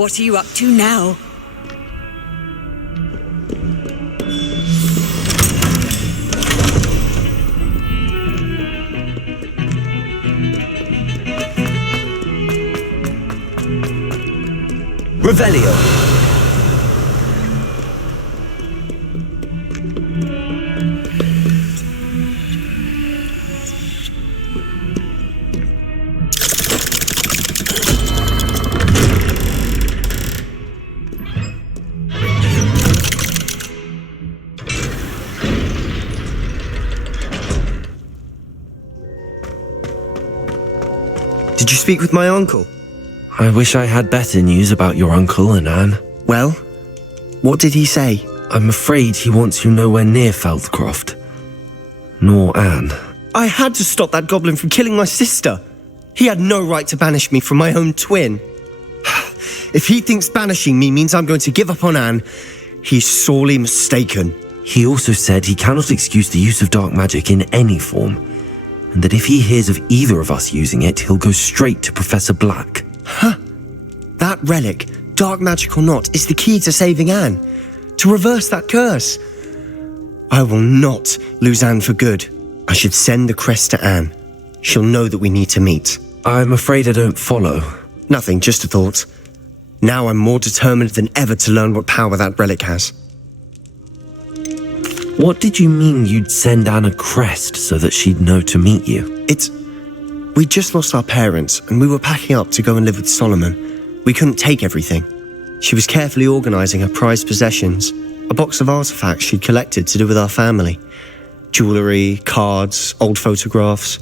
What are you up to now? Revelio. Did you speak with my uncle? I wish I had better news about your uncle and Anne. Well, what did he say? I'm afraid he wants you nowhere near Feldcroft. Nor Anne. I had to stop that goblin from killing my sister. He had no right to banish me from my own twin. If he thinks banishing me means I'm going to give up on Anne, he's sorely mistaken. He also said he cannot excuse the use of dark magic in any form, and that if he hears of either of us using it, he'll go straight to Professor Black. Huh. That relic, dark magic or not, is the key to saving Anne. To reverse that curse. I will not lose Anne for good. I should send the crest to Anne. She'll know that we need to meet. I'm afraid I don't follow. Nothing, just a thought. Now I'm more determined than ever to learn what power that relic has. What did you mean you'd send Anne a crest so that she'd know to meet you? We just lost our parents, and we were packing up to go and live with Solomon. We couldn't take everything. She was carefully organising her prized possessions, a box of artifacts she'd collected to do with our family. Jewellery, cards, old photographs.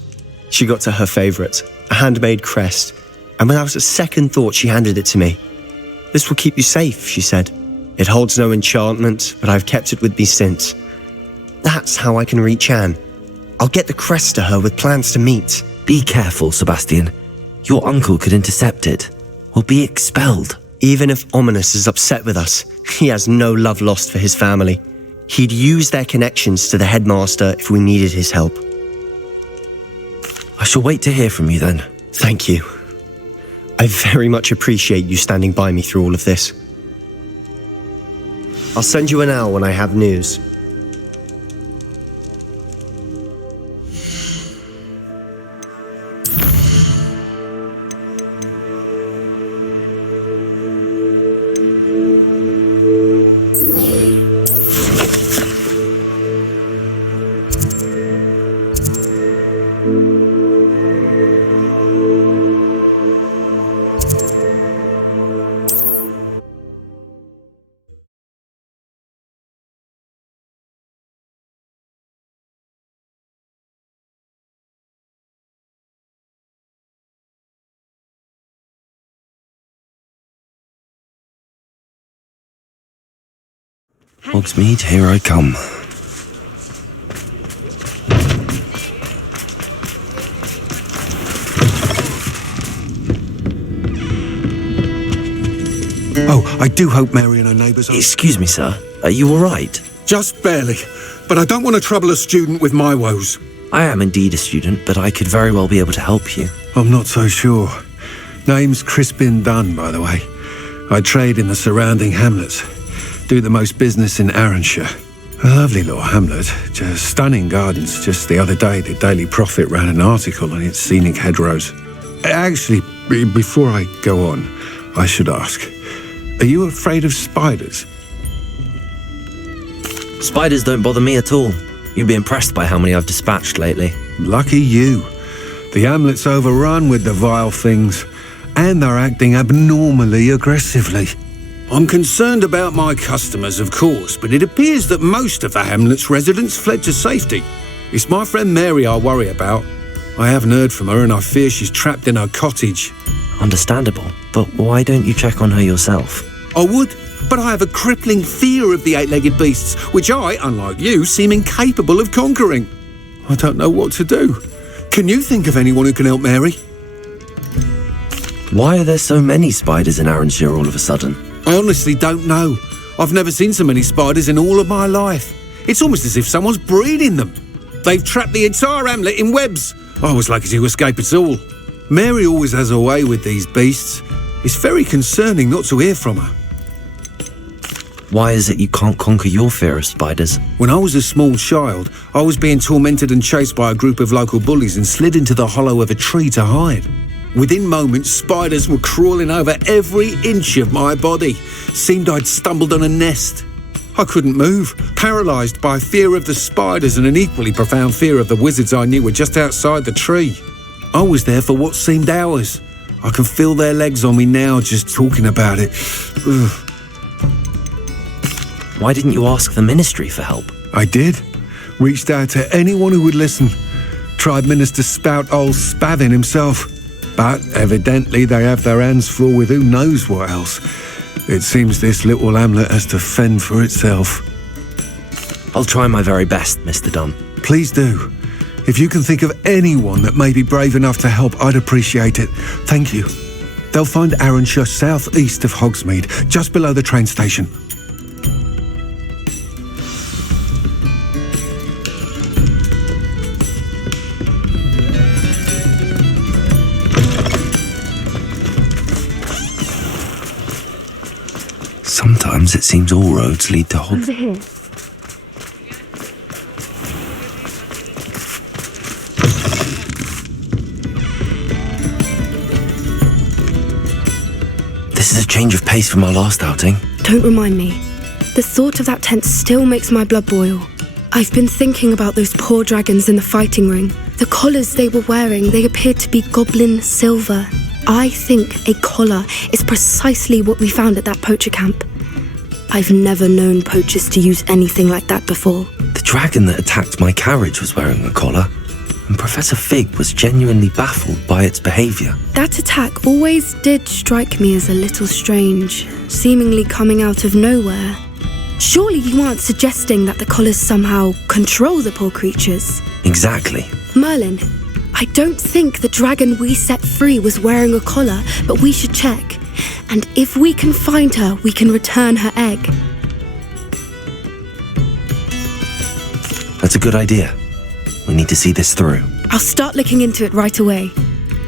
She got to her favourite, a handmade crest, and without a second thought she handed it to me. "This will keep you safe," she said. "It holds no enchantment, but I've kept it with me since. That's how I can reach Anne. I'll get the crest to her with plans to meet." Be careful, Sebastian. Your uncle could intercept it, or be expelled. Even if Ominous is upset with us, he has no love lost for his family. He'd use their connections to the headmaster if we needed his help. I shall wait to hear from you then. Thank you. I very much appreciate you standing by me through all of this. I'll send you an owl when I have news. Hogsmeade, here I come. Oh, I do hope Mary and her neighbours are... Excuse me, sir. Are you all right? Just barely. But I don't want to trouble a student with my woes. I am indeed a student, but I could very well be able to help you. I'm not so sure. Name's Crispin Dunn, by the way. I trade in the surrounding hamlets. Do the most business in Arranshire. A lovely little hamlet. Just stunning gardens. Just the other day, the Daily Prophet ran an article on its scenic hedgerows. Actually, before I go on, I should ask, are you afraid of spiders? Spiders don't bother me at all. You'd be impressed by how many I've dispatched lately. Lucky you. The hamlet's overrun with the vile things, and they're acting abnormally aggressively. I'm concerned about my customers, of course, but it appears that most of the hamlet's residents fled to safety. It's my friend Mary I worry about. I haven't heard from her, and I fear she's trapped in her cottage. Understandable, but why don't you check on her yourself? I would, but I have a crippling fear of the eight-legged beasts, which I, unlike you, seem incapable of conquering. I don't know what to do. Can you think of anyone who can help Mary? Why are there so many spiders in Arranshire all of a sudden? I honestly don't know. I've never seen so many spiders in all of my life. It's almost as if someone's breeding them. They've trapped the entire hamlet in webs. I was lucky to escape it all. Mary always has a way with these beasts. It's very concerning not to hear from her. Why is it you can't conquer your fear of spiders? When I was a small child, I was being tormented and chased by a group of local bullies and slid into the hollow of a tree to hide. Within moments, spiders were crawling over every inch of my body. Seemed I'd stumbled on a nest. I couldn't move, paralysed by fear of the spiders and an equally profound fear of the wizards I knew were just outside the tree. I was there for what seemed hours. I can feel their legs on me now just talking about it. Ugh. Why didn't you ask the ministry for help? I did. Reached out to anyone who would listen. Tried Minister Spout old Spavin himself. But evidently they have their hands full with who knows what else. It seems this little hamlet has to fend for itself. I'll try my very best, Mr. Dunn. Please do. If you can think of anyone that may be brave enough to help, I'd appreciate it. Thank you. They'll find Arrowshire southeast of Hogsmeade, just below the train station. Sometimes it seems all roads lead to Hogsmeade. Over here. This is a change of pace from our last outing. Don't remind me. The thought of that tent still makes my blood boil. I've been thinking about those poor dragons in the fighting ring. The collars they were wearing, they appeared to be goblin silver. I think a collar is precisely what we found at that poacher camp. I've never known poachers to use anything like that before. The dragon that attacked my carriage was wearing a collar, and Professor Fig was genuinely baffled by its behaviour. That attack always did strike me as a little strange, seemingly coming out of nowhere. Surely you aren't suggesting that the collars somehow control the poor creatures? Exactly. Merlin, I don't think the dragon we set free was wearing a collar, but we should check. And if we can find her, we can return her egg. That's a good idea. We need to see this through. I'll start looking into it right away.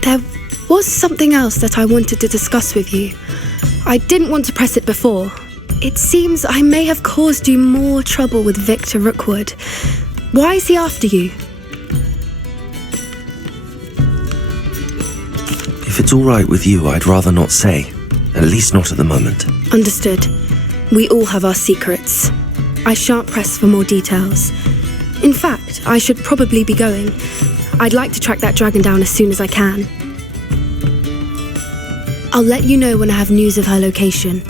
There was something else that I wanted to discuss with you. I didn't want to press it before. It seems I may have caused you more trouble with Victor Rookwood. Why is he after you? If it's all right with you, I'd rather not say. At least not at the moment. Understood. We all have our secrets. I shan't press for more details. In fact, I should probably be going. I'd like to track that dragon down as soon as I can. I'll let you know when I have news of her location.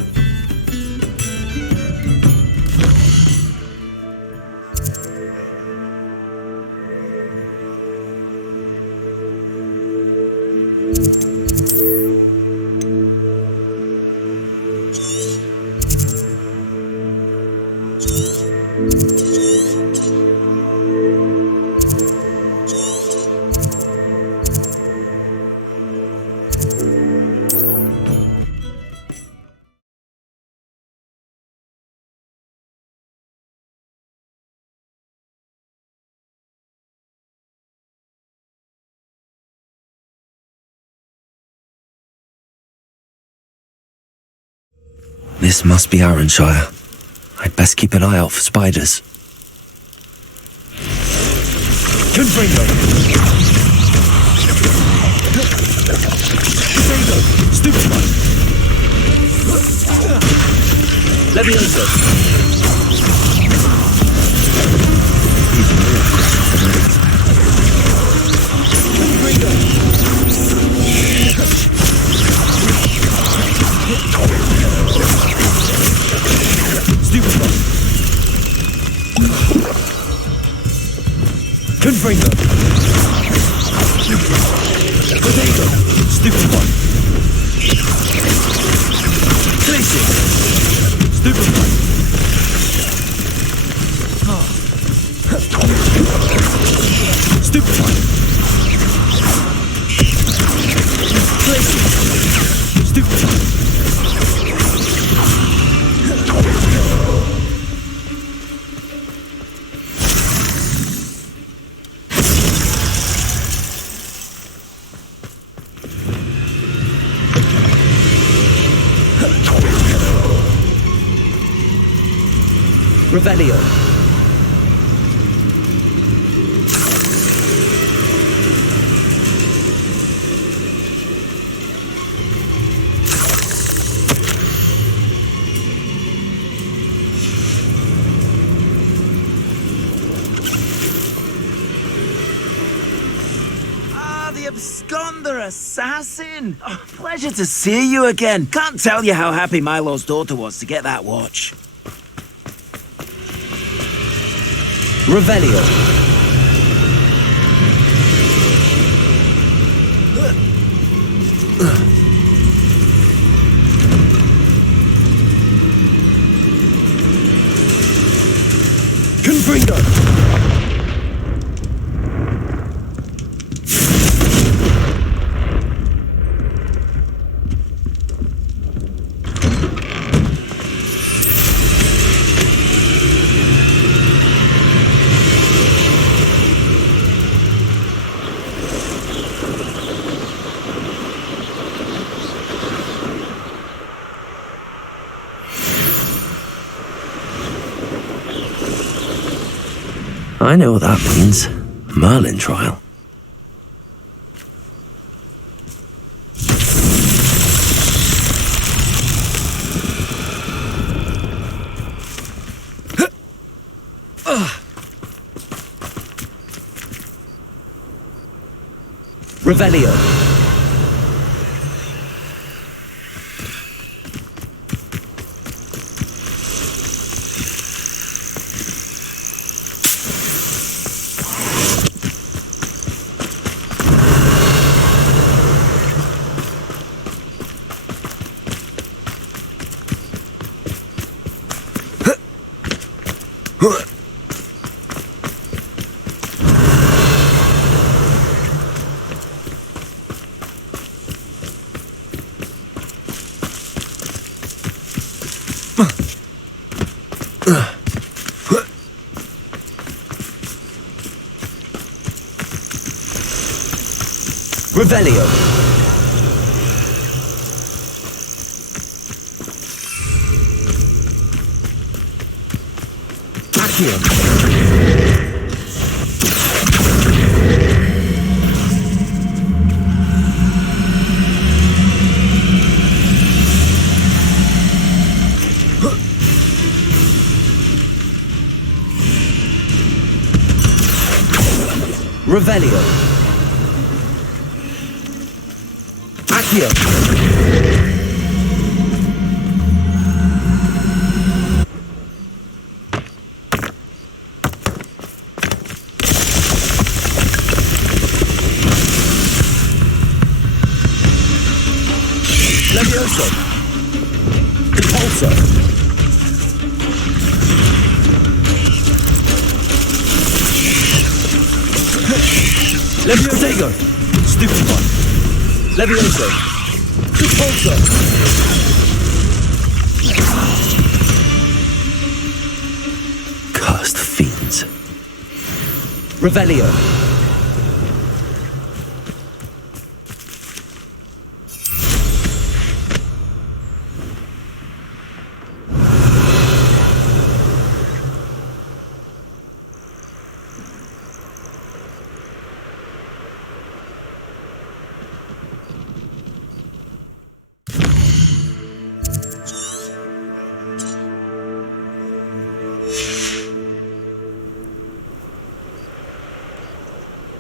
This must be Arrowshire. I'd best keep an eye out for spiders. Confringo! Confringo! Stupefy! Levioso! Confringo! Potato! Stupid one! Glacier! Stupid one! Stupid one! Glacier! Stupid one! Revelio. The absconder assassin! Oh, pleasure to see you again. Can't tell you how happy Milo's daughter was to get that watch. Revelio. Confringo. I know what that means. Merlin trial. Revelio. Revelio. Accio. Revelio. Accio. Levioso. Impulso. Leviotego. Stupefy. Levioso. Impulso. Cursed fiends. Revelio.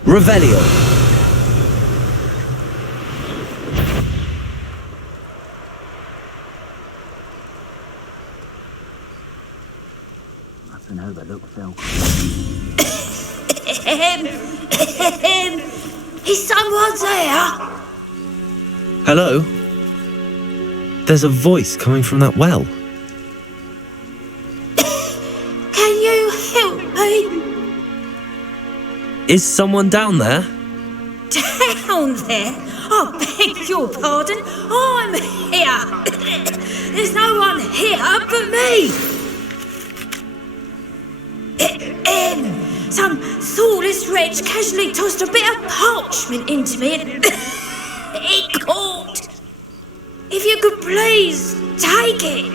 Revelio. That's an overlook, Phil. Is someone there? Hello? There's a voice coming from that well. Can you help me? Is someone down there? Down there? I beg your pardon. I'm here. There's no one here but me. Some thoughtless wretch casually tossed a bit of parchment into me and it caught. If you could please take it.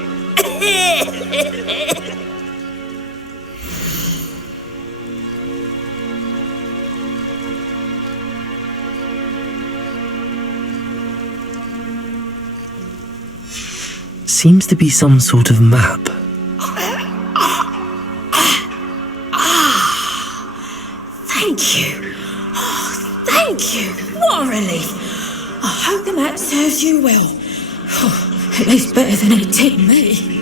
seems to be some sort of map. Thank you. Oh, thank you. What a relief. I hope the map serves you well. Oh, at least better than it did me.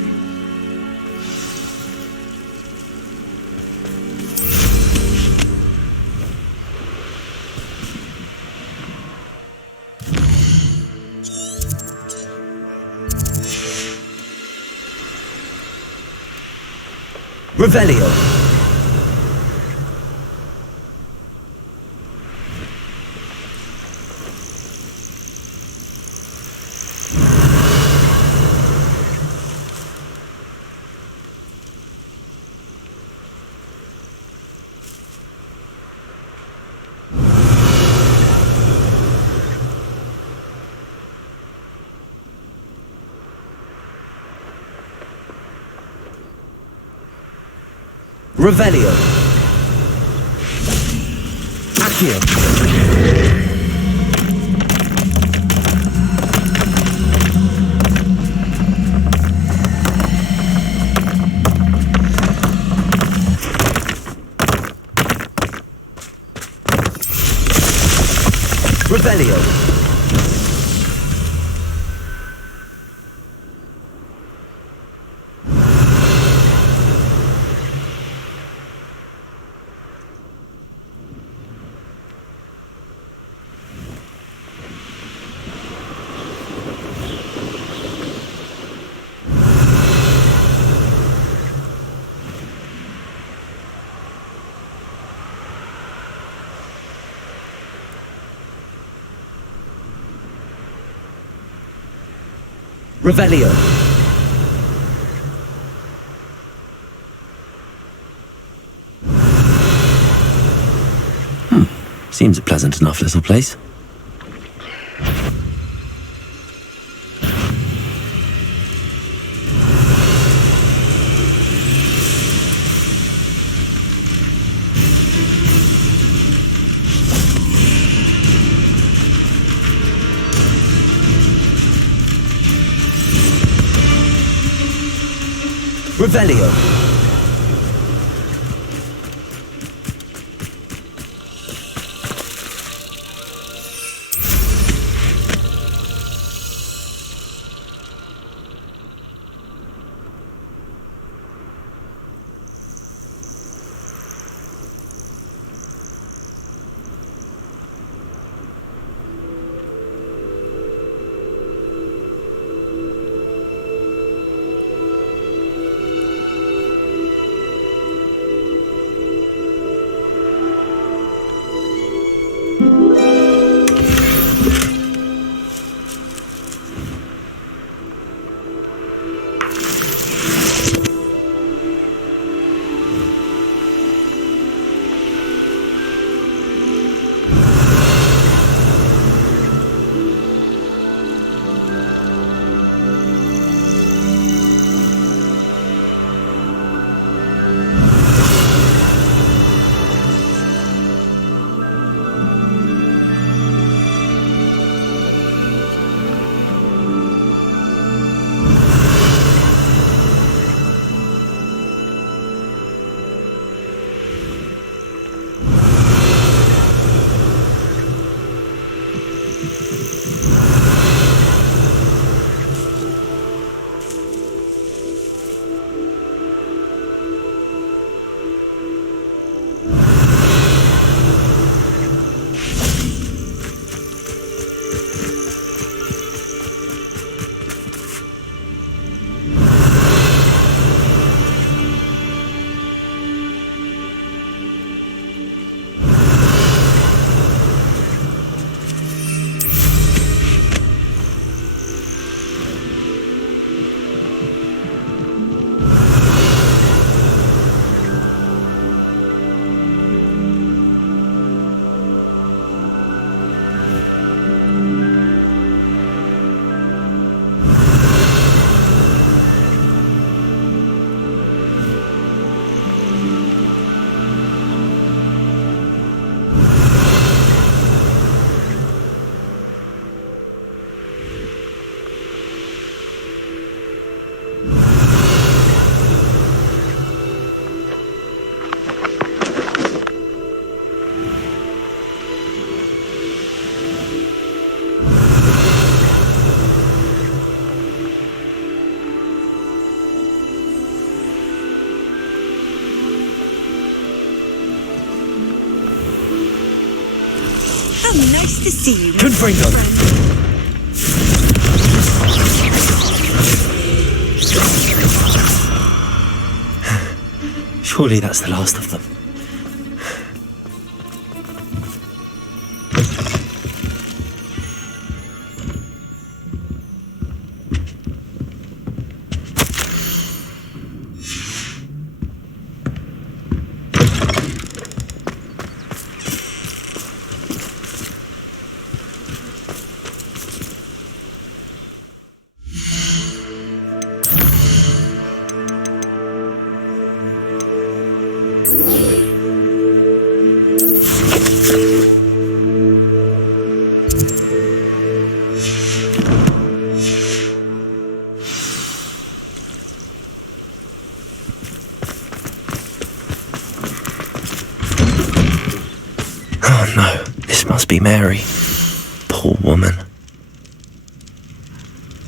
Revelio. Revelio. Accio. Revelio. Revelio. Seems a pleasant enough little place. Revelio. How nice to see you. Confringo! Surely that's the last of them. Oh no, this must be Mary. Poor woman.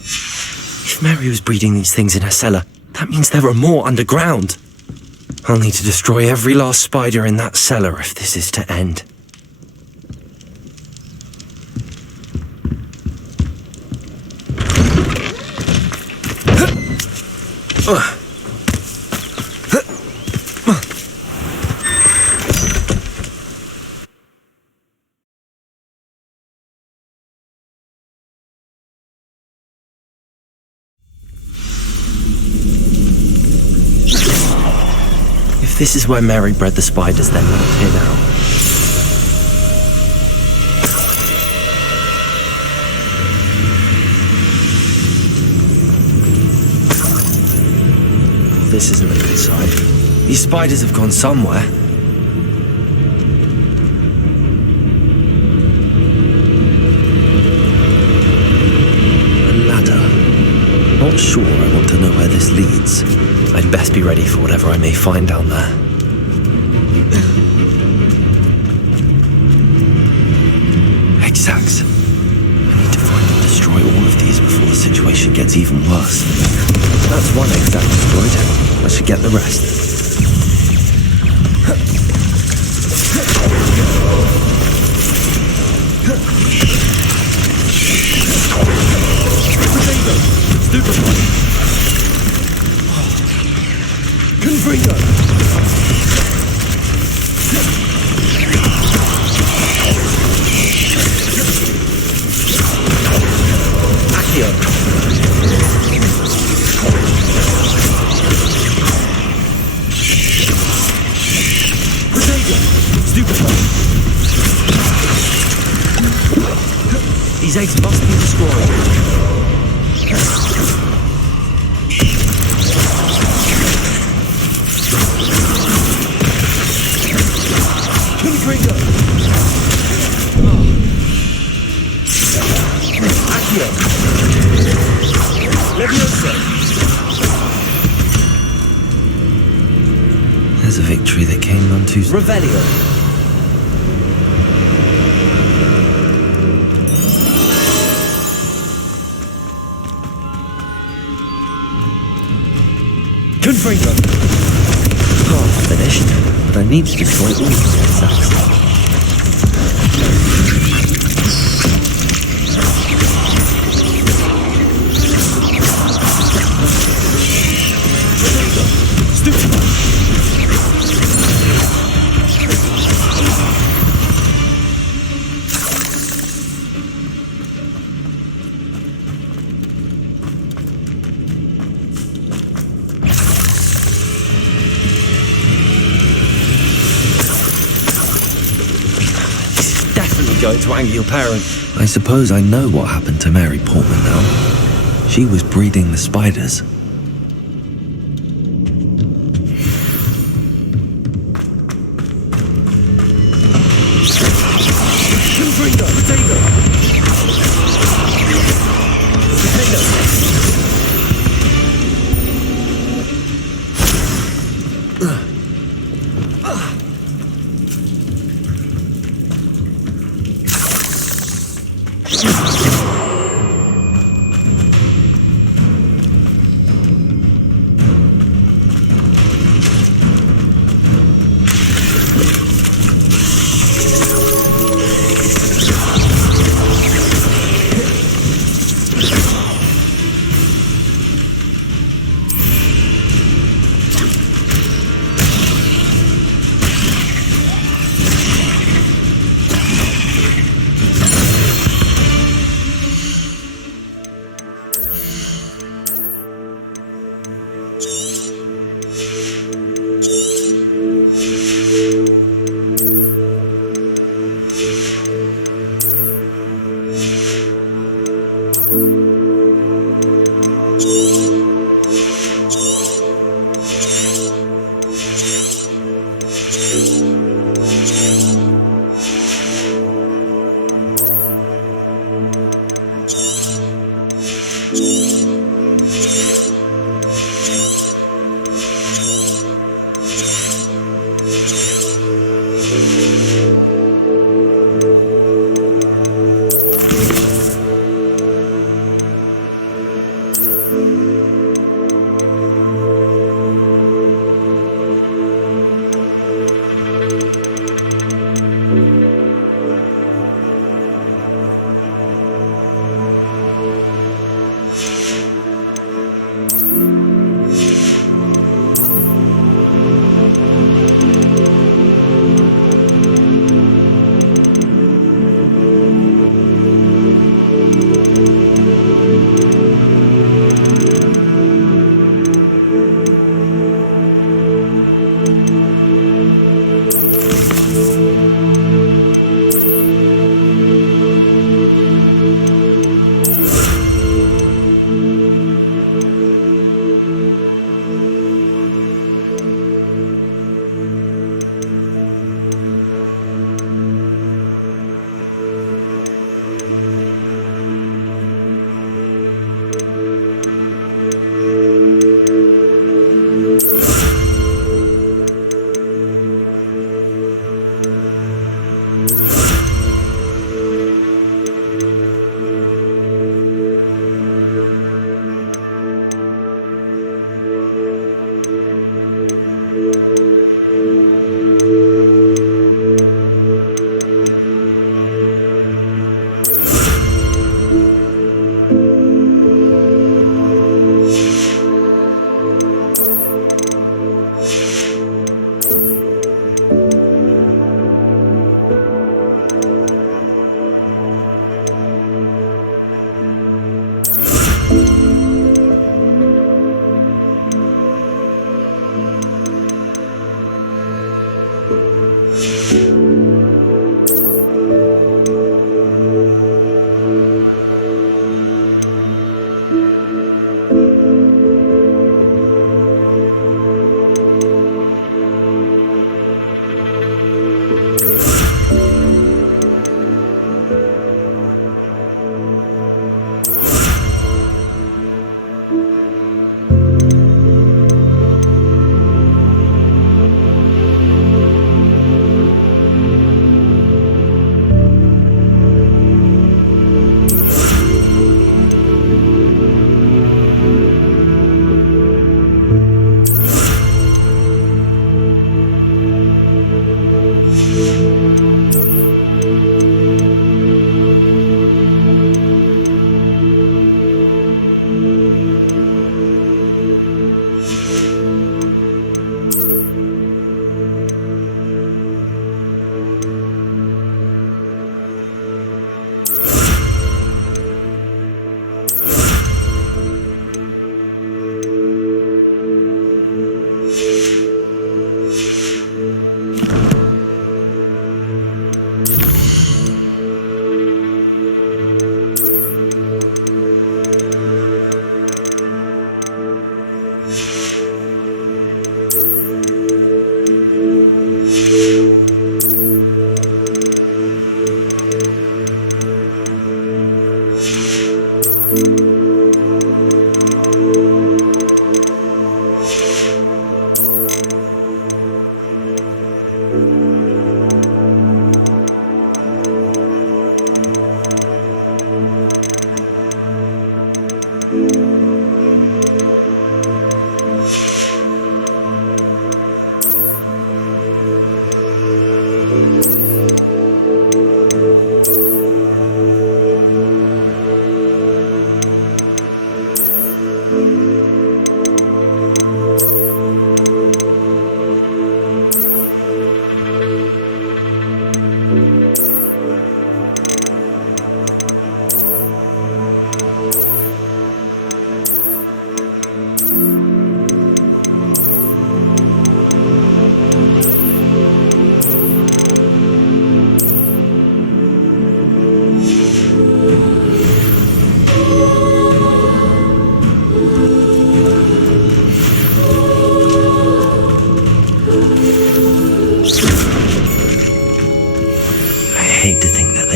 If Mary was breeding these things in her cellar, that means there are more underground. I'll need to destroy every last spider in that cellar if this is to end. If this is where Mary bred the spiders, then we're here now. This isn't a good sign. These spiders have gone somewhere. A ladder. Not sure I want to know where this leads. I'd best be ready for whatever I may find down there. Exact. I need to find and destroy all of these before the situation gets even worse. That's one exact destroyed. I should get the rest. Confringo! Accio! Protego! Stupefy! These eggs must be destroyed. Confringo! Accio! Leviosa! There's a victory that came none too soon. Revelio. Confringo! Half finished, but I need to destroy all these sacks. Going to anger your parent. I suppose I know what happened to Mary Portman now. She was breeding the spiders. Confringo! Potato!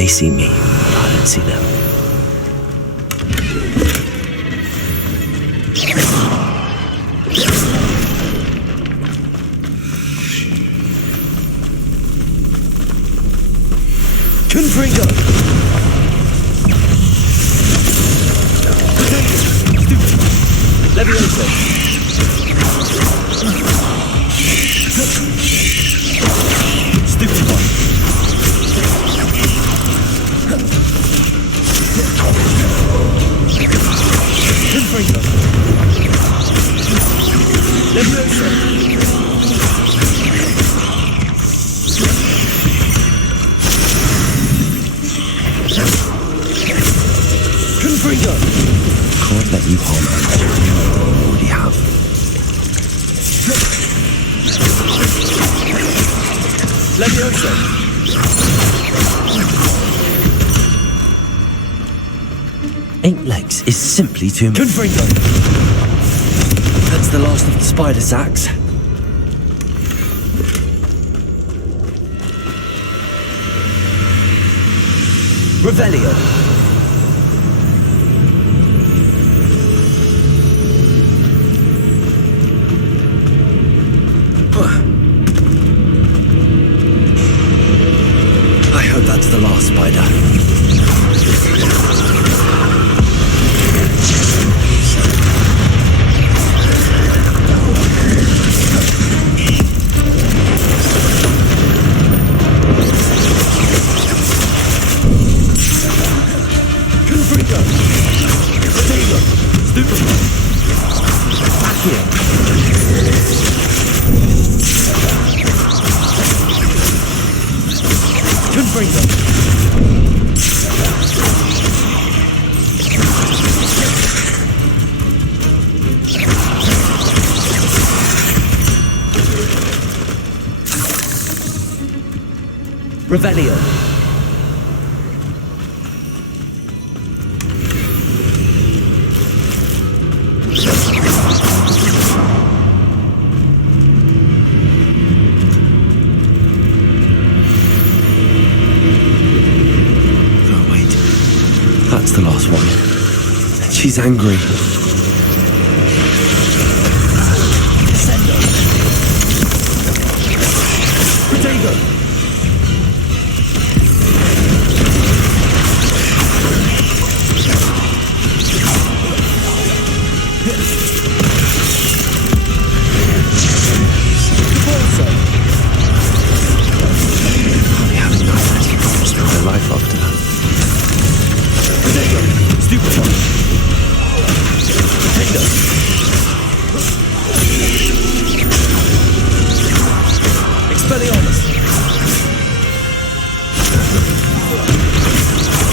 see me, but I don't see them. Confringo! Levioso! Stupid one! Confringo! Levioso! Confringo! Can't let you harm her. You already have. Levioso! Eight legs is simply too much. Confringo! That's the last of the spider sacks. Revelio! I hope that's the last spider. Confringo! Potato! Stupid! Accio! Confringo! Revelio! Oh, wait. That's the last one. And she's angry. Sendo! Potato! Corso! They haven't got any problems with their life after that. Potato! Stupid one! Potato! Expelliarmus!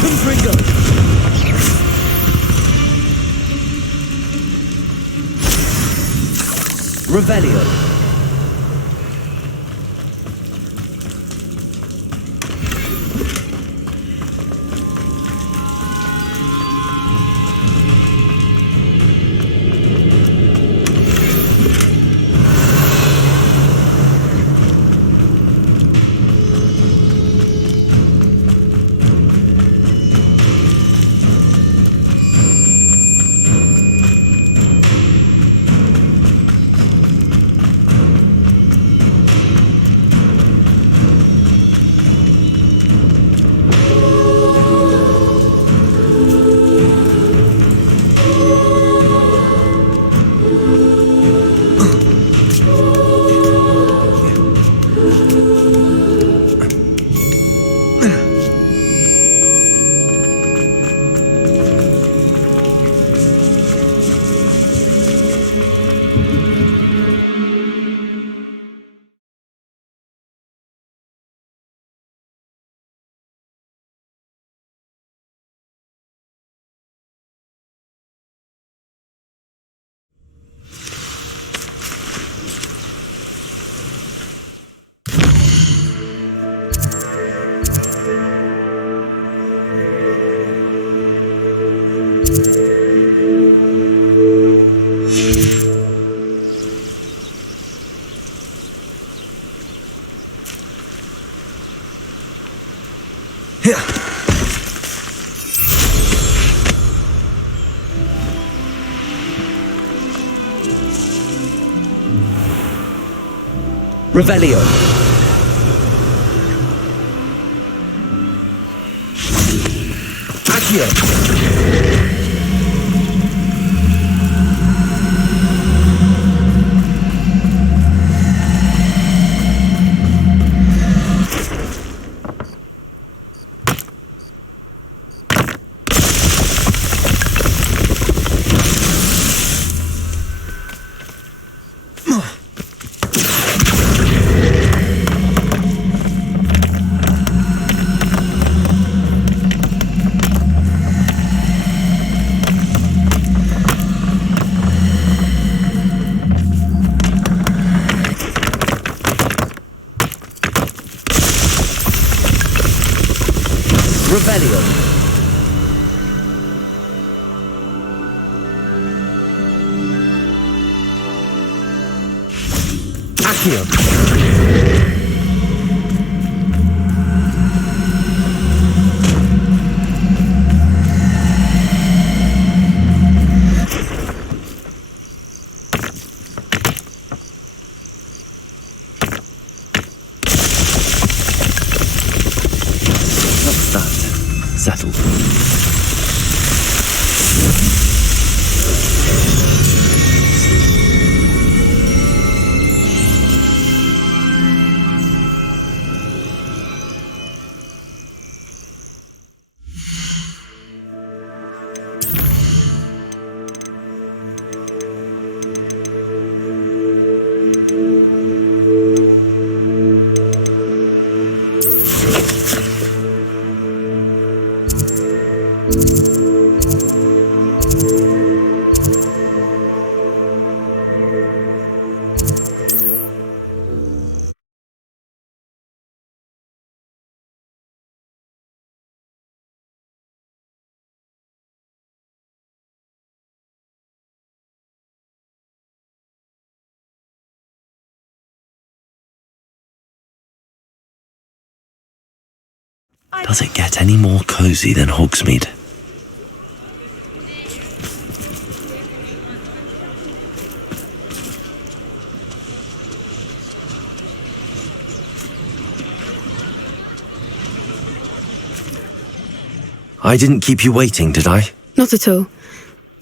Confringo! Revelio! Revelio. Accio. Revelio. Accio. What's that? Settled. Does it get any more cozy than Hogsmeade? I didn't keep you waiting, did I? Not at all.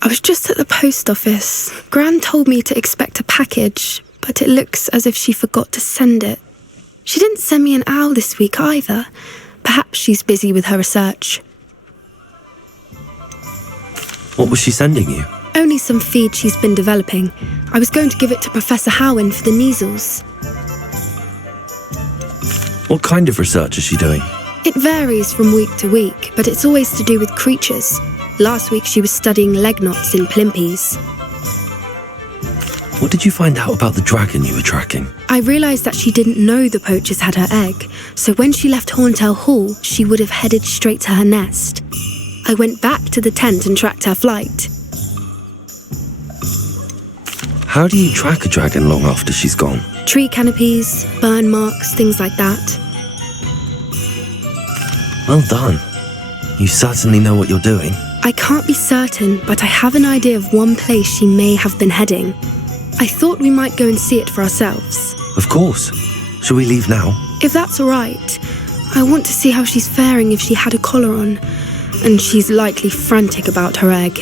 I was just at the post office. Gran told me to expect a package, but it looks as if she forgot to send it. She didn't send me an owl this week either. Perhaps she's busy with her research. What was she sending you? Only some feed she's been developing. I was going to give it to Professor Howen for the measles. What kind of research is she doing? It varies from week to week, but it's always to do with creatures. Last week she was studying leg knots in plimpies. What did you find out about the dragon you were tracking? I realised that she didn't know the poachers had her egg, so when she left Horntail Hall, she would have headed straight to her nest. I went back to the tent and tracked her flight. How do you track a dragon long after she's gone? Tree canopies, burn marks, things like that. Well done. You certainly know what you're doing. I can't be certain, but I have an idea of one place she may have been heading. I thought we might go and see it for ourselves. Of course. Shall we leave now? If that's all right. I want to see how she's faring if she had a collar on. And she's likely frantic about her egg.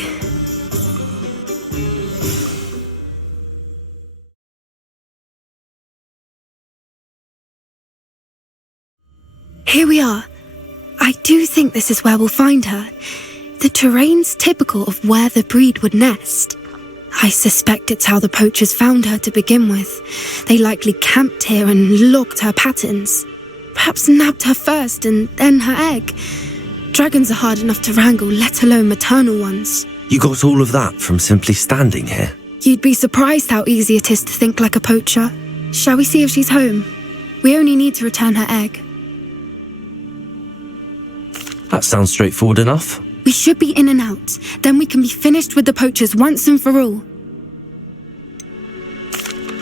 Here we are. I do think this is where we'll find her. The terrain's typical of where the breed would nest. I suspect it's how the poachers found her to begin with. They likely camped here and logged her patterns. Perhaps nabbed her first and then her egg. Dragons are hard enough to wrangle, let alone maternal ones. You got all of that from simply standing here? You'd be surprised how easy it is to think like a poacher. Shall we see if she's home? We only need to return her egg. That sounds straightforward enough. We should be in and out. Then we can be finished with the poachers once and for all.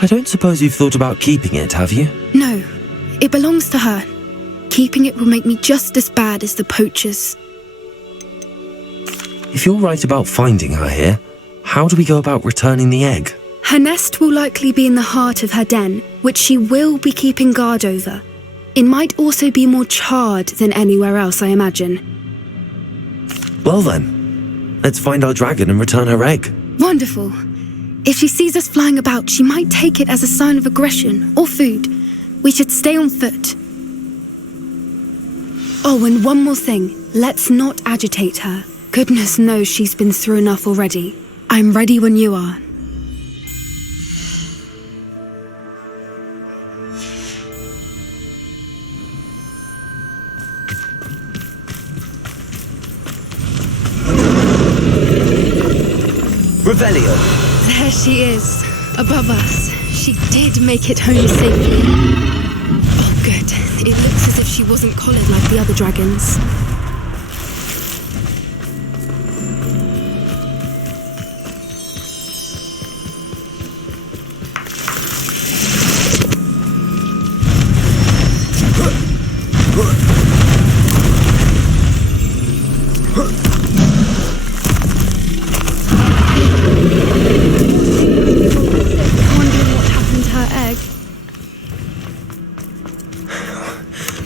I don't suppose you've thought about keeping it, have you? No, it belongs to her. Keeping it will make me just as bad as the poachers. If you're right about finding her here, how do we go about returning the egg? Her nest will likely be in the heart of her den, which she will be keeping guard over. It might also be more charred than anywhere else, I imagine. Well then, let's find our dragon and return her egg. Wonderful. If she sees us flying about, she might take it as a sign of aggression or food. We should stay on foot. Oh, and one more thing. Let's not agitate her. Goodness knows she's been through enough already. I'm ready when you are. Revelio! There she is, above us. She did make it home safely. Oh, good. It looks as if she wasn't collared like the other dragons.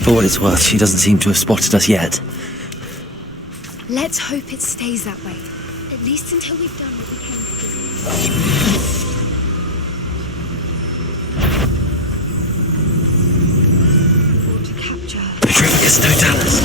For what it's worth, she doesn't seem to have spotted us yet. Let's hope it stays that way. At least until we've done what we came to capture. Petrificus totalis!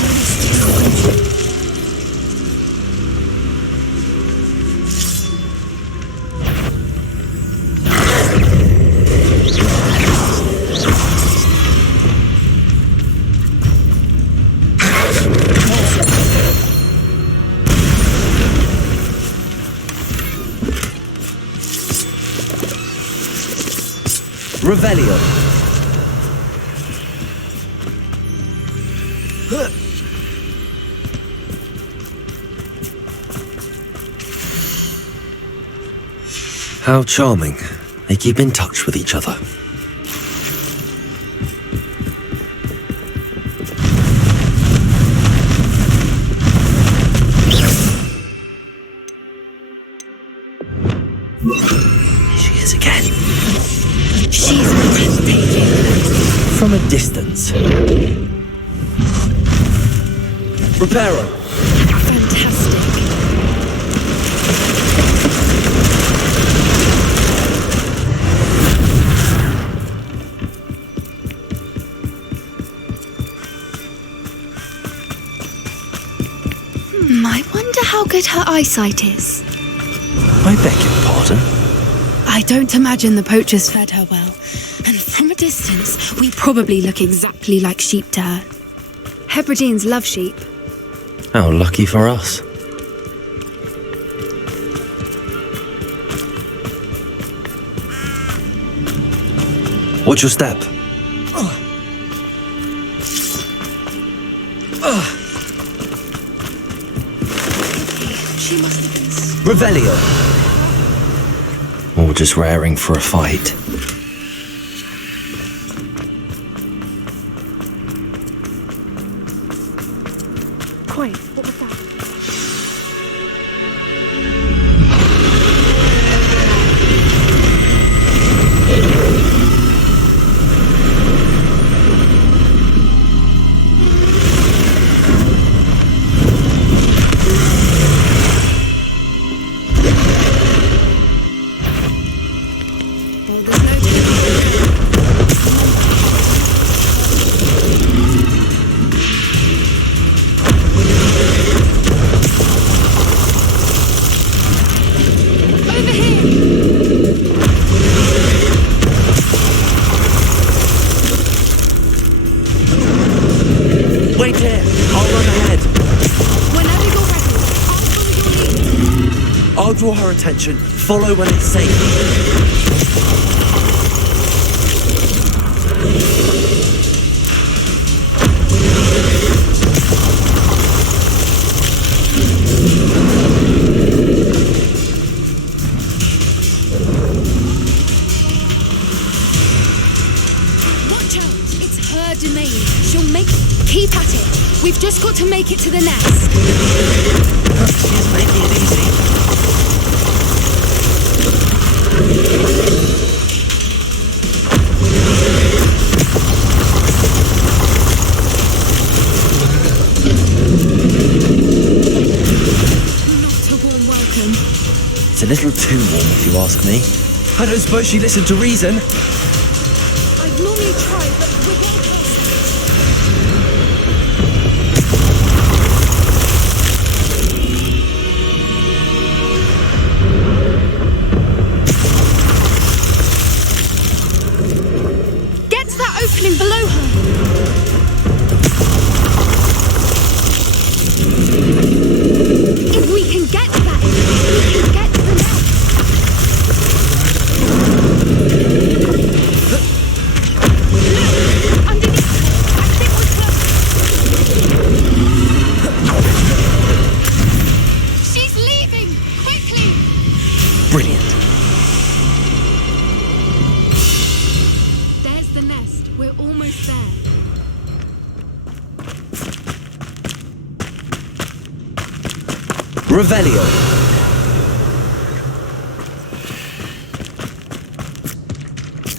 Revelio! How charming. They keep in touch with each other. She is again. She's breathtaking. From a distance. Reparo! Fantastic. I wonder how good her eyesight is. I beg your pardon? I don't imagine the poachers fed her well. And from a distance, we probably look exactly like sheep to her. Hebrideans love sheep. How lucky for us. Watch your step. She must have been... Revelio! Or just raring for a fight. Quiet, what was that? Well, there's no over here! Wait here! I'll run ahead. Whenever you're ready, I'll follow your lead. I'll draw her attention. Follow when it's safe. Watch out! It's her domain. She'll make... Keep at it. We've just got to make it to the nest. She is making it easy. Not a warm welcome. It's a little too warm, if you ask me. I don't suppose she listened to reason. I've normally tried, but with one person. Get to that opening below her. If we can get to that, we can get to the nest. Underneath her. I think we're close. She's leaving! Quickly! Brilliant. There's the nest. We're almost there. Revelio.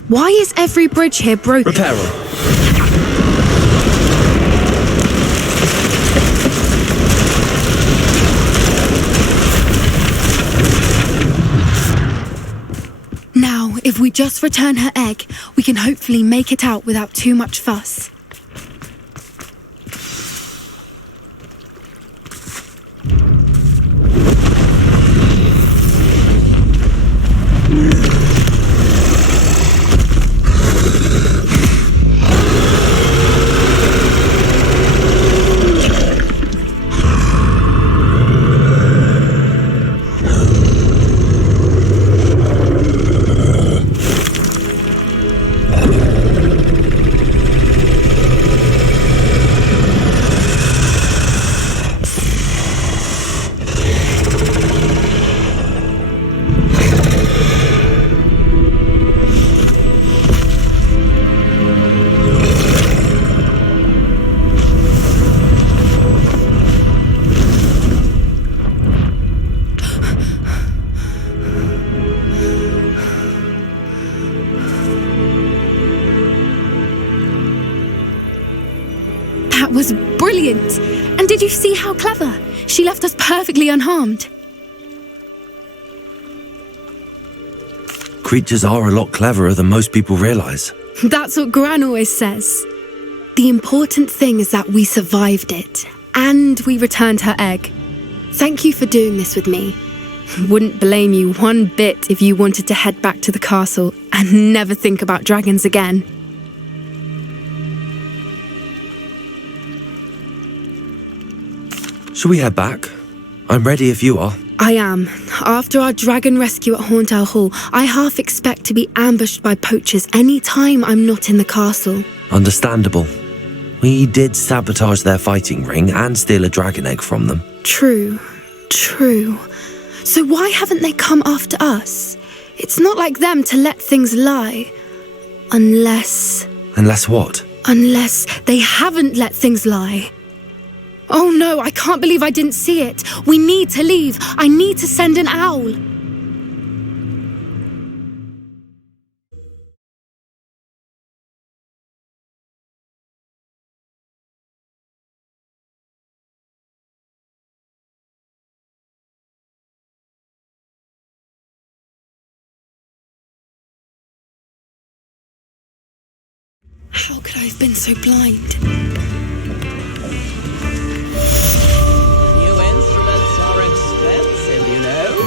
Why is every bridge here broken? Reparo. Now, if we just return her egg, we can hopefully make it out without too much fuss. That was brilliant! And did you see how clever? She left us perfectly unharmed. Creatures are a lot cleverer than most people realise. That's what Gran always says. The important thing is that we survived it, and we returned her egg. Thank you for doing this with me. Wouldn't blame you one bit if you wanted to head back to the castle and never think about dragons again. Shall we head back? I'm ready if you are. I am. After our dragon rescue at Hauntowl Hall, I half expect to be ambushed by poachers any time I'm not in the castle. Understandable. We did sabotage their fighting ring and steal a dragon egg from them. True. So why haven't they come after us? It's not like them to let things lie. Unless what? Unless they haven't let things lie. Oh no, I can't believe I didn't see it. We need to leave. I need to send an owl. How could I have been so blind? New instruments are expensive, you know.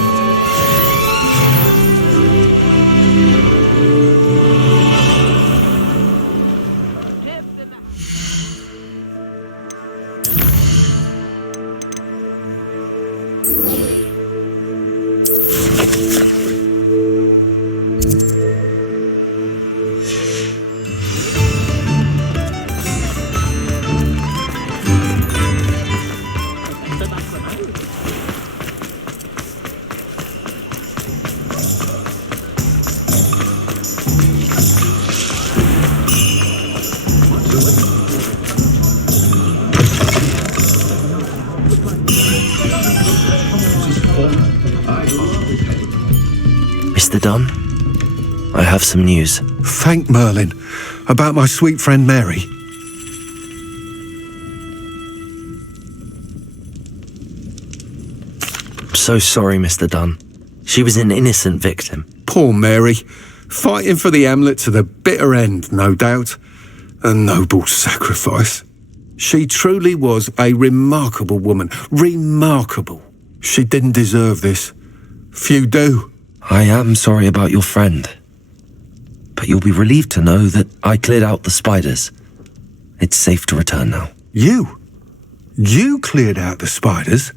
Mr. Dunn? have some news. Thank Merlin. About my sweet friend Mary. I'm so sorry, Mr. Dunn. She was an innocent victim. Poor Mary. Fighting for the Hamlet to the bitter end, no doubt. A noble sacrifice. She truly was a remarkable woman. Remarkable. She didn't deserve this. Few do. I am sorry about your friend. But you'll be relieved to know that I cleared out the spiders. It's safe to return now. You? You cleared out the spiders?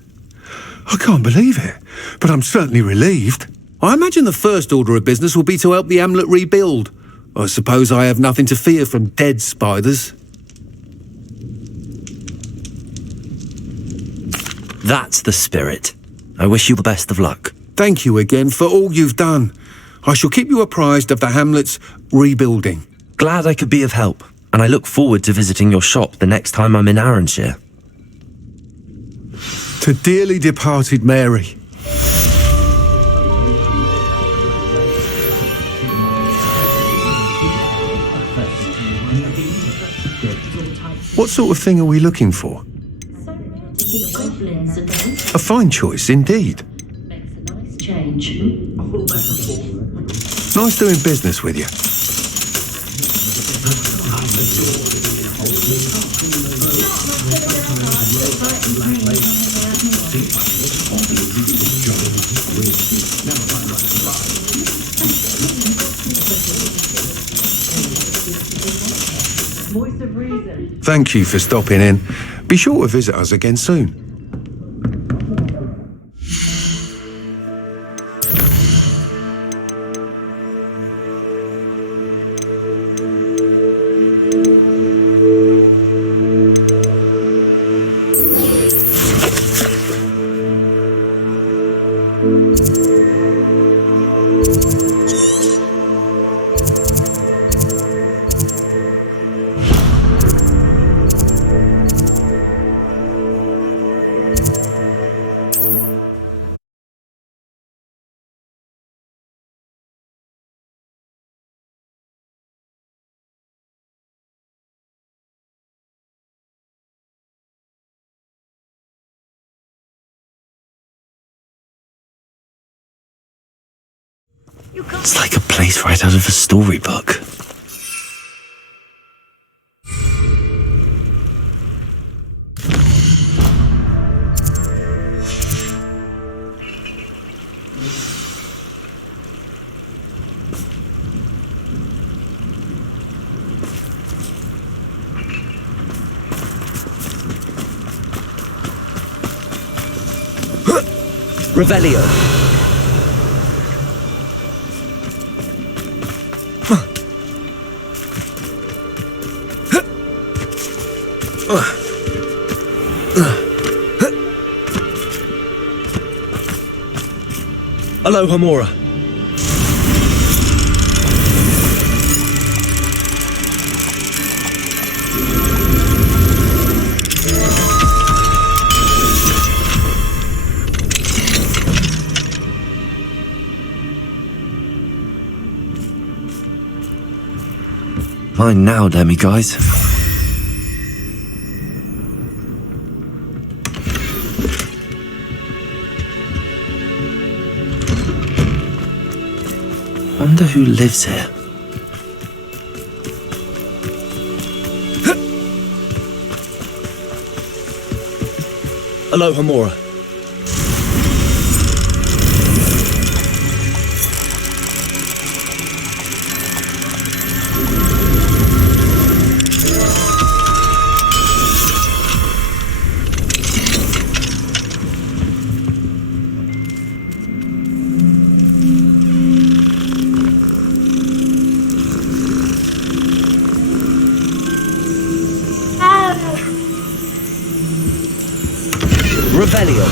I can't believe it, but I'm certainly relieved. I imagine the first order of business will be to help the Hamlet rebuild. I suppose I have nothing to fear from dead spiders. That's the spirit. I wish you the best of luck. Thank you again for all you've done. I shall keep you apprised of the Hamlet's rebuilding. Glad I could be of help, and I look forward to visiting your shop the next time I'm in Arranshire. To dearly departed Mary. What sort of thing are we looking for? A fine choice indeed. Nice doing business with you. Thank you for stopping in. Be sure to visit us again soon. It's like a place right out of a storybook. Revelio. Aloha Mora. Mine now, demiguise. Wonder who lives here. Aloha Mora. Revelio.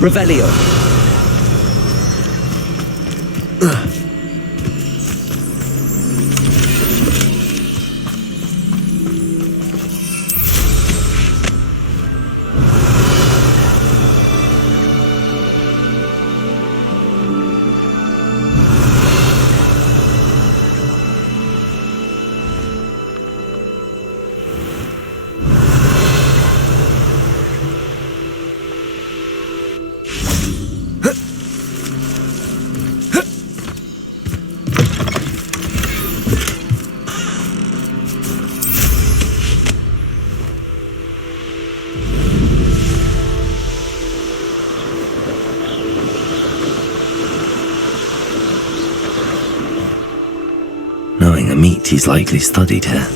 Revelio. Knowing a meat he's likely studied here.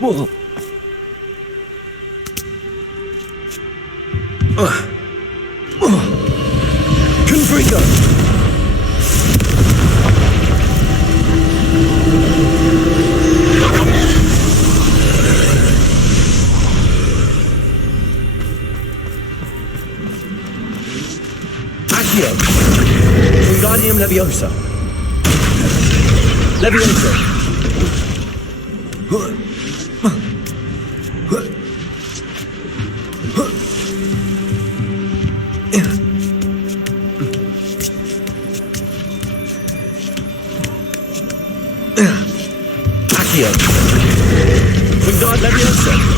Whoa. Confringo! Accio! Wingardium Leviosa! Leviosa! Accio! Wingard Leviosa!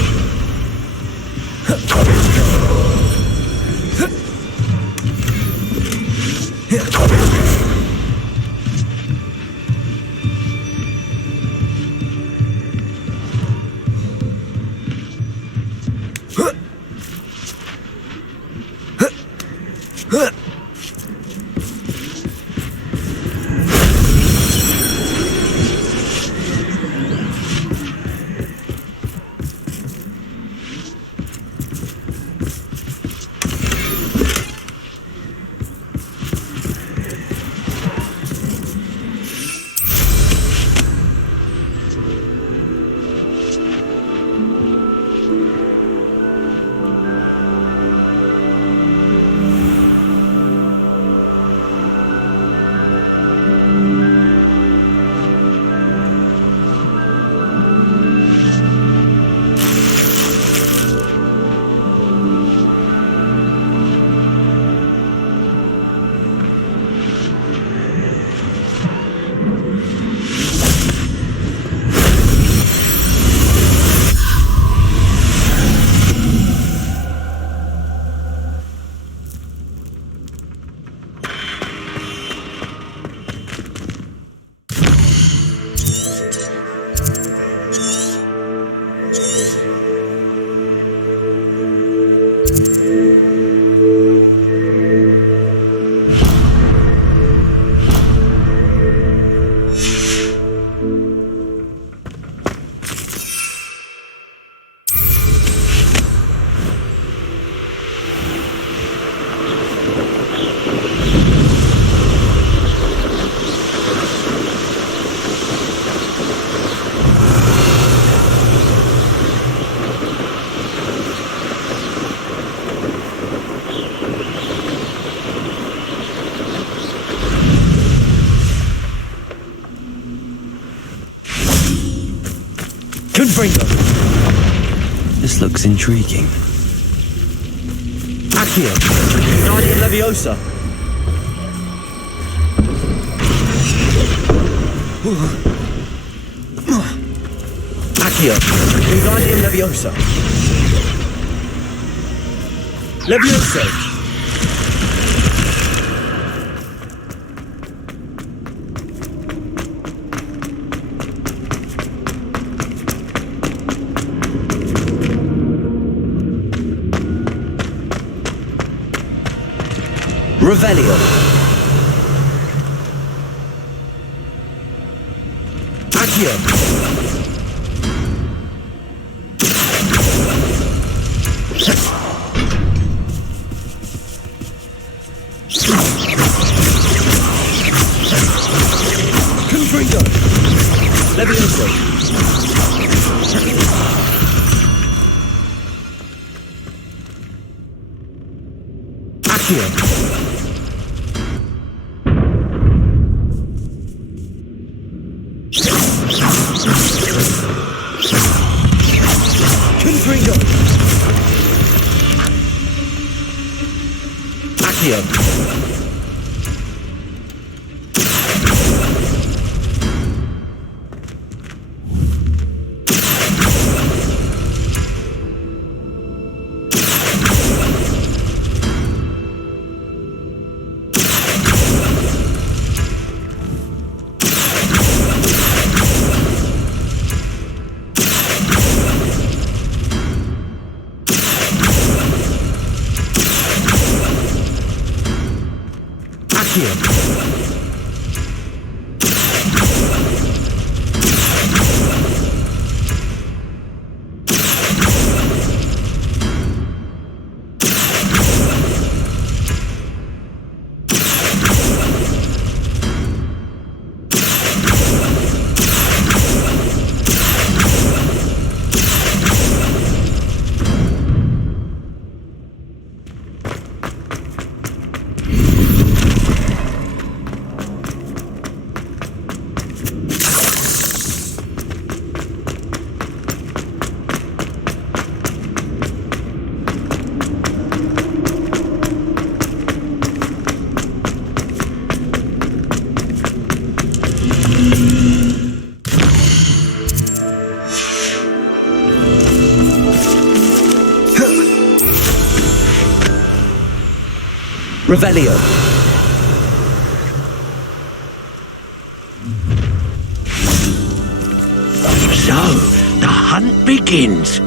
Confringo! This looks intriguing. Accio! Wingardium Leviosa! Accio! Wingardium Leviosa! Leviosa! Revelio. Accio. Levioso. Accio. Confringo. Accio. Revelio. So, the hunt begins.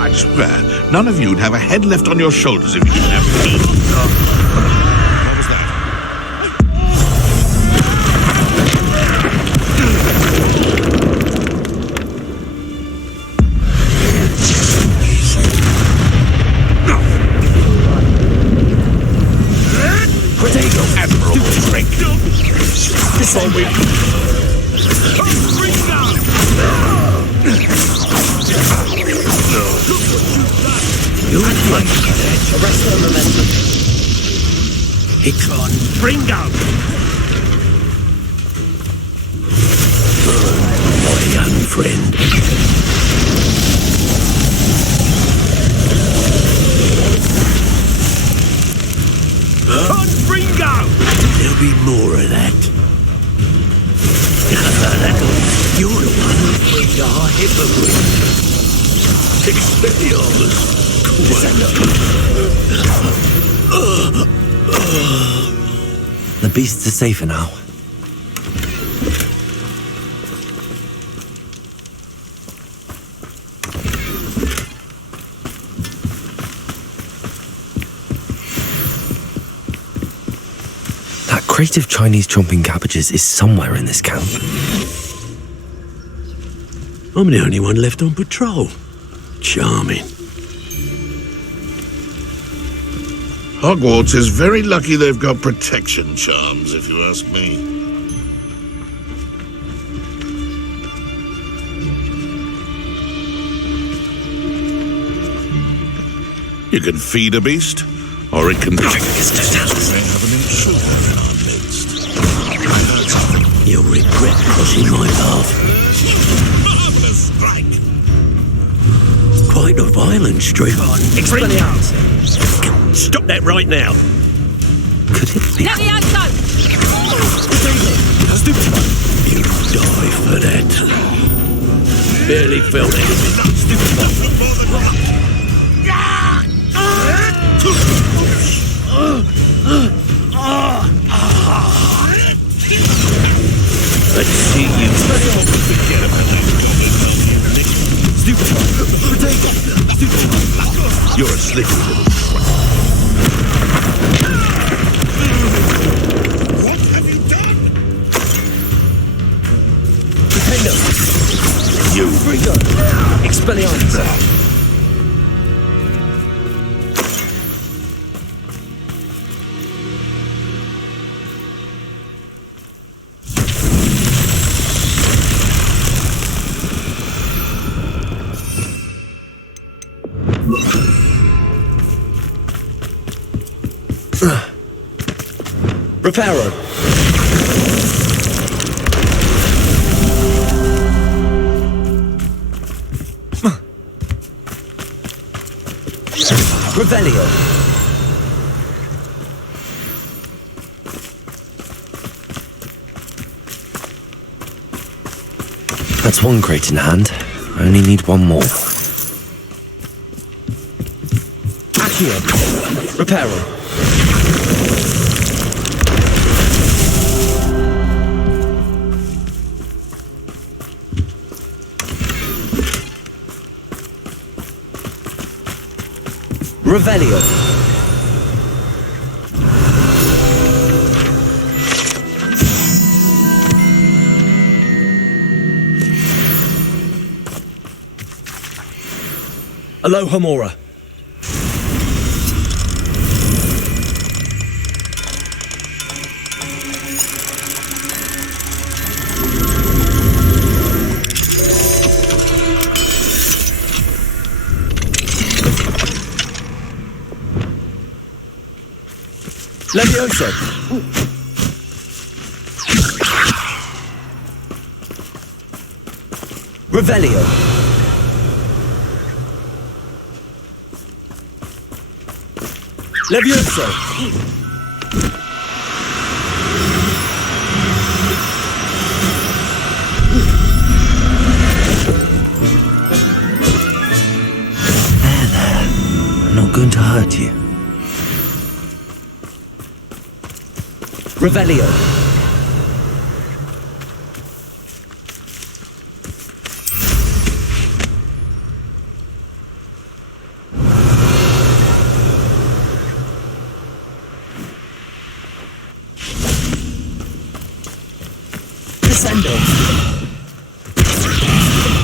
I swear, none of you'd have a head left on your shoulders if you didn't have feet. What was that? Admirable trick. Before we... You're lucky there. Arrest the momentum. Hicon, Bringo! My young friend. Bringo! There'll be more of that. You're the one who brings our hypocrite. Expelliarmus. The beasts are safer now. That crate of Chinese chomping cabbages is somewhere in this camp. I'm the only one left on patrol. Charming. Hogwarts is very lucky they've got protection charms, if you ask me. You can feed a beast, or it can... They have an intruder in our midst. You'll regret crossing my path. Marvelous strike! Quite a violent streak. Expelliarmus! Stop that right now! Could it be? You die for that. Barely felt anything. Let's see you. Forget about that. You're a slippery little... What have you done? You. Expelliarmus! Reparo. Revelio. That's one crate in hand. I only need one more. Accio. Reparo. Revelio. Aloha Mora. Levioso. Revelio. Levioso. There. I'm not going to hurt you. Revelio. Descendo.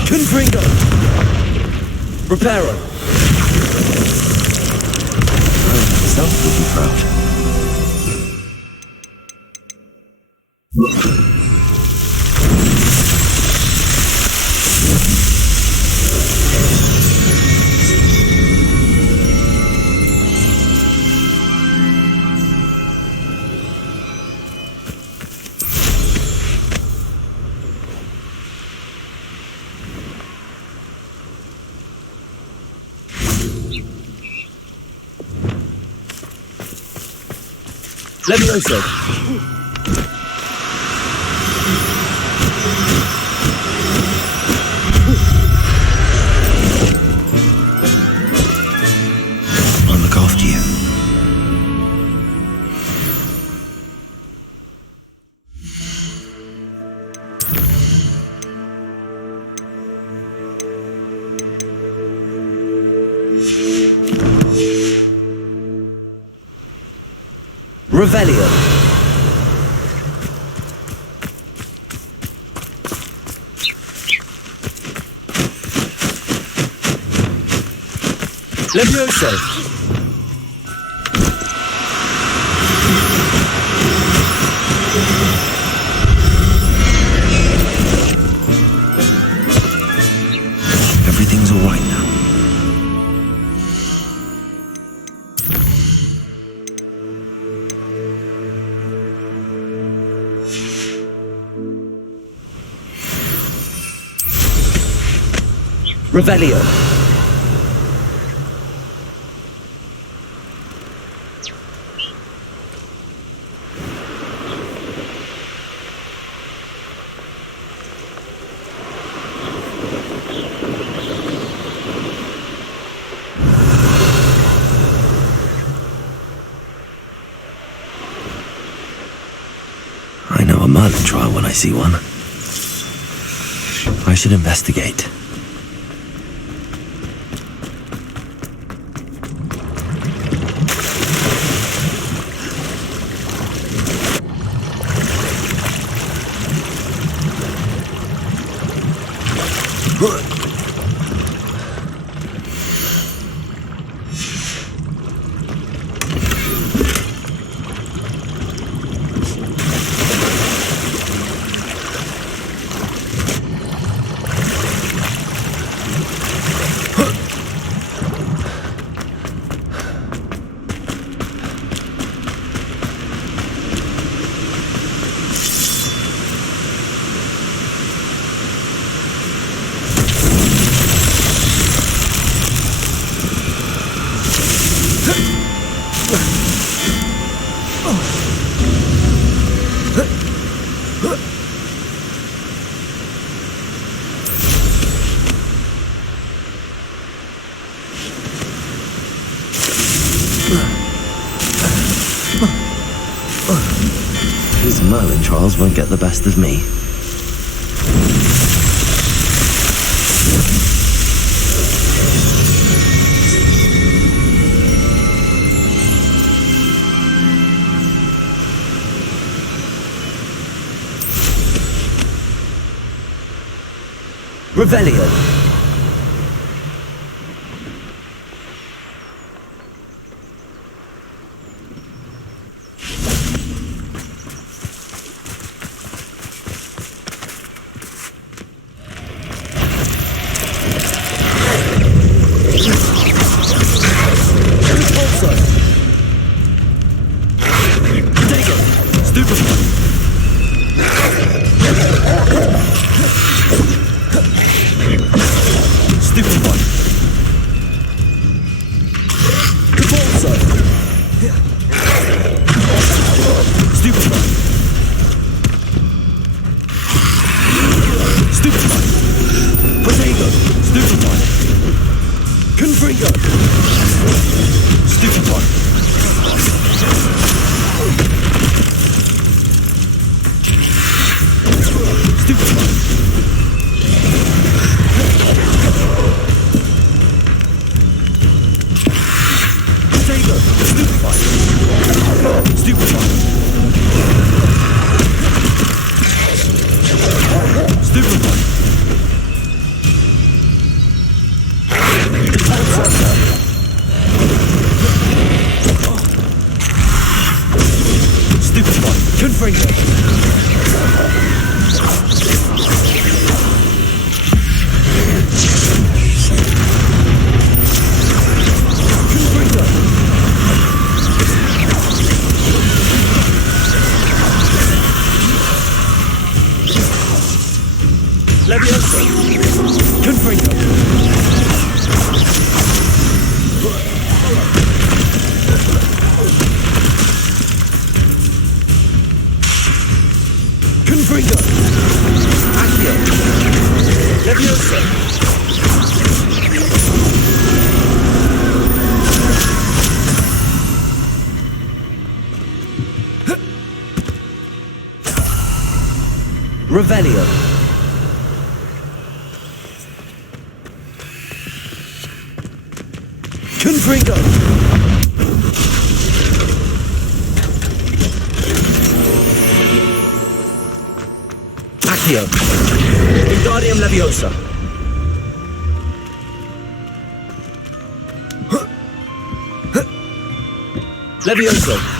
Confringo. Reparo. Myself would be proud. Levioso. I'll look after you. Revelio. Levioso. Everything's all right now. Revelio. I know a murder trial when I see one. I should investigate. These Merlin trials won't get the best of me. Revelio. Revelio. Confringo. Accio. Wingardium Leviosa. Leviosa.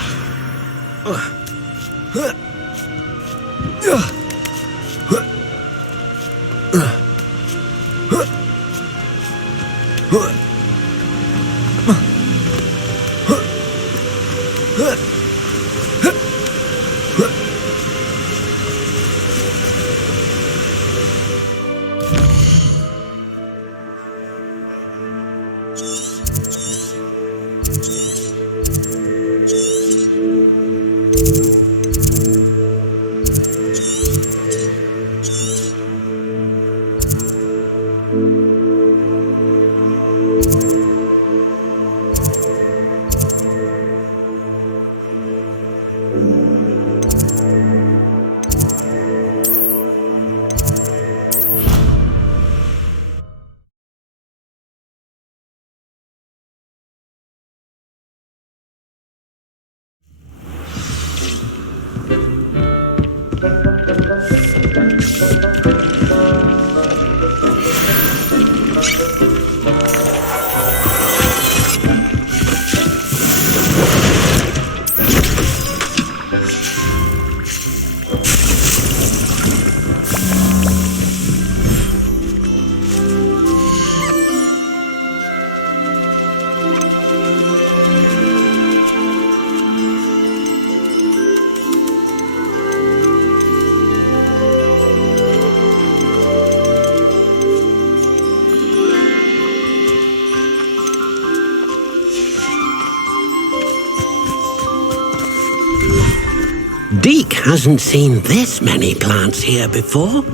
Deke hasn't seen this many plants here before.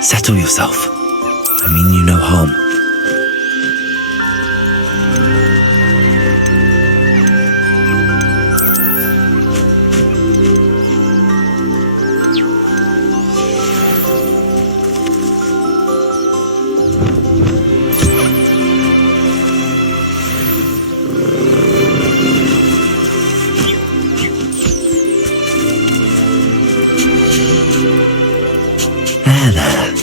Settle yourself. I mean you no harm. There.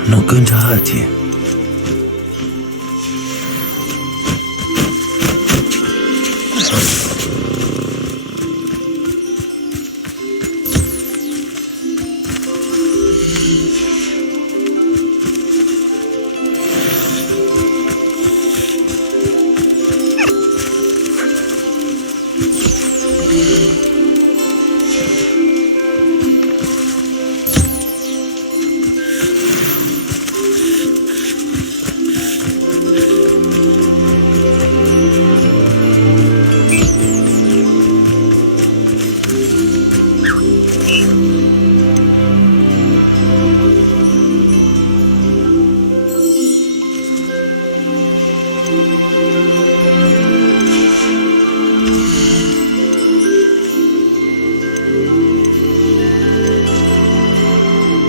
I'm not going to hurt you.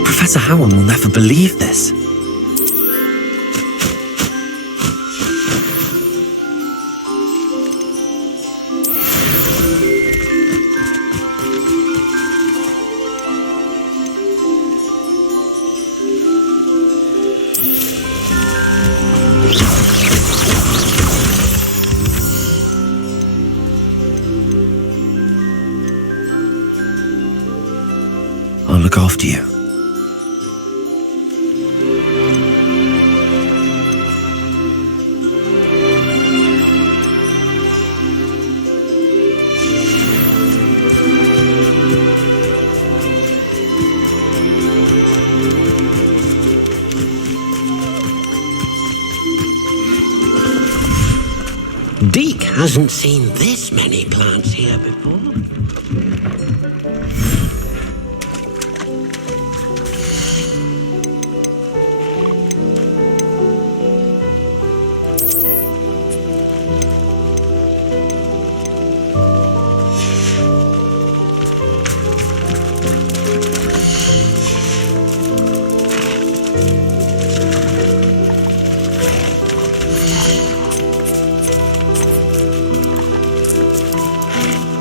Professor Howard will never believe this. I'll look after you. Deke hasn't seen this many plants here before.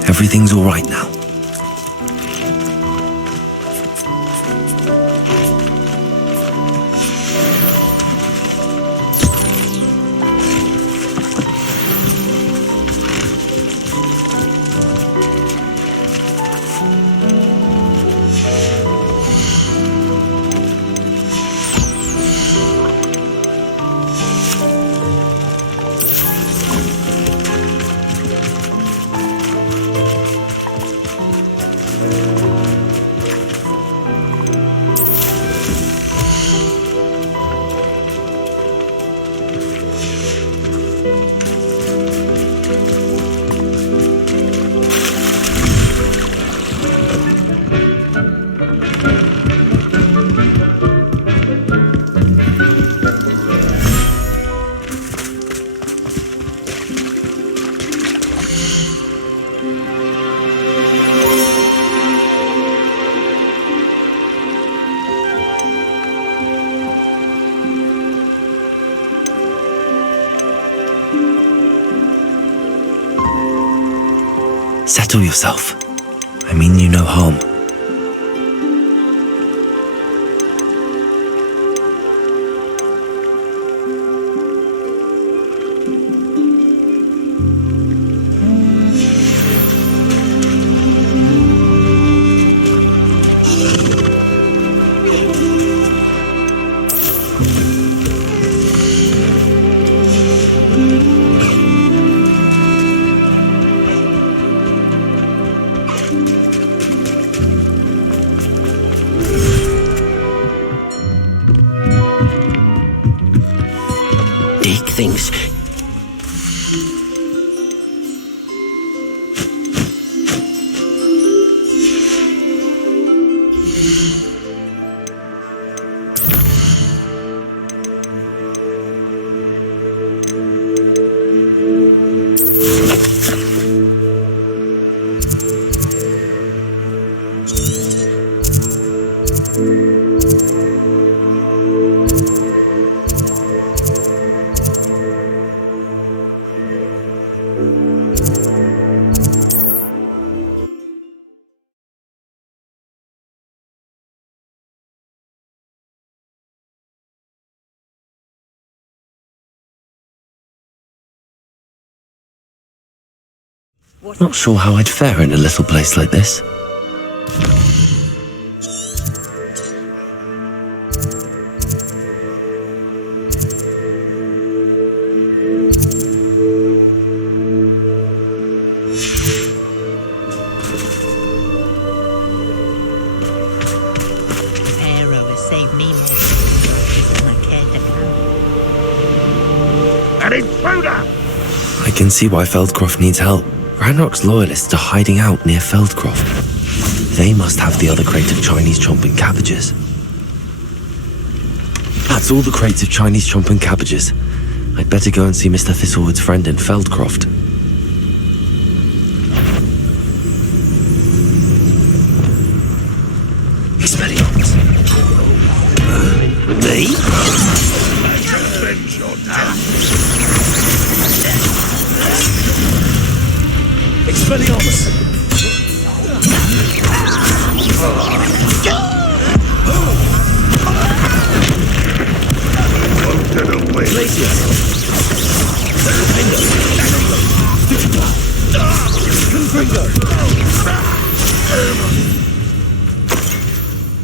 Everything's all right now. Settle yourself. I mean you no harm. take things. Not sure how I'd fare in a little place like this. Pharaoh has saved me more than I cared to count. An intruder! I can see why Feldcroft needs help. Ranrock's loyalists are hiding out near Feldcroft. They must have the other crate of Chinese chomping cabbages. That's all the crates of Chinese chomping cabbages. I'd better go and see Mr. Thistlewood's friend in Feldcroft. Expelliarmus. Me? Avenge your death! Expelliarmus! Wounded away.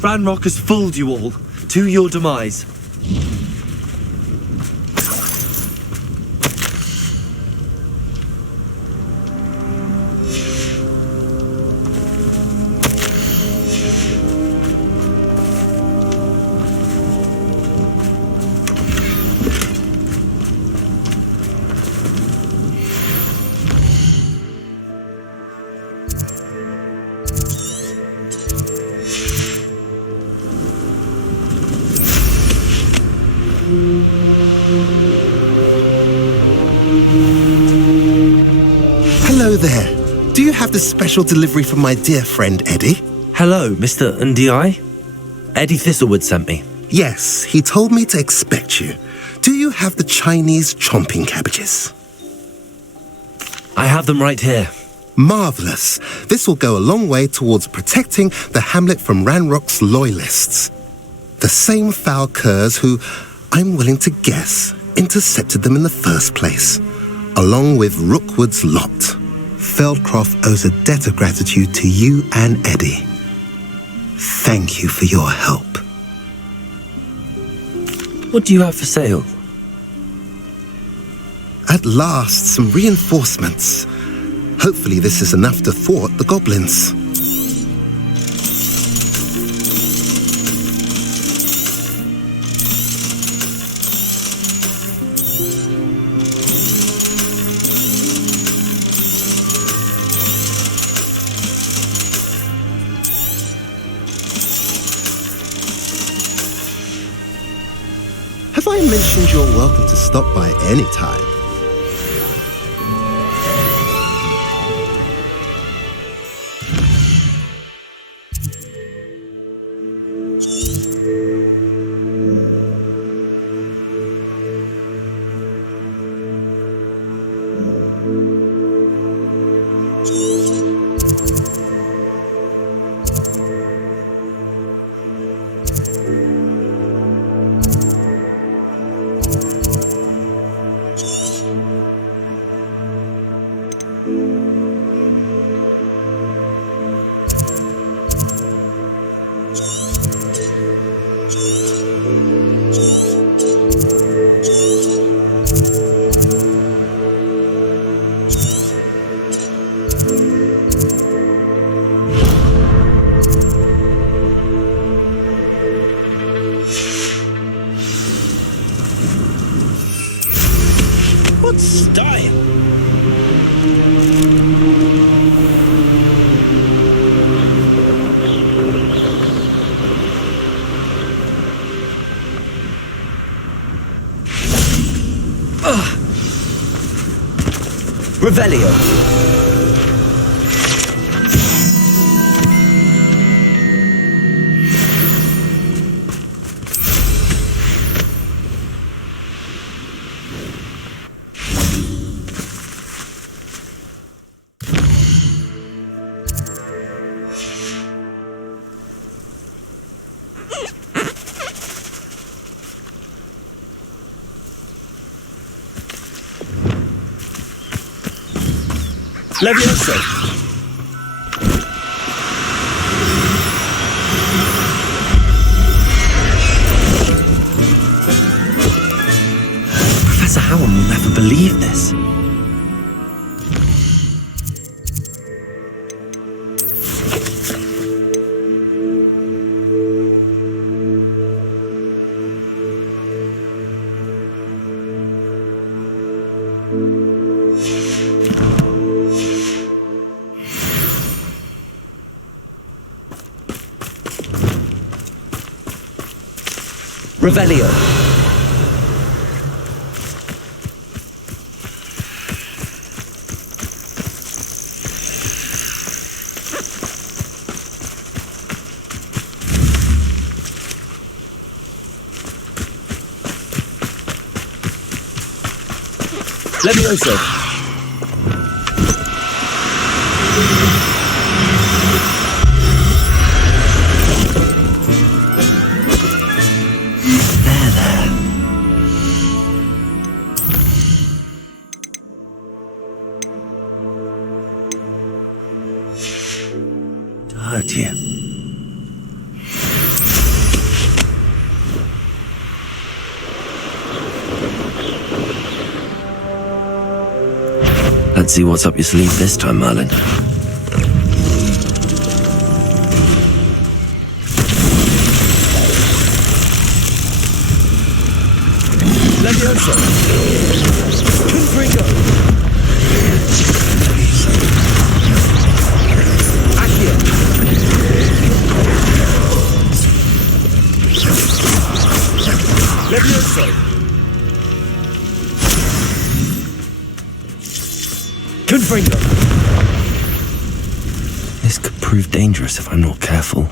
Ranrock has fooled you all, to your demise. Hello there. Do you have the special delivery from my dear friend Eddie? Hello, Mr. Ndi. Eddie Thistlewood sent me. Yes, he told me to expect you. Do you have the Chinese chomping cabbages? I have them right here. Marvellous. This will go a long way towards protecting the hamlet from Ranrock's loyalists. The same foul curs who, I'm willing to guess, intercepted them in the first place, along with Rookwood's lot. Feldcroft owes a debt of gratitude to you and Eddie. Thank you for your help. What do you have for sale? At last, some reinforcements. Hopefully this is enough to thwart the goblins. Have I mentioned you're welcome to stop by any time? got style. Revelio. Levioso. Professor Howard will never believe this. Revelio. Levioso. Hurt you. Let's see what's up your sleeve this time, Merlin. Levioso. Confringo. Levioso! Confringo! This could prove dangerous if I'm not careful.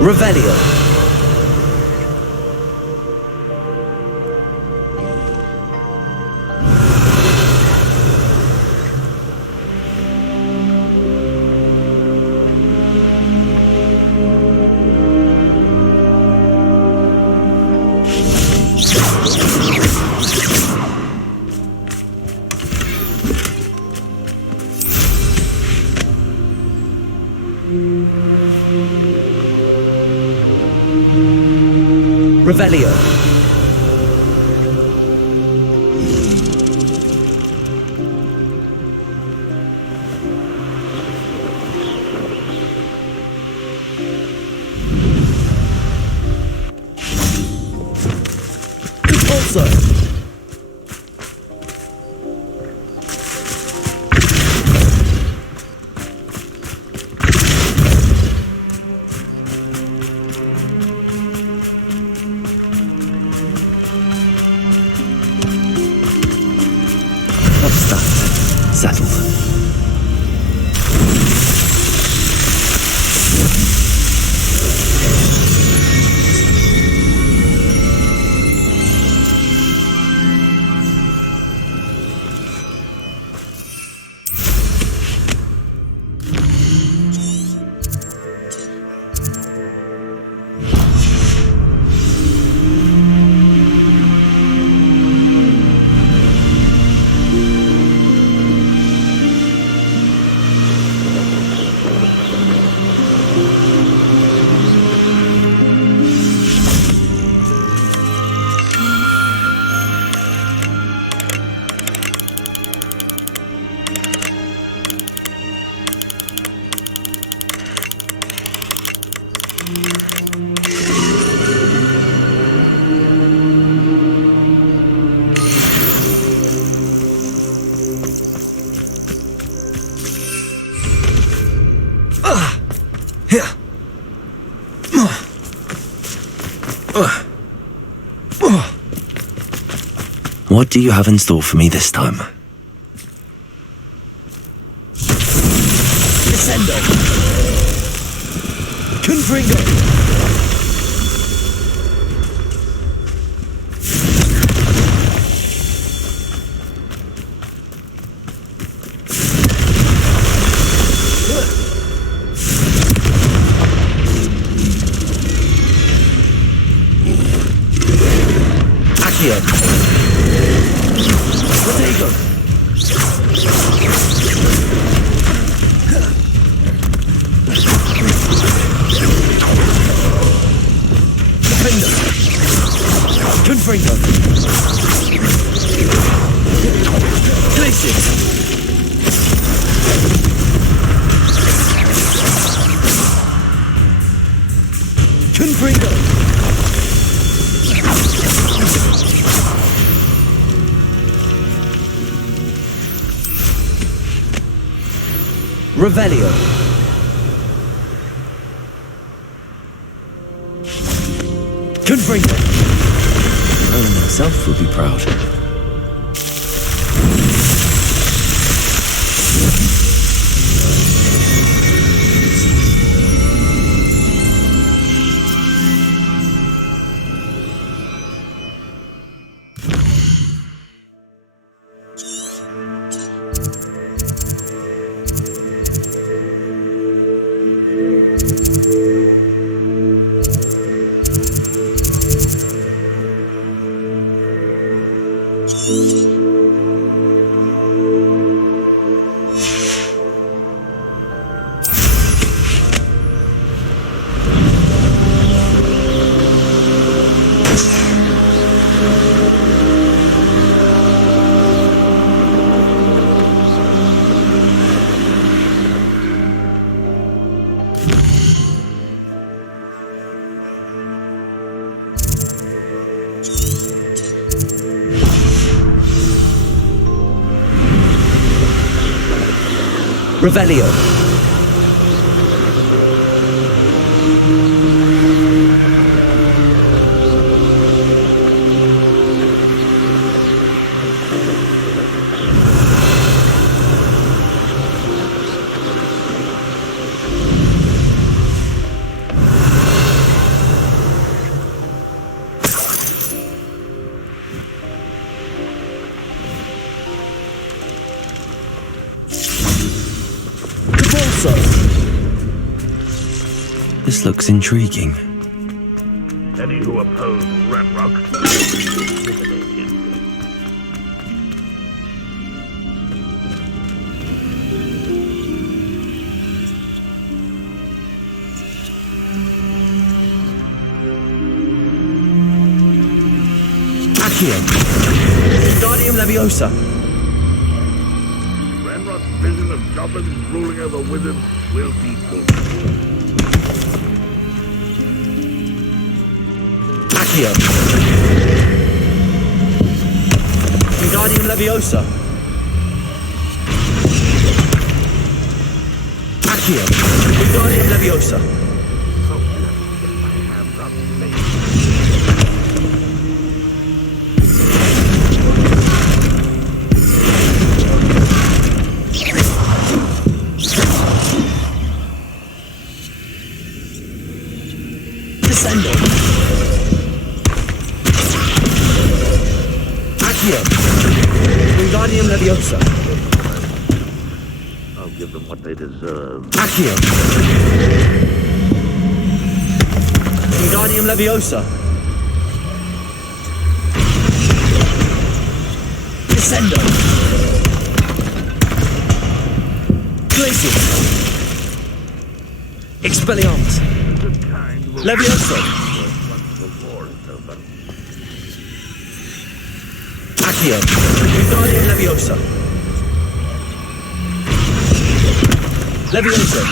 Revelio. Revelio. Expulso. Settled. What do you have in store for me this time? Descendo! Confringo! Accio! Protego! Defender! Confringo! Glacius! Confringo! Revelio. Confringo. Merlin himself would be proud. Revelio. This looks intriguing. Any who oppose Ranrock, eliminate him. Accio. Wingardium Leviosa. Ranrock's vision of goblins ruling over wizards will be fulfilled. Accio. Wingardium Leviosa. Accio. Wingardium Leviosa. Descendo. Accio. Wingardium Leviosa. I'll give them what they deserve. Accio. Wingardium Leviosa. Descendo. Glacius. Expelliarmus. Leviosa. Accio. Wingardium Leviosa. Leviosa.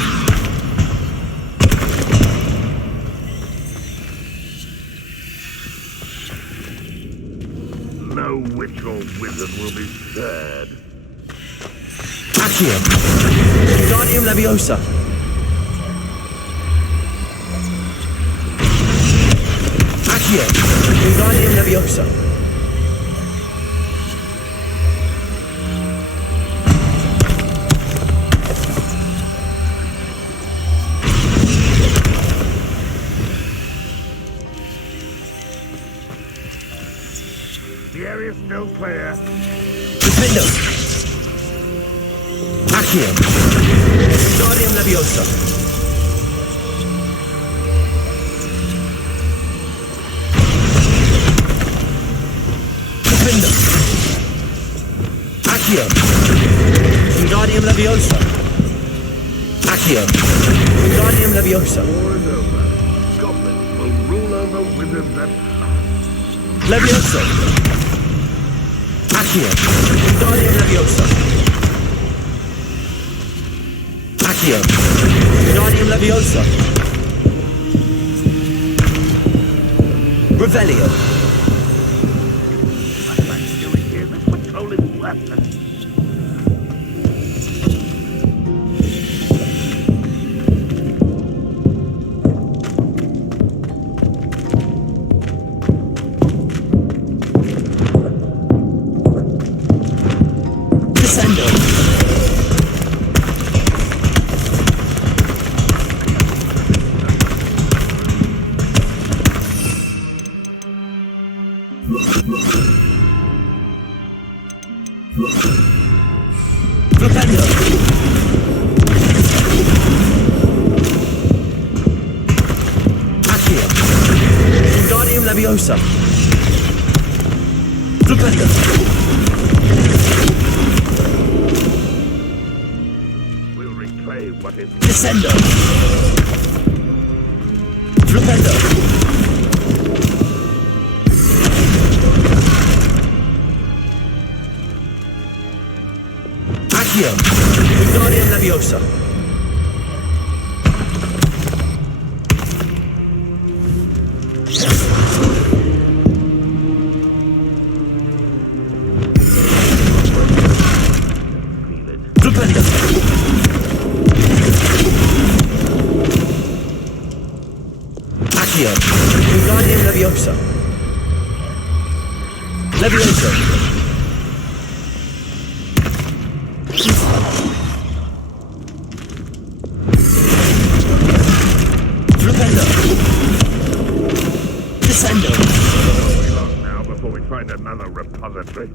No witch or wizard will be spared. Accio. Wingardium Leviosa. Accio. Wingardium Leviosa. The area's still clear. Defendo! Accio! Wingardium Leviosa! Defendo! Accio! Wingardium Leviosa! Accio! Wingardium Leviosa! War is over. Goblins will rule over wizards and... Leviosa! Accio! Wingardium Leviosa! Accio! Wingardium Leviosa! Revelio! What am I doing here? This patrol is worthless. Descendo! Flipendo! Accio! Wingardium Leviosa! Flipendo! We'll reclaim what is... Descendo! Flipendo! Accio! Wingardium Leviosa! Flipendo! Accio! Wingardium Leviosa! Leviosa! Flipendo! Descendo! We lost now before we find another repository.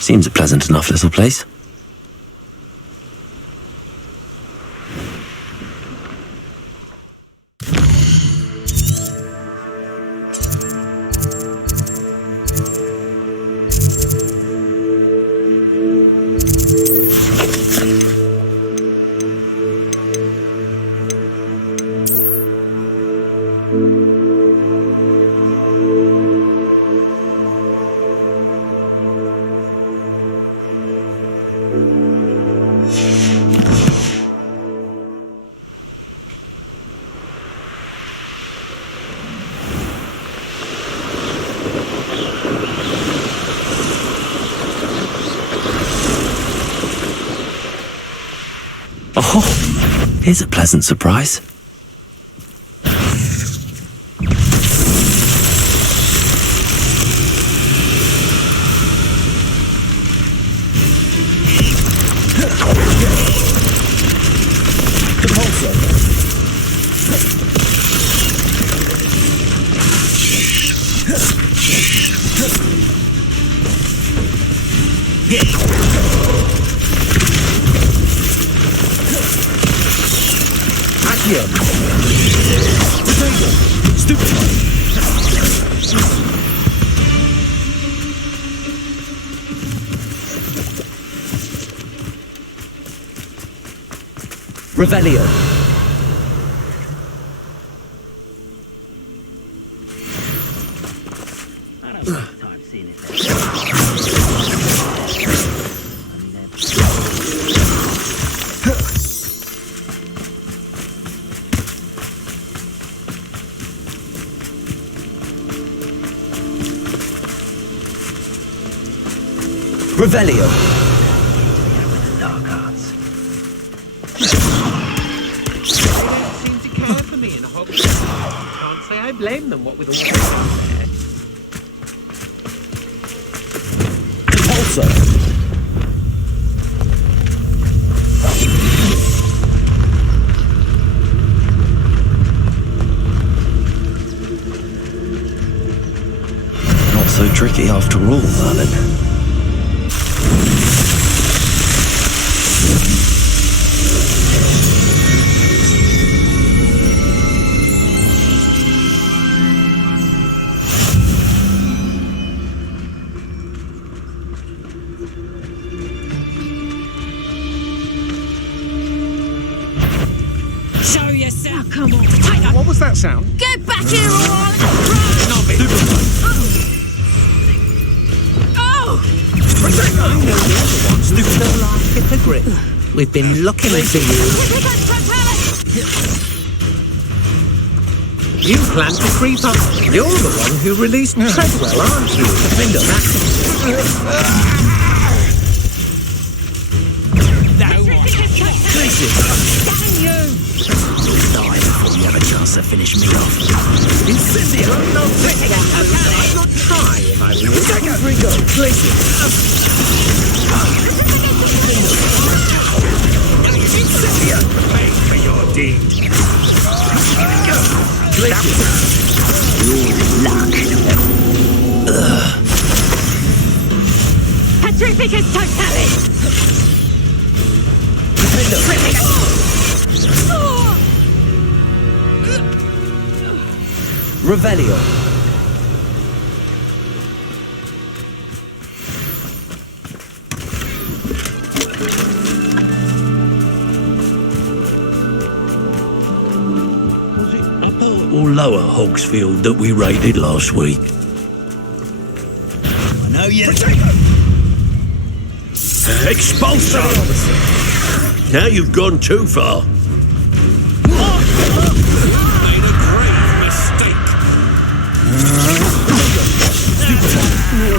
Seems a pleasant enough little place. Oh, here's a pleasant surprise. Revelio. I don't waste time seeing if Revelio. dark arts. Seem to care for me in Hogwarts. Can't say I blame them, what with all that. Repulsor. Not so tricky after all, Merlin. Show yourself. Oh, come on. Take that. What was that sound? Get back here, all right? Oh! I know you're the ones who stole our hippogriff. We've been looking for you. You plan to creep up. You're the one who released Treadwell, aren't you? Damn you! Die before you have a chance to finish me off. Incendio! I'd not try if I were you. Second Ringo, place Incendio! Pay for your deed. Place Your luck. Petrificus totalis! Revelio. Was it upper or lower Hogsfield that we raided last week? I know you. Expulso! Now you've gone too far. Made a grave mistake.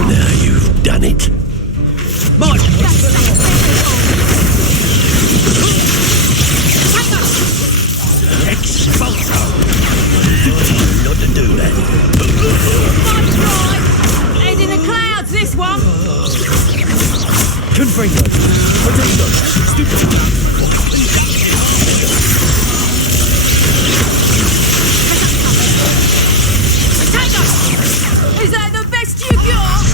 Now you've done it. Expulso. Not to do that. Nice ride! Head in the clouds, this one! Confringo. Is that the best you got?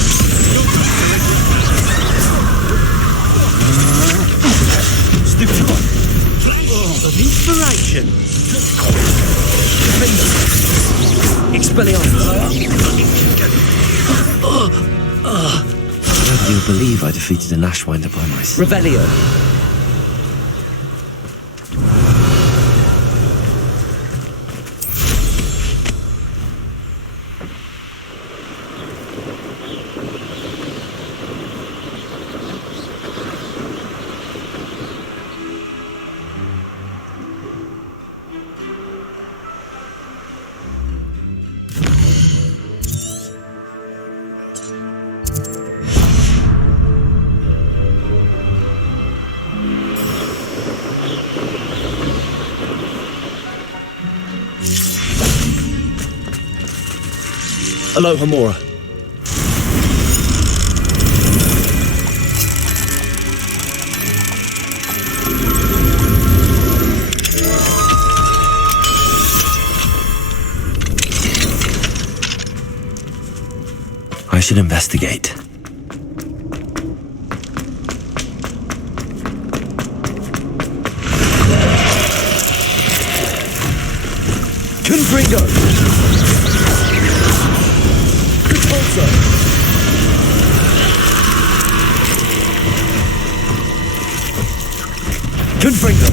Flash of inspiration. Nobody will believe I defeated an Ashwinder by myself. Revelio. Aloha Mora. I should investigate. Confringo! Confringo!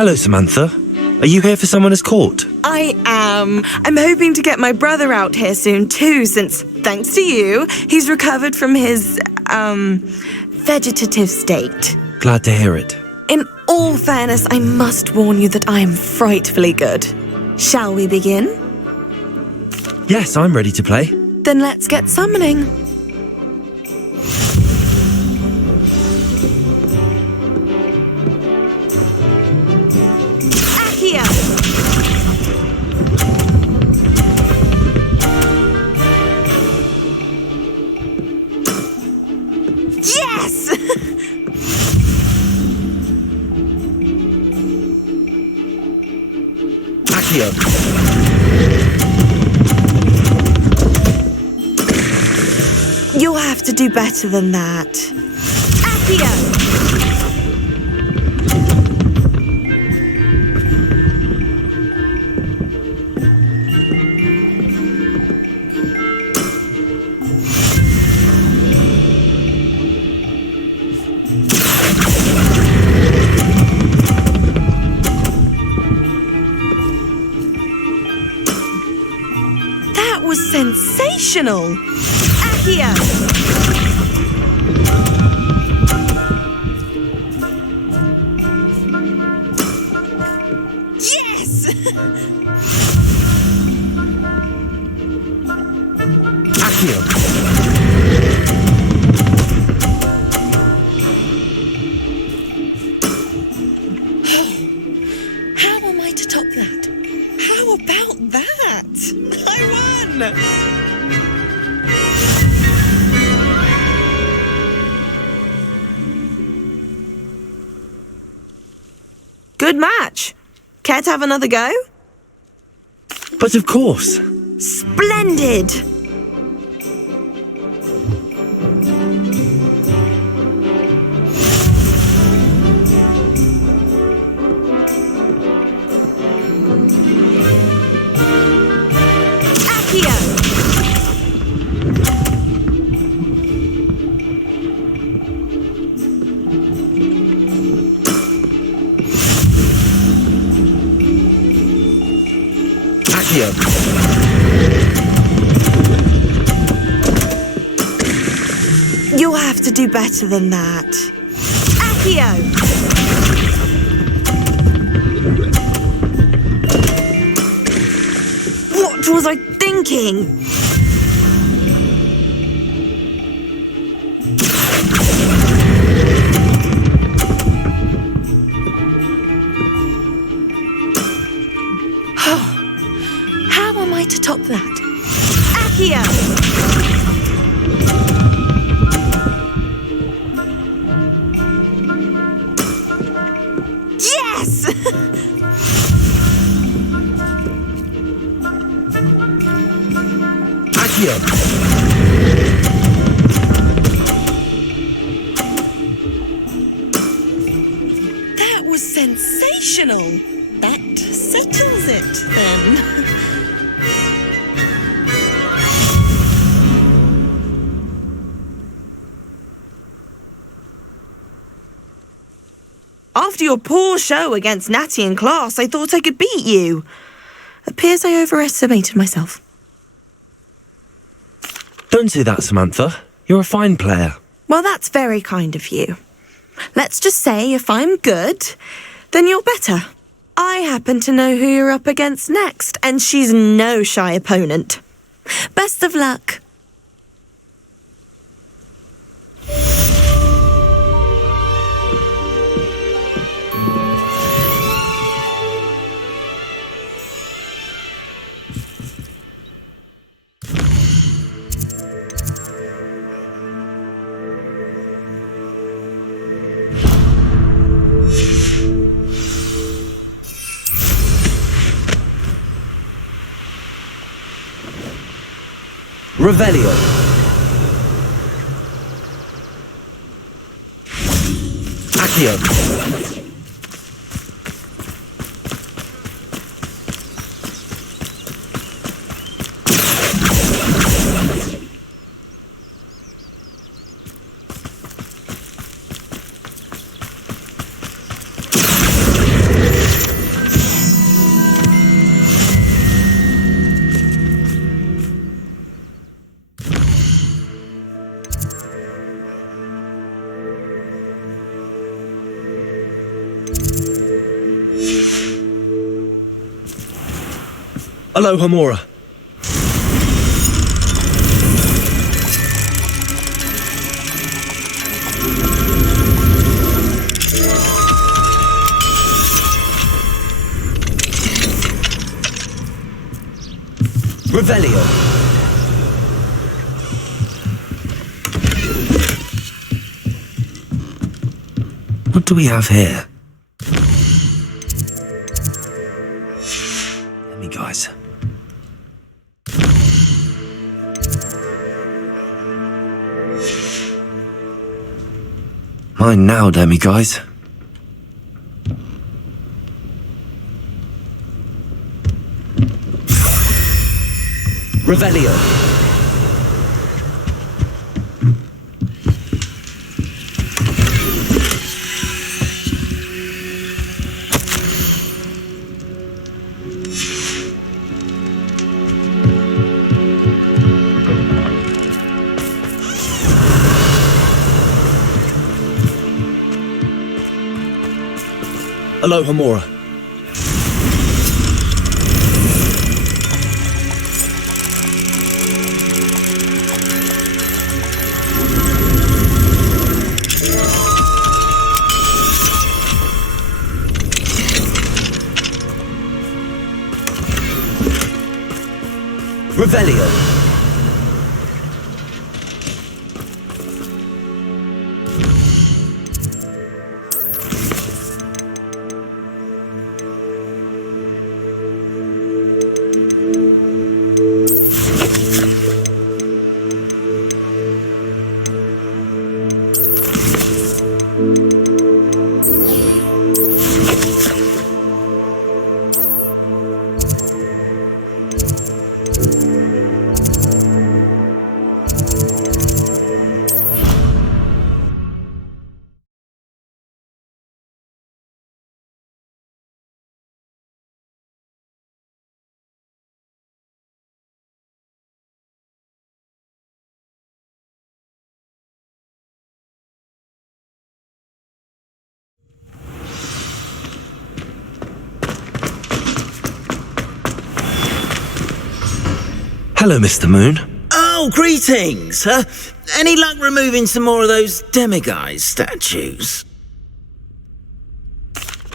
Hello, Samantha. Are you here for someone as court? I am. I'm hoping to get my brother out here soon too, since, thanks to you, he's recovered from his, vegetative state. Glad to hear it. In all fairness, I must warn you that I am frightfully good. Shall we begin? Yes, I'm ready to play. Then let's get summoning. Accio! Yes! Accio! You'll have to do better than that. Accio! That was sensational! Accio! Yes! Accio! How am I to top that? How about that? I won! Good match. Care to have another go? But of course. Splendid! Accio! Accio! You'll have to do better than that. Accio! What was I thinking? Revelio! That was sensational. That settles it, then. After your poor show against Natty in class, I thought I could beat you. Appears I overestimated myself. Don't say that, Samantha. You're a fine player. Well, that's very kind of you. Let's just say if I'm good, then you're better. I happen to know who you're up against next, and she's no shy opponent. Best of luck. Revelio. Accio. Aloha Mora. Revelio. What do we have here? Guys. Mine now, demiguise. Revelio. Aloha Mora. Revelio. Hello, Mr. Moon. Oh, greetings! Any luck removing some more of those demiguise statues?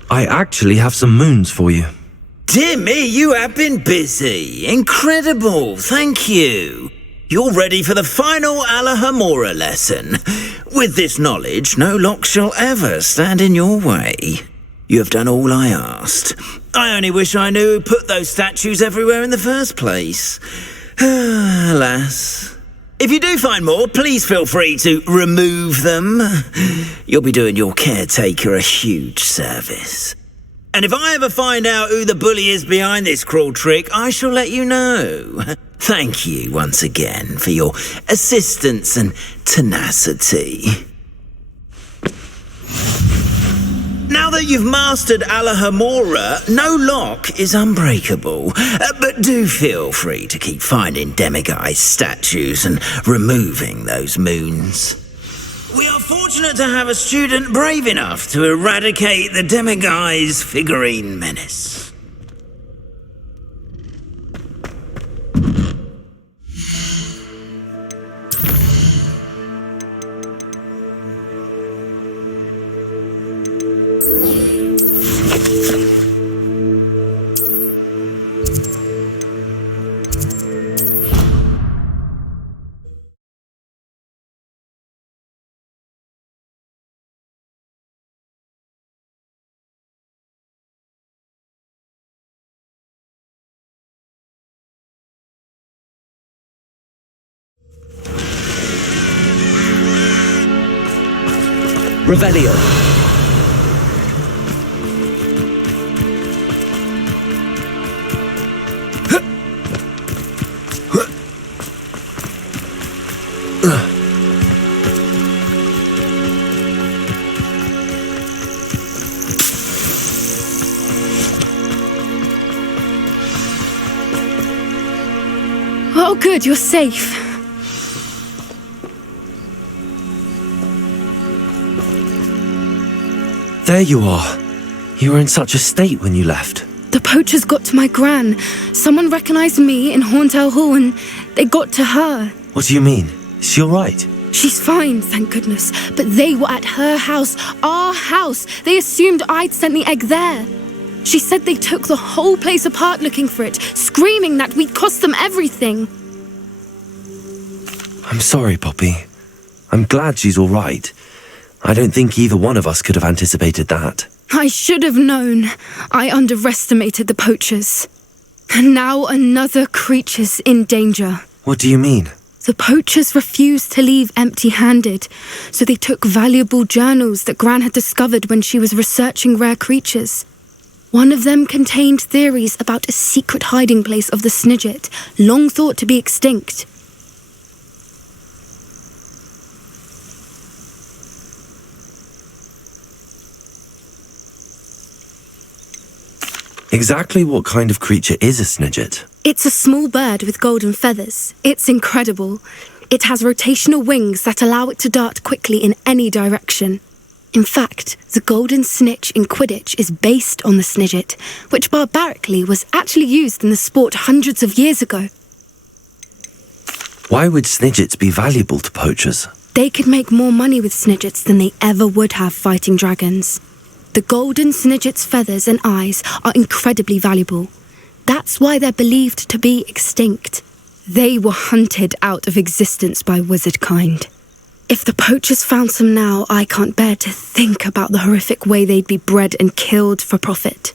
I actually have some moons for you. Dear me, you have been busy. Incredible, thank you. You're ready for the final Alahamora lesson. With this knowledge, no lock shall ever stand in your way. You have done all I asked. I only wish I knew who put those statues everywhere in the first place. Alas. If you do find more, please feel free to remove them. You'll be doing your caretaker a huge service. And if I ever find out who the bully is behind this cruel trick, I shall let you know. Thank you once again for your assistance and tenacity. Now that you've mastered Alahamora, no lock is unbreakable. But do feel free to keep finding demiguise statues and removing those moons. We are fortunate to have a student brave enough to eradicate the demiguise figurine menace. Revelio. Oh, good, you're safe. There you are. You were in such a state when you left. The poachers got to my gran. Someone recognised me in Horntail Hall and they got to her. What do you mean? Is she all right? She's fine, thank goodness. But they were at her house, our house. They assumed I'd sent the egg there. She said they took the whole place apart looking for it, screaming that we'd cost them everything. I'm sorry, Poppy. I'm glad she's all right. I don't think either one of us could have anticipated that. I should have known. I underestimated the poachers. And now another creature's in danger. What do you mean? The poachers refused to leave empty-handed, so they took valuable journals that Gran had discovered when she was researching rare creatures. One of them contained theories about a secret hiding place of the Snidget, long thought to be extinct. Exactly what kind of creature is a Snidget? It's a small bird with golden feathers. It's incredible. It has rotational wings that allow it to dart quickly in any direction. In fact, the golden snitch in Quidditch is based on the Snidget, which barbarically was actually used in the sport hundreds of years ago. Why would Snidgets be valuable to poachers? They could make more money with Snidgets than they ever would have fighting dragons. The golden Snidget's feathers and eyes are incredibly valuable. That's why they're believed to be extinct. They were hunted out of existence by wizard kind. If the poachers found some now, I can't bear to think about the horrific way they'd be bred and killed for profit.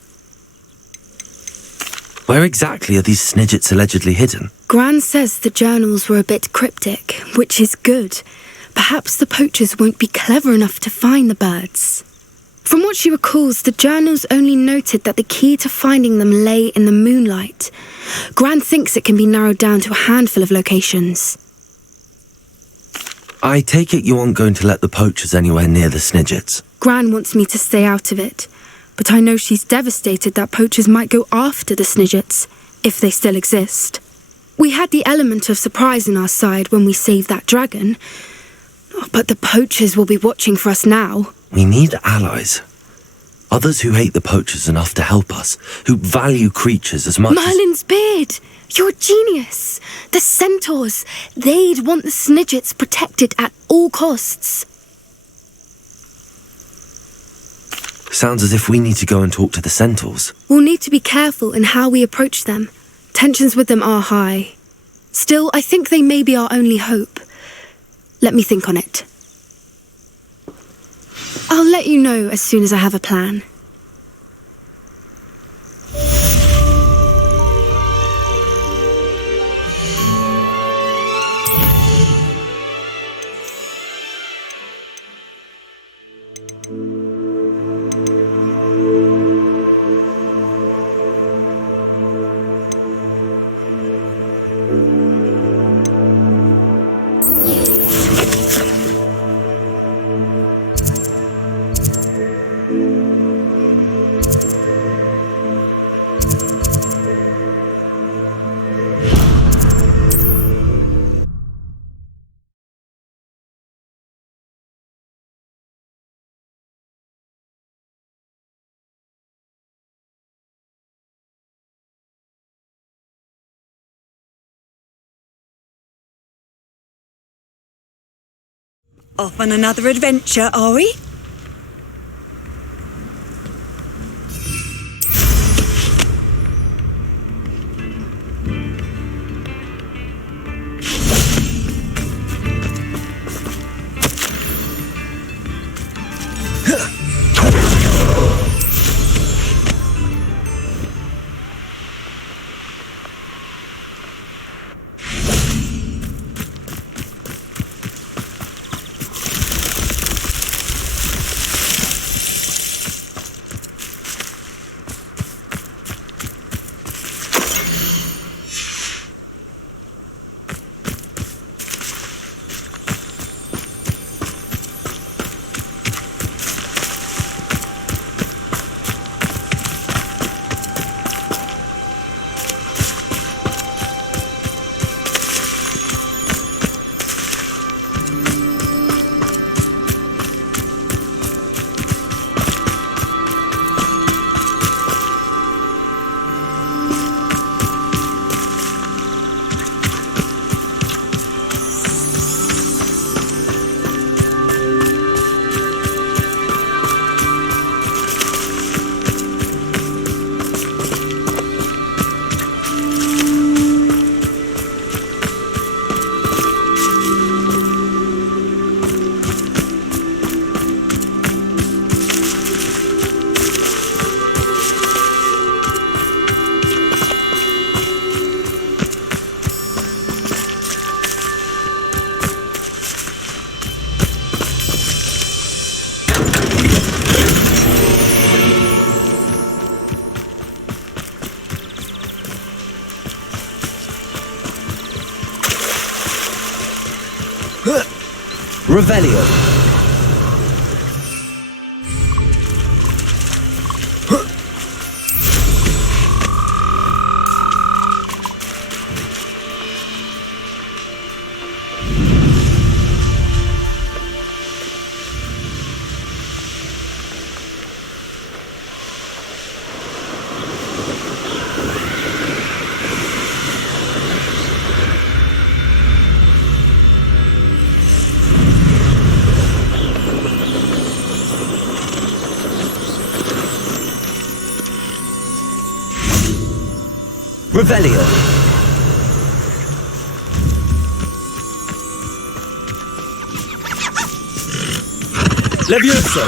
Where exactly are these Snidgets allegedly hidden? Gran says the journals were a bit cryptic, which is good. Perhaps the poachers won't be clever enough to find the birds. From what she recalls, the journals only noted that the key to finding them lay in the moonlight. Gran thinks it can be narrowed down to a handful of locations. I take it you aren't going to let the poachers anywhere near the Snidgets. Gran wants me to stay out of it, but I know she's devastated that poachers might go after the Snidgets, if they still exist. We had the element of surprise on our side when we saved that dragon, but the poachers will be watching for us now. We need allies. Others who hate the poachers enough to help us, who value creatures as much Merlin's beard! You're a genius! The centaurs! They'd want the Snidgets protected at all costs. Sounds as if we need to go and talk to the centaurs. We'll need to be careful in how we approach them. Tensions with them are high. Still, I think they may be our only hope. Let me think on it. I'll let you know as soon as I have a plan. Off on another adventure, are we? Revelio. Revelio. Levioso.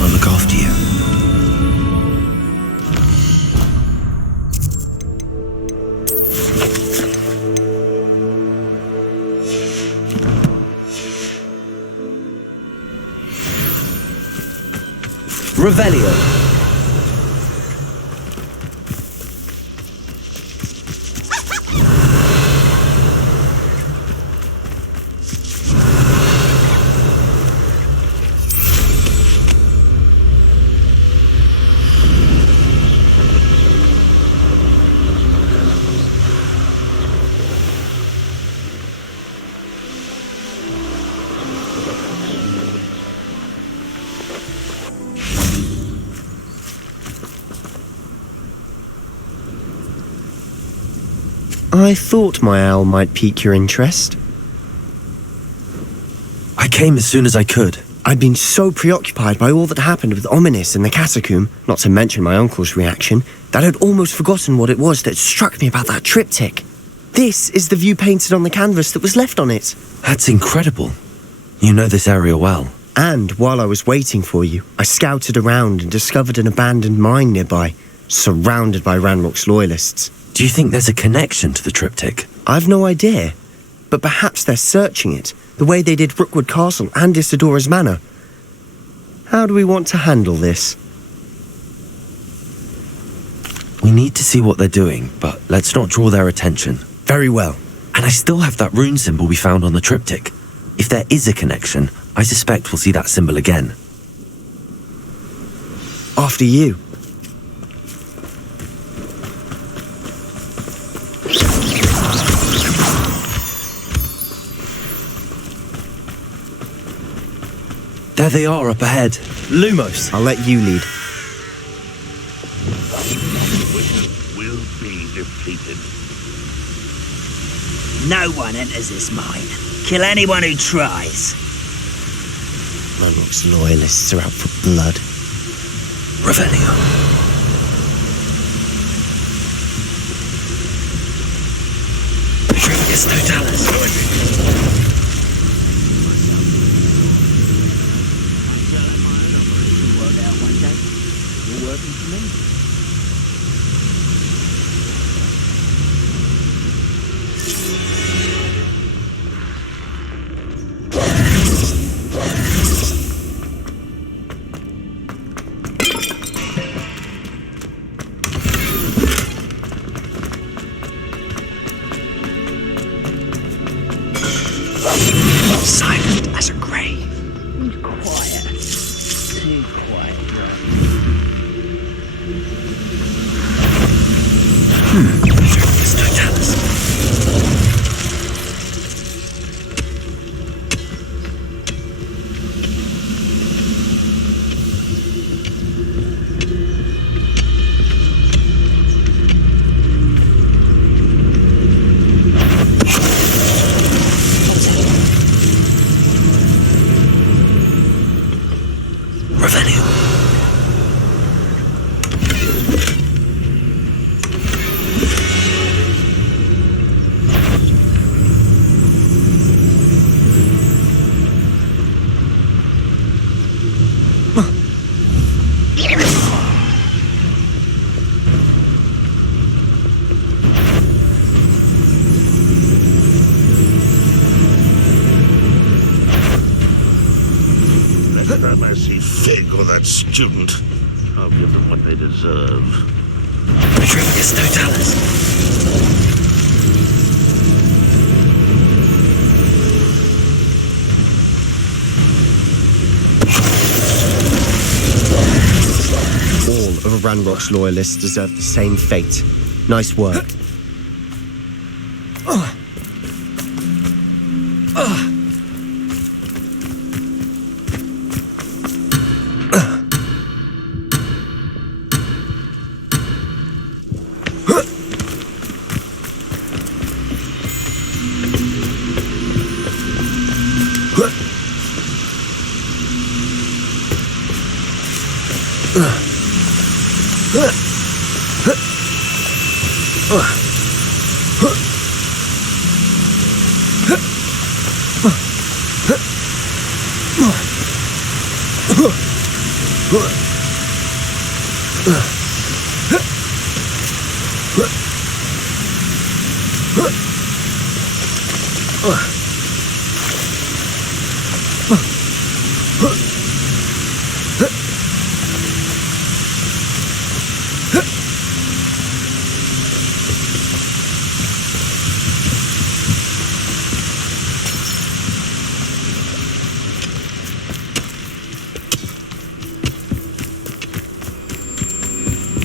I'll look after you. Revelio. I thought my owl might pique your interest. I came as soon as I could. I'd been so preoccupied by all that happened with Ominis in the catacomb, not to mention my uncle's reaction, that I'd almost forgotten what it was that struck me about that triptych. This is the view painted on the canvas that was left on it. That's incredible. You know this area well. And while I was waiting for you, I scouted around and discovered an abandoned mine nearby, surrounded by Ranrock's loyalists. Do you think there's a connection to the triptych? I've no idea, but perhaps they're searching it, the way they did Rookwood Castle and Isidora's Manor. How do we want to handle this? We need to see what they're doing, but let's not draw their attention. Very well. And I still have that rune symbol we found on the triptych. If there is a connection, I suspect we'll see that symbol again. After you. There they are up ahead. Lumos. I'll let you lead. Wizards will be defeated. No one enters this mine. Kill anyone who tries. Ranrock's loyalists are out for blood. Revelio. Petrificus Totalis. Silent as a grave. Quiet. Too quiet, Petrificus Totalis. Revelio. Let that messy fig or that student. I'll give them what they deserve. Petrificus Totalis. All of Ranrock's loyalists deserve the same fate. Nice work.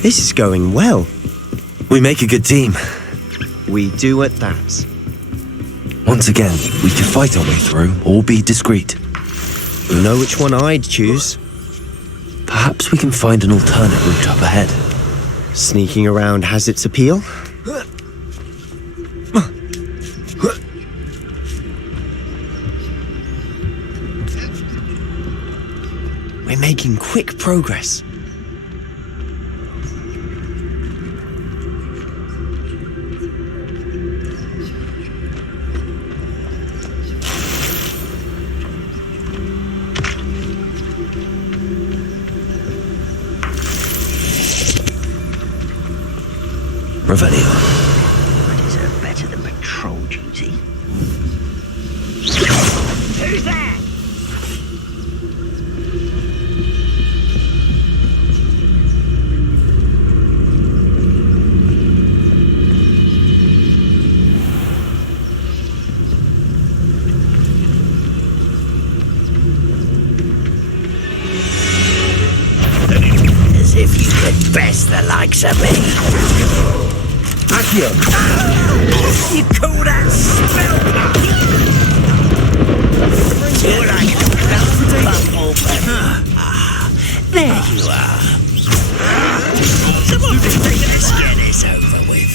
This is going well. We make a good team. We do at that. Once again, we can fight our way through or be discreet. You know which one I'd choose? Perhaps we can find an alternate route up ahead. Sneaking around has its appeal. We're making quick progress. Revelio. I deserve better than patrol duty. Who's there? As if you could best the likes of me. Accio! You call that spell? You're like a There you are. Come on, let's get this over with.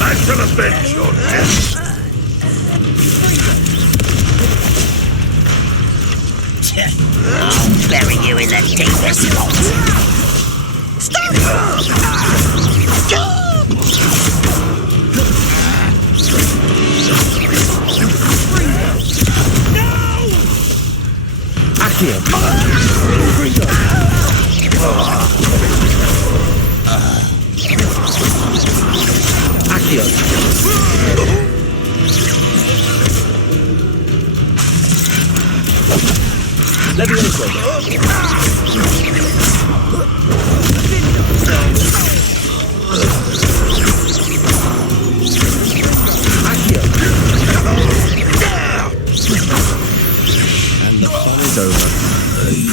I shall avenge your death. I'll bury you in the deepest spot.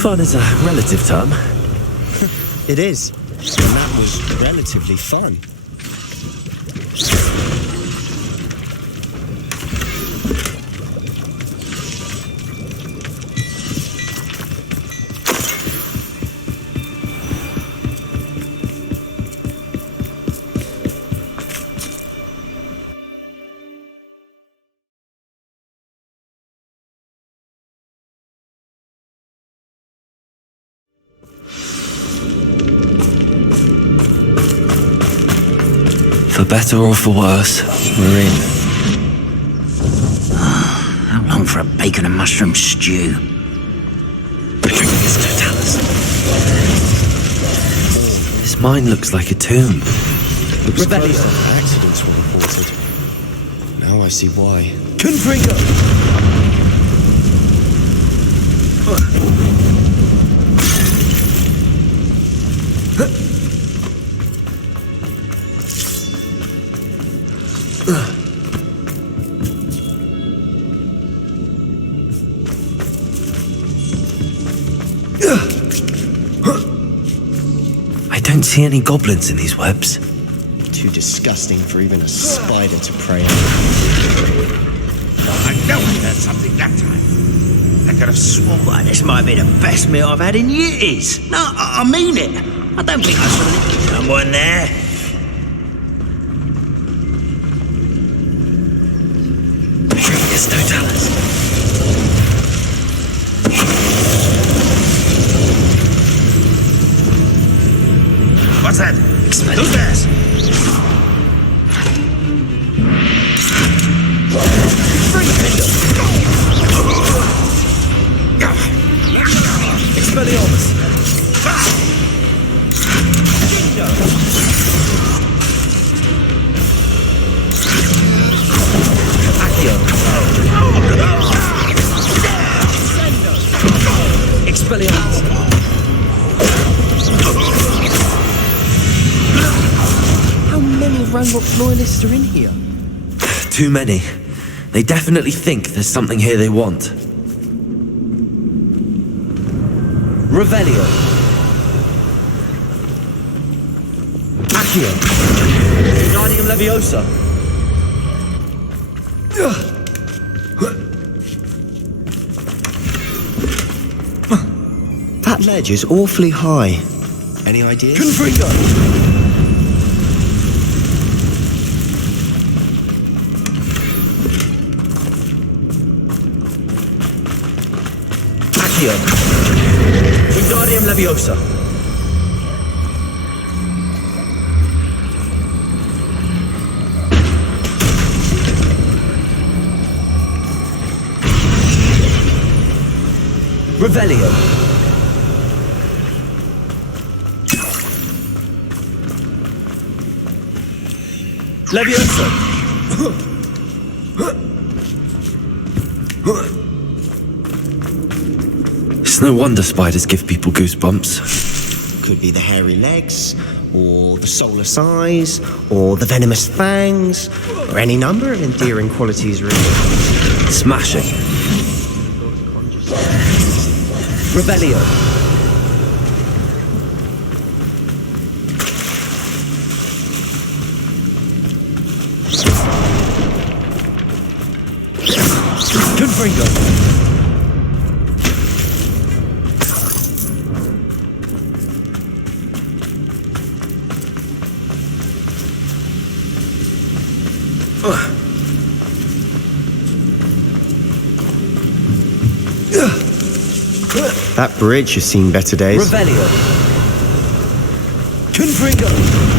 Fun is a relative term. It is. And that was relatively fun. For better or for worse, we're in. How long for a bacon and mushroom stew? This mine looks like a tomb. It was closed after accidents were reported. Now I see why. Confringo! I don't see any goblins in these webs. Too disgusting for even a spider to prey on. I know I heard something that time. I could have sworn This might be the best meal I've had in years. No, I mean it. I don't think I saw someone there. Yes, Totalis. What's that? Who's this? Expelliarmus. Accio. Expelliarmus. How many Ranrock's loyalists are in here? Too many. They definitely think there's something here they want. Revelio. Accio. Wingardium Leviosa. That ledge is awfully high. Any ideas? Confringo. Accio. Wingardium Leviosa. Revelio. Leviosa. It's no wonder spiders give people goosebumps. Could be the hairy legs, or the soulless eyes, or the venomous fangs, or any number of endearing qualities, really. Smashing. Revelio. Confringo. That bridge has seen better days. Revelio. Confringo.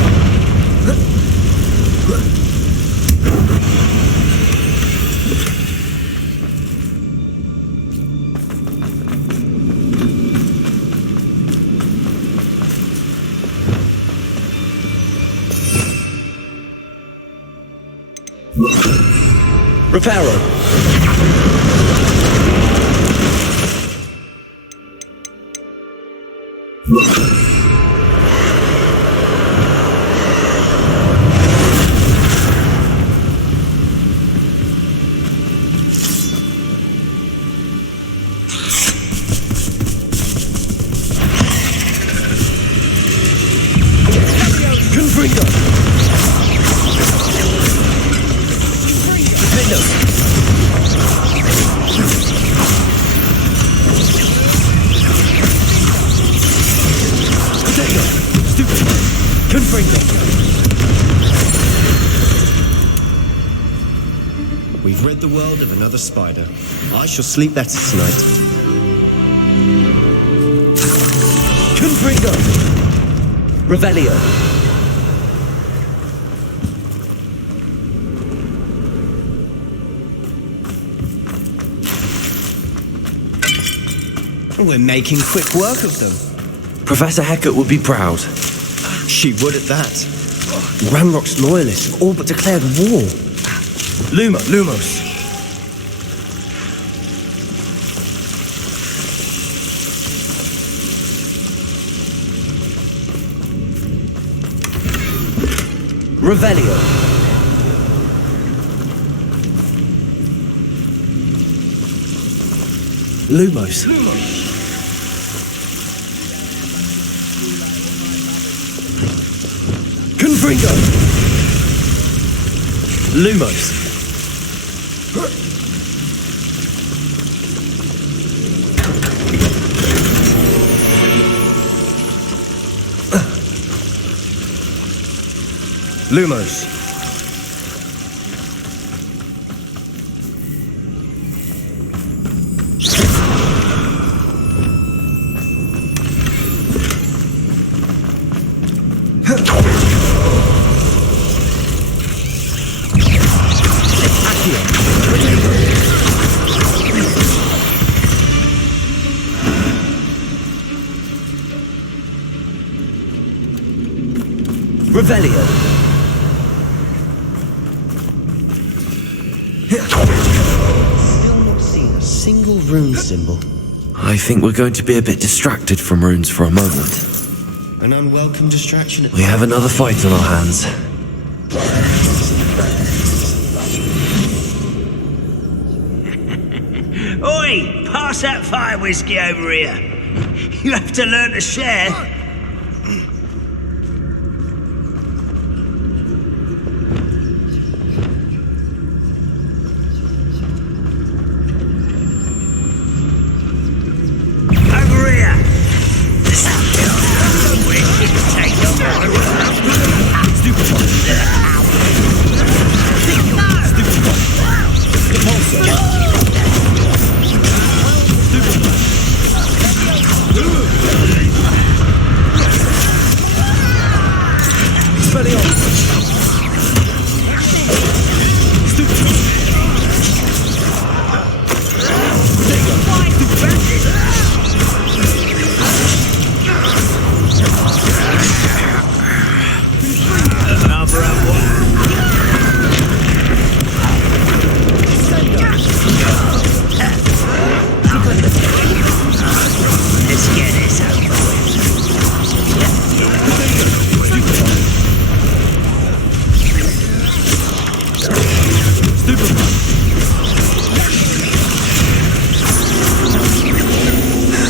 Reparo. We've rid the world of another spider. I shall sleep better tonight. Confringo. Revelio. We're making quick work of them. Professor Hecat would be proud. She would at that. Ranrock's loyalists have all but declared war. Lumos. Revelio. Lumos. Confringo. Lumos. Lumos. Revelio. Still not seen a single rune symbol. I think we're going to be a bit distracted from runes for a moment. An unwelcome distraction. We have another fight on our hands. Oi! Pass that fire whiskey over here. You have to learn to share.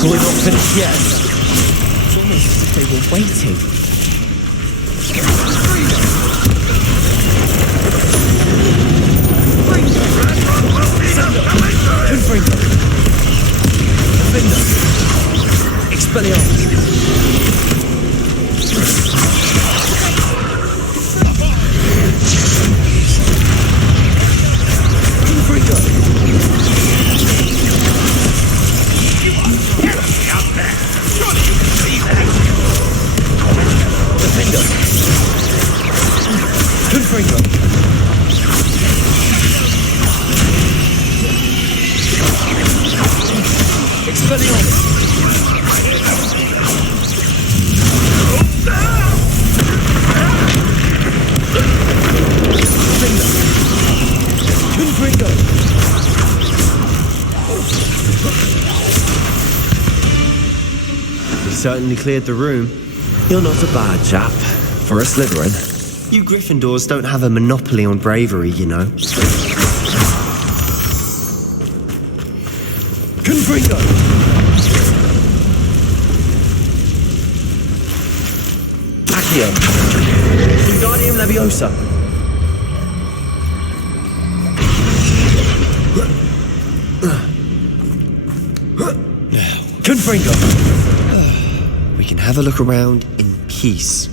We're not finished yet. It's almost as if they were waiting. Confringo. We certainly cleared the room. You're not a bad chap for a Slytherin. You Gryffindors don't have a monopoly on bravery, you know. Confringo! Accio! Wingardium Leviosa! Confringo! We can have a look around in peace.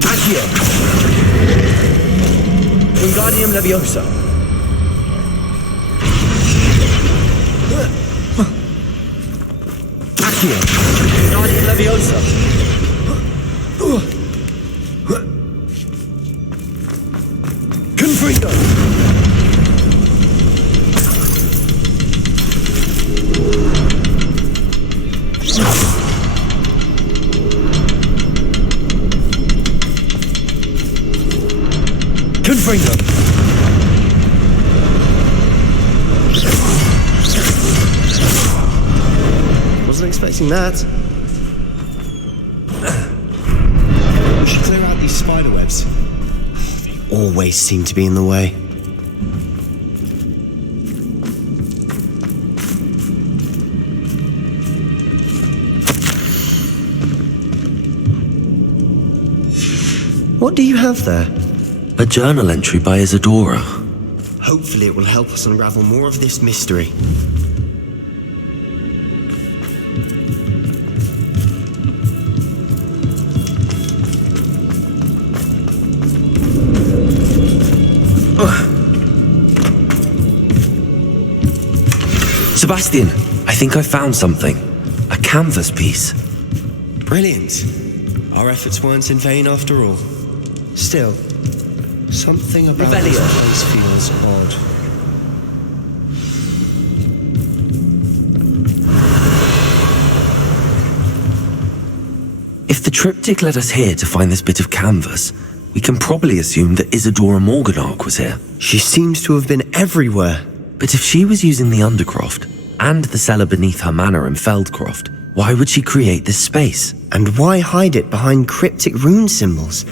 Accio! Wingardium Leviosa! Accio! Wingardium Leviosa! Confringo! Confringo! Wasn't expecting that. We should clear out these spider webs. They always seem to be in the way. What do you have there? A journal entry by Isadora. Hopefully it will help us unravel more of this mystery. Sebastian, I think I found something. A canvas piece. Brilliant. Our efforts weren't in vain after all. Still, something about this place feels odd. If the triptych led us here to find this bit of canvas, we can probably assume that Isadora Morganach was here. She seems to have been everywhere. But if she was using the Undercroft and the cellar beneath her manor in Feldcroft, why would she create this space? And why hide it behind cryptic rune symbols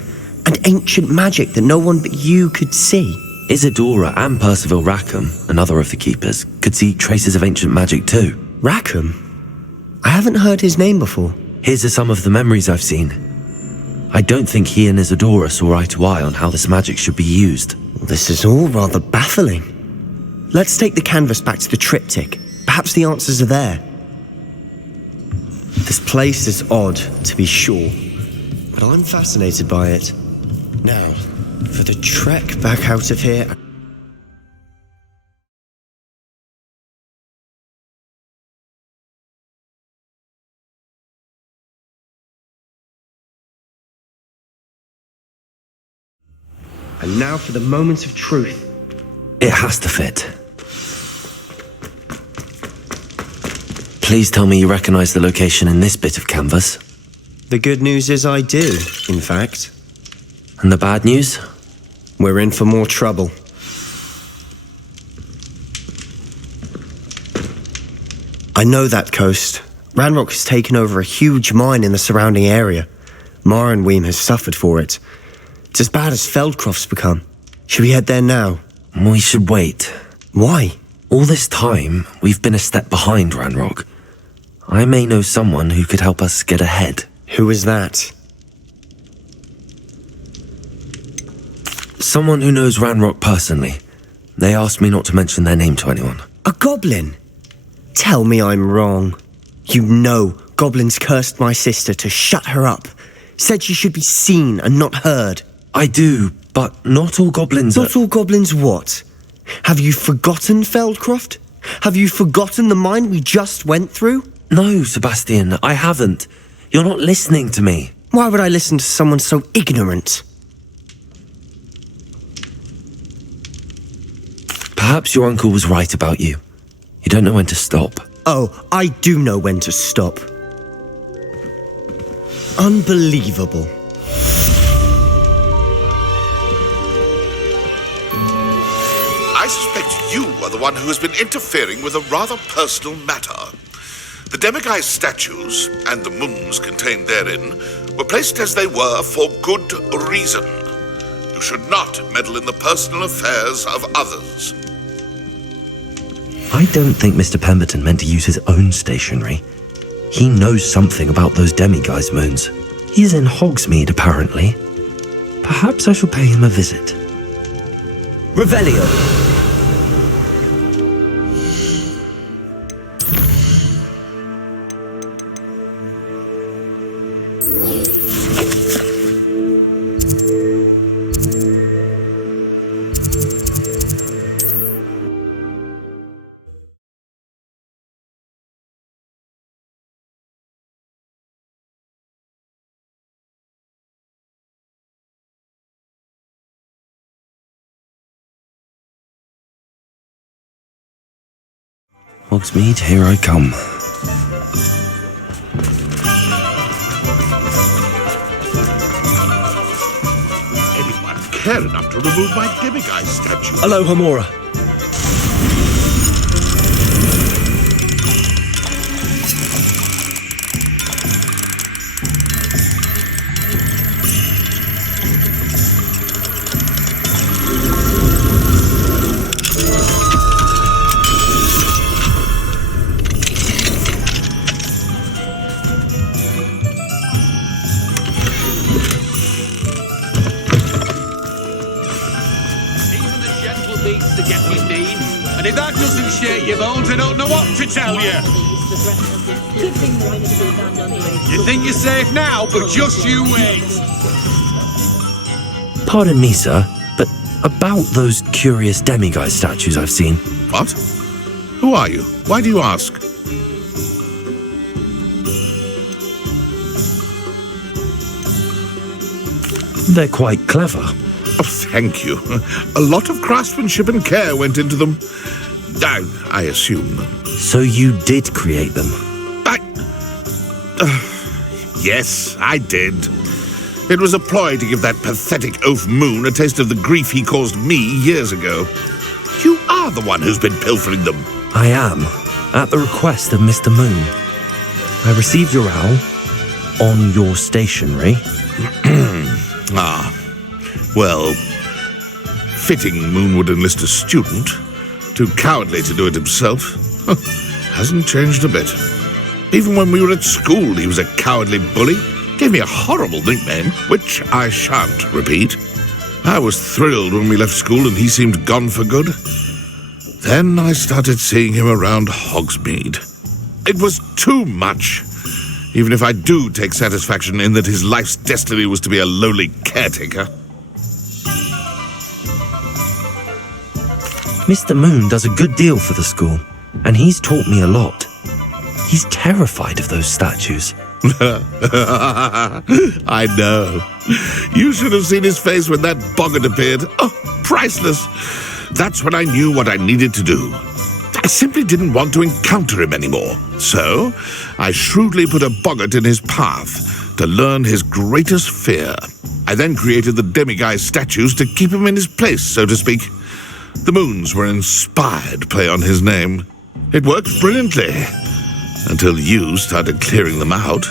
and ancient magic that no one but you could see? Isadora and Percival Rackham, another of the keepers, could see traces of ancient magic too. Rackham? I haven't heard his name before. His are some of the memories I've seen. I don't think he and Isadora saw eye to eye on how this magic should be used. This is all rather baffling. Let's take the canvas back to the triptych. Perhaps the answers are there. This place is odd, to be sure, but I'm fascinated by it. Now, for the trek back out of here... And now for the moment of truth. It has to fit. Please tell me you recognize the location in this bit of canvas. The good news is I do, in fact. And the bad news? We're in for more trouble. I know that coast. Ranrock has taken over a huge mine in the surrounding area. Marrenweem has suffered for it. It's as bad as Feldcroft's become. Should we head there now? We should wait. Why? All this time, we've been a step behind Ranrock. I may know someone who could help us get ahead. Who is that? Someone who knows Ranrock personally. They asked me not to mention their name to anyone. A goblin? Tell me I'm wrong. You know goblins cursed my sister to shut her up. Said she should be seen and not heard. I do, but not all goblins Not all goblins what? Have you forgotten Feldcroft? Have you forgotten the mine we just went through? No, Sebastian, I haven't. You're not listening to me. Why would I listen to someone so ignorant? Perhaps your uncle was right about you. You don't know when to stop. Oh, I do know when to stop. Unbelievable. I suspect you are the one who has been interfering with a rather personal matter. The demiguise statues and the moons contained therein were placed as they were for good reason. You should not meddle in the personal affairs of others. I don't think Mr. Pemberton meant to use his own stationery. He knows something about those demiguise moons. He's in Hogsmeade, apparently. Perhaps I shall pay him a visit. Revelio. Hogsmeade, here I come. Anyone care enough to remove my demiguise statue? Hello, Hamora. And if that doesn't shake your bones, I don't know what to tell you. You think you're safe now, but just you wait. Pardon me, sir, but about those curious demiguise statues I've seen. What? Who are you? Why do you ask? They're quite clever. Oh, thank you. A lot of craftsmanship and care went into them. I assume. So you did create them? Yes, I did. It was a ploy to give that pathetic oaf Moon a taste of the grief he caused me years ago. You are the one who's been pilfering them. I am, at the request of Mr. Moon. I received your owl on your stationery. Well, fitting Moon would enlist a student. Too cowardly to do it himself. Hasn't changed a bit. Even when we were at school, he was a cowardly bully. Gave me a horrible nickname, which I shan't repeat. I was thrilled when we left school and he seemed gone for good. Then I started seeing him around Hogsmeade. It was too much. Even if I do take satisfaction in that his life's destiny was to be a lowly caretaker. Mr. Moon does a good deal for the school, and he's taught me a lot. He's terrified of those statues. I know. You should have seen his face when that boggart appeared. Oh, priceless. That's when I knew what I needed to do. I simply didn't want to encounter him anymore. So, I shrewdly put a boggart in his path to learn his greatest fear. I then created the demiguise statues to keep him in his place, so to speak. The moons were an inspired play on his name. It worked brilliantly, until you started clearing them out.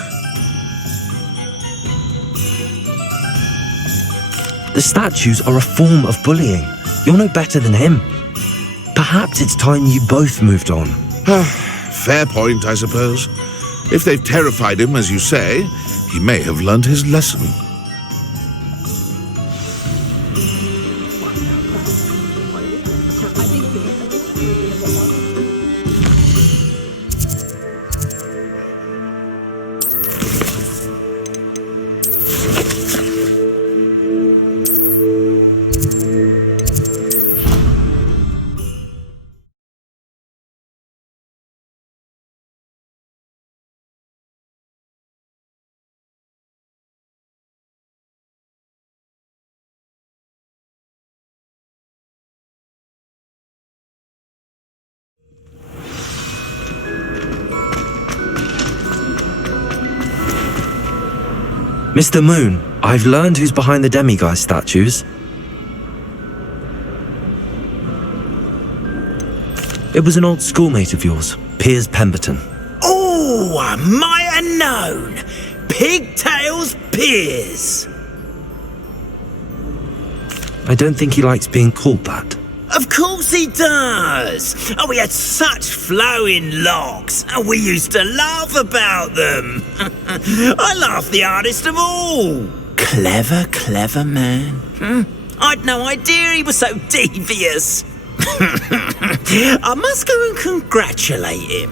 The statues are a form of bullying. You're no better than him. Perhaps it's time you both moved on. Fair point, I suppose. If they've terrified him, as you say, he may have learned his lesson. Mr. Moon, I've learned who's behind the demiguise statues. It was an old schoolmate of yours, Piers Pemberton. Oh, I might have known. Pigtails Piers. I don't think he likes being called that. Of course he does. Oh, he had such flowing locks, and we used to laugh about them. I laughed the hardest of all. Clever, clever man. I'd no idea he was so devious. I must go and congratulate him.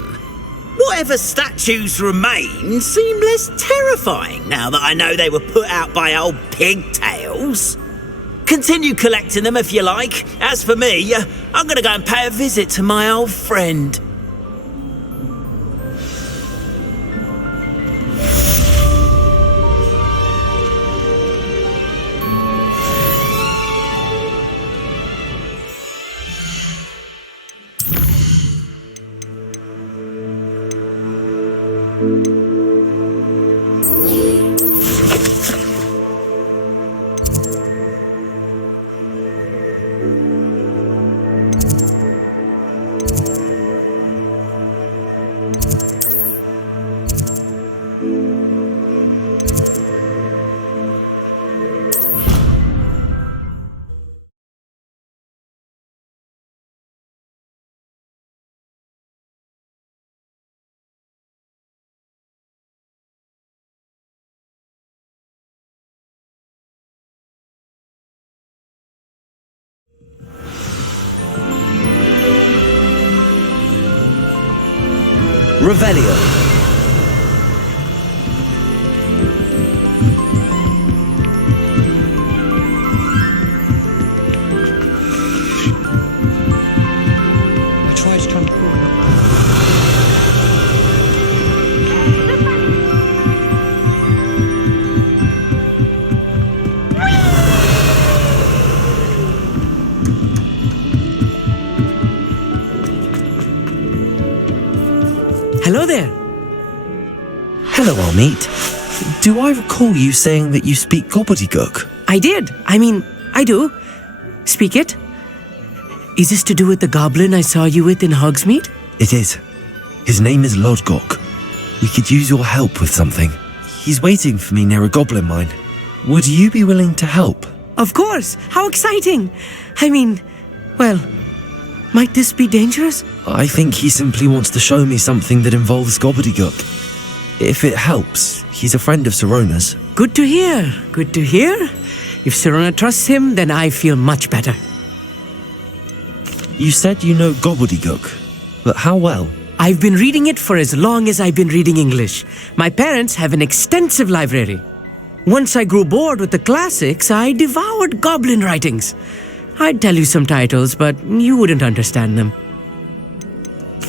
Whatever statues remain seem less terrifying now that I know they were put out by old pigtails. Continue collecting them if you like. As for me, I'm going to go and pay a visit to my old friend. Revelio. I tried to transport her. Hello there. Hello, Almeet. Do I recall you saying that you speak gobbledygook? I did. I do. Speak it. Is this to do with the goblin I saw you with in Hogsmeade? It is. His name is Lodgok. We could use your help with something. He's waiting for me near a goblin mine. Would you be willing to help? Of course. How exciting. Well, might this be dangerous? I think he simply wants to show me something that involves gobbledygook. If it helps, he's a friend of Sirona's. Good to hear. Good to hear. If Sirona trusts him, then I feel much better. You said you know gobbledygook, but how well? I've been reading it for as long as I've been reading English. My parents have an extensive library. Once I grew bored with the classics, I devoured goblin writings. I'd tell you some titles, but you wouldn't understand them.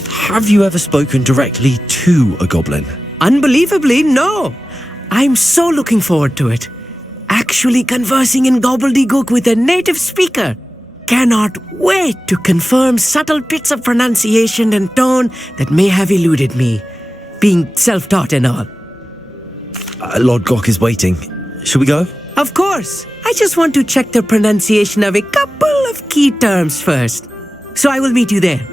Have you ever spoken directly to a goblin? Unbelievably, no. I'm so looking forward to it. Actually conversing in gobbledygook with a native speaker. Cannot wait to confirm subtle bits of pronunciation and tone that may have eluded me, being self-taught and all. Lodgok is waiting. Shall we go? Of course. I just want to check the pronunciation of a couple of key terms first. So I will meet you there.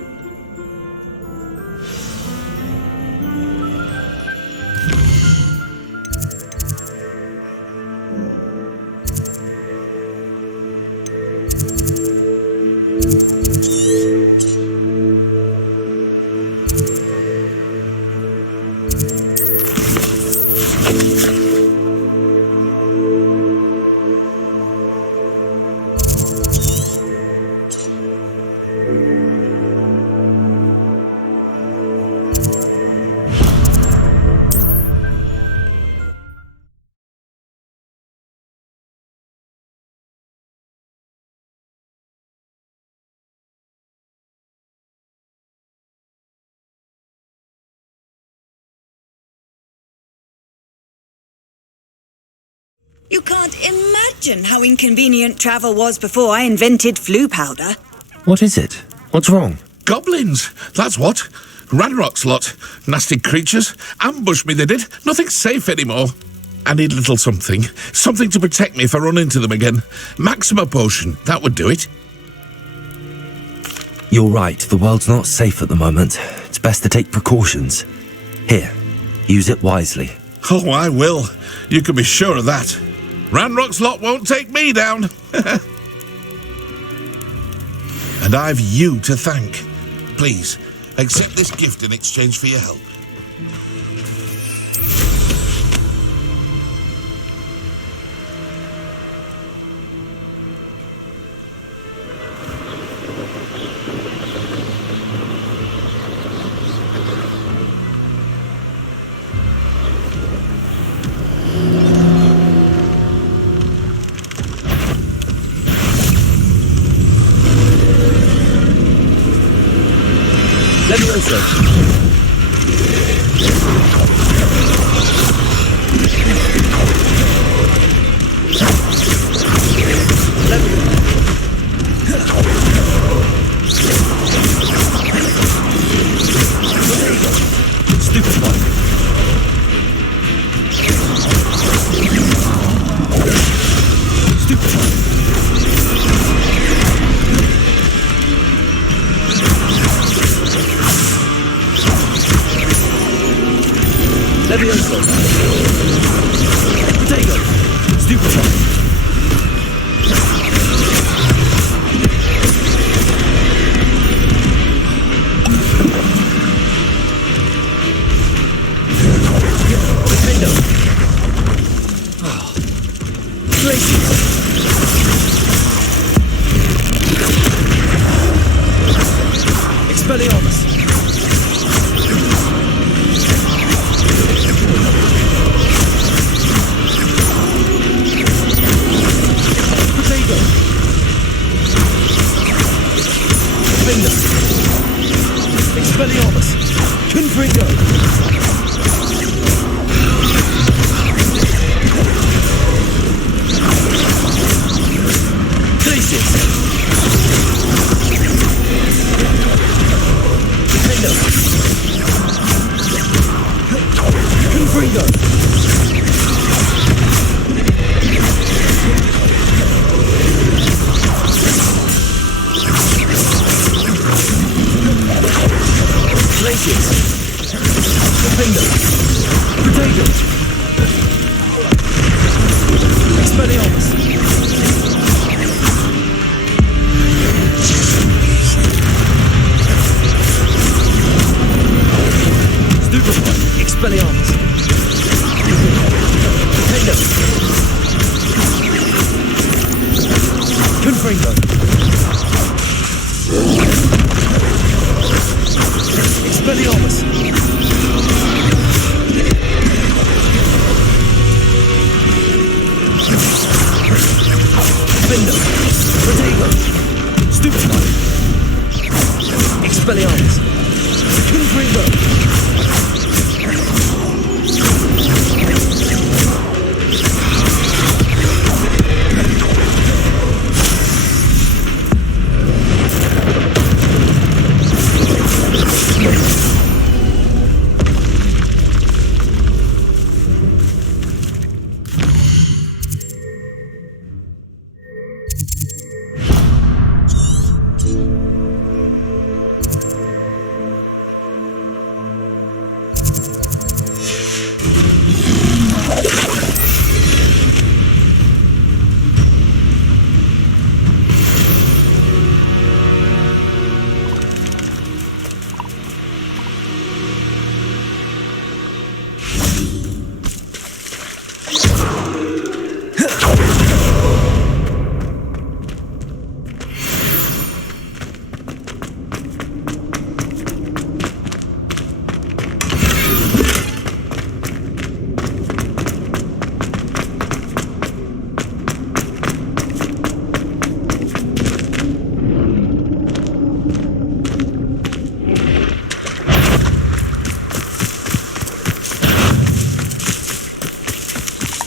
You can't imagine how inconvenient travel was before I invented flu powder. What is it? What's wrong? Goblins, that's what. Ranrock's lot. Nasty creatures. Ambushed me, they did. Nothing safe anymore. I need a little something. Something to protect me if I run into them again. Maxima potion, that would do it. You're right, the world's not safe at the moment. It's best to take precautions. Here, use it wisely. Oh, I will. You can be sure of that. Ranrock's lot won't take me down. And I've you to thank. Please, accept this gift in exchange for your help.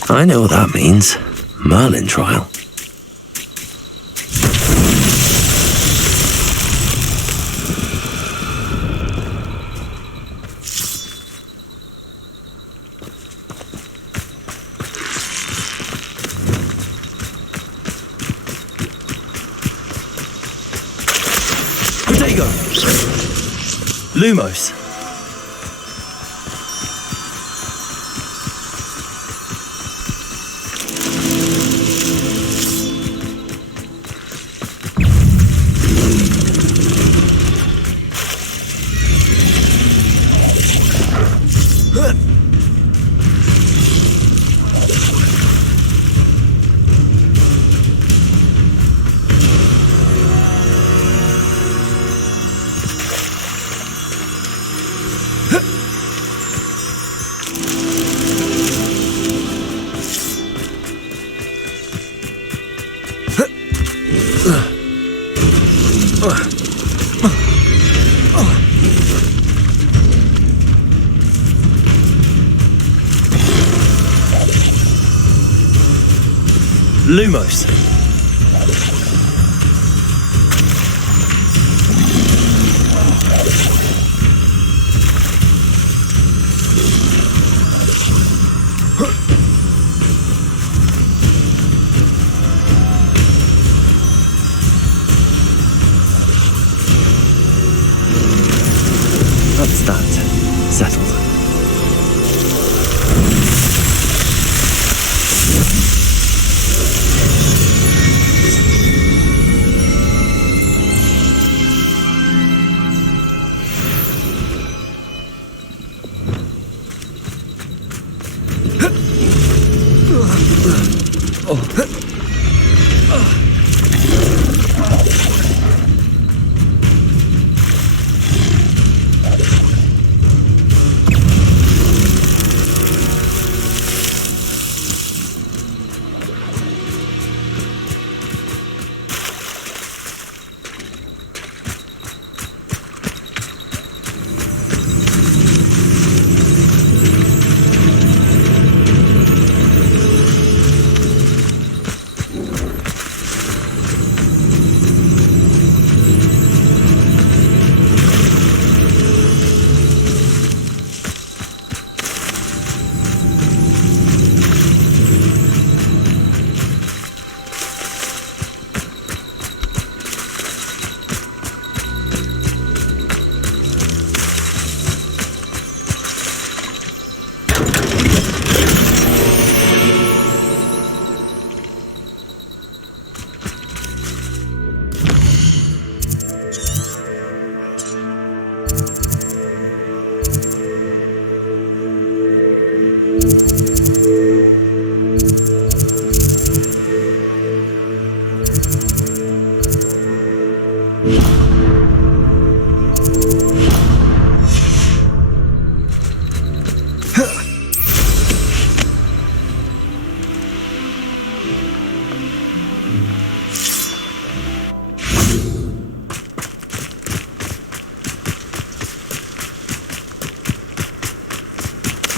I know what that means. Merlin trial. Jago! Lumos! Lumos. That's that. Settled.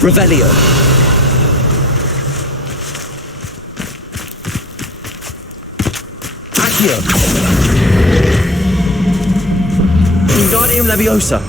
Revelio. Accio. Wingardium Leviosa.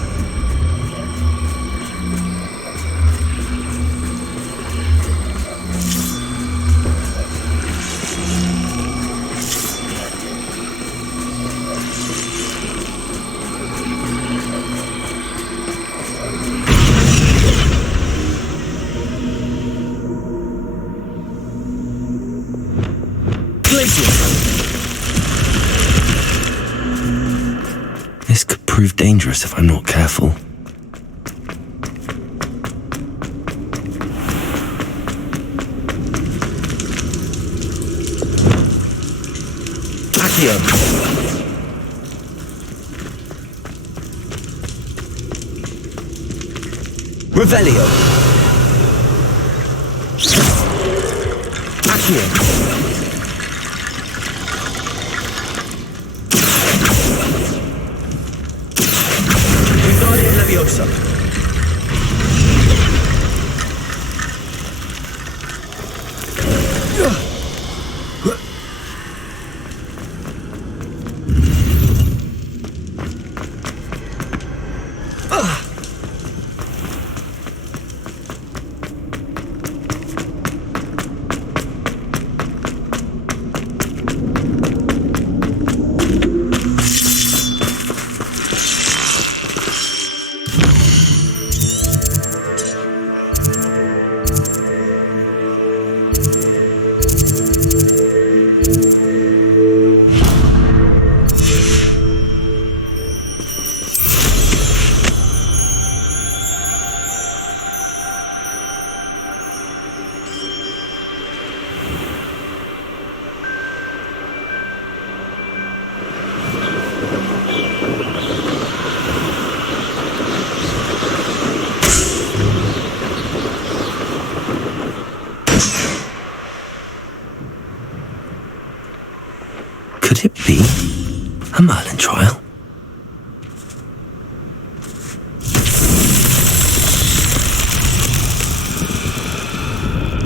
This could prove dangerous if I'm not careful. Accio. Revelio. Accio. Leviosa.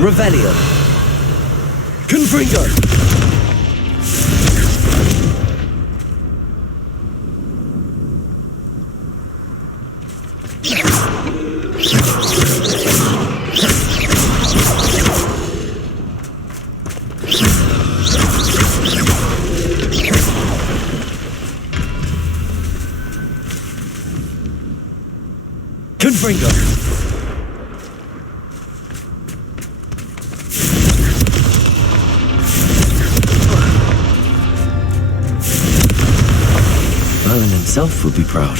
Revelio. Confringo. Confringo. Merlin himself would be proud.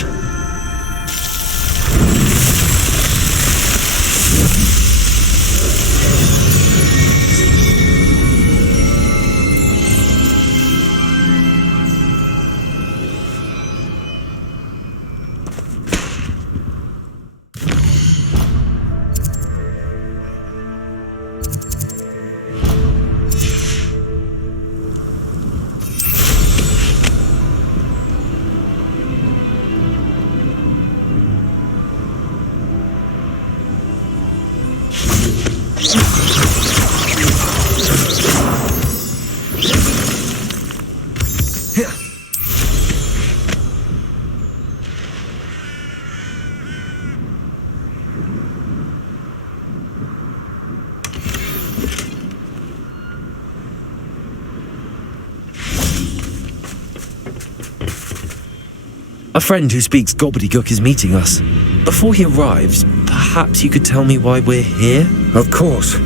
A friend who speaks gobbledygook is meeting us. Before he arrives, perhaps you could tell me why we're here? Of course.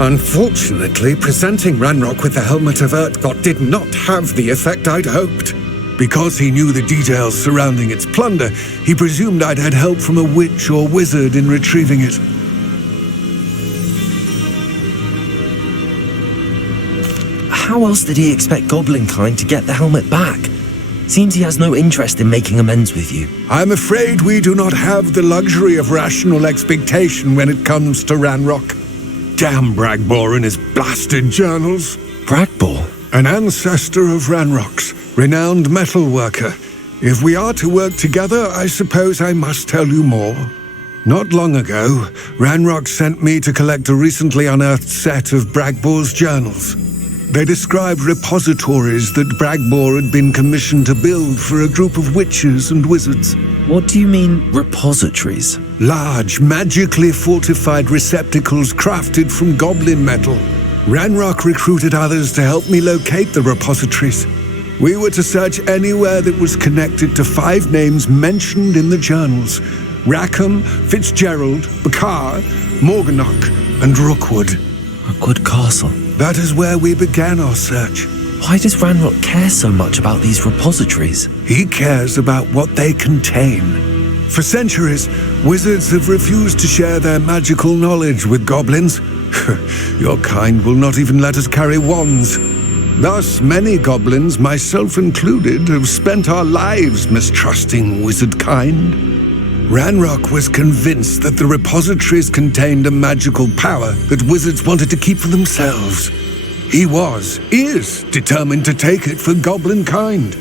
Unfortunately, presenting Ranrock with the Helmet of Urtkot did not have the effect I'd hoped. Because he knew the details surrounding its plunder, he presumed I'd had help from a witch or wizard in retrieving it. How else did he expect Goblinkind to get the helmet back? Seems he has no interest in making amends with you. I'm afraid we do not have the luxury of rational expectation when it comes to Ranrock. Damn Bragbor and his blasted journals. Bragbor? An ancestor of Ranrock's, renowned metal worker. If we are to work together, I suppose I must tell you more. Not long ago, Ranrock sent me to collect a recently unearthed set of Bragbor's journals. They described repositories that Bragbor had been commissioned to build for a group of witches and wizards. What do you mean, repositories? Large, magically fortified receptacles crafted from goblin metal. Ranrock recruited others to help me locate the repositories. We were to search anywhere that was connected to 5 names mentioned in the journals: Rackham, Fitzgerald, Bakar, Morganach, and Rookwood. Rookwood Castle. That is where we began our search. Why does Ranrock care so much about these repositories? He cares about what they contain. For centuries, wizards have refused to share their magical knowledge with goblins. Your kind will not even let us carry wands. Thus, many goblins, myself included, have spent our lives mistrusting wizard kind. Ranrock was convinced that the repositories contained a magical power that wizards wanted to keep for themselves. He is determined to take it for goblin kind.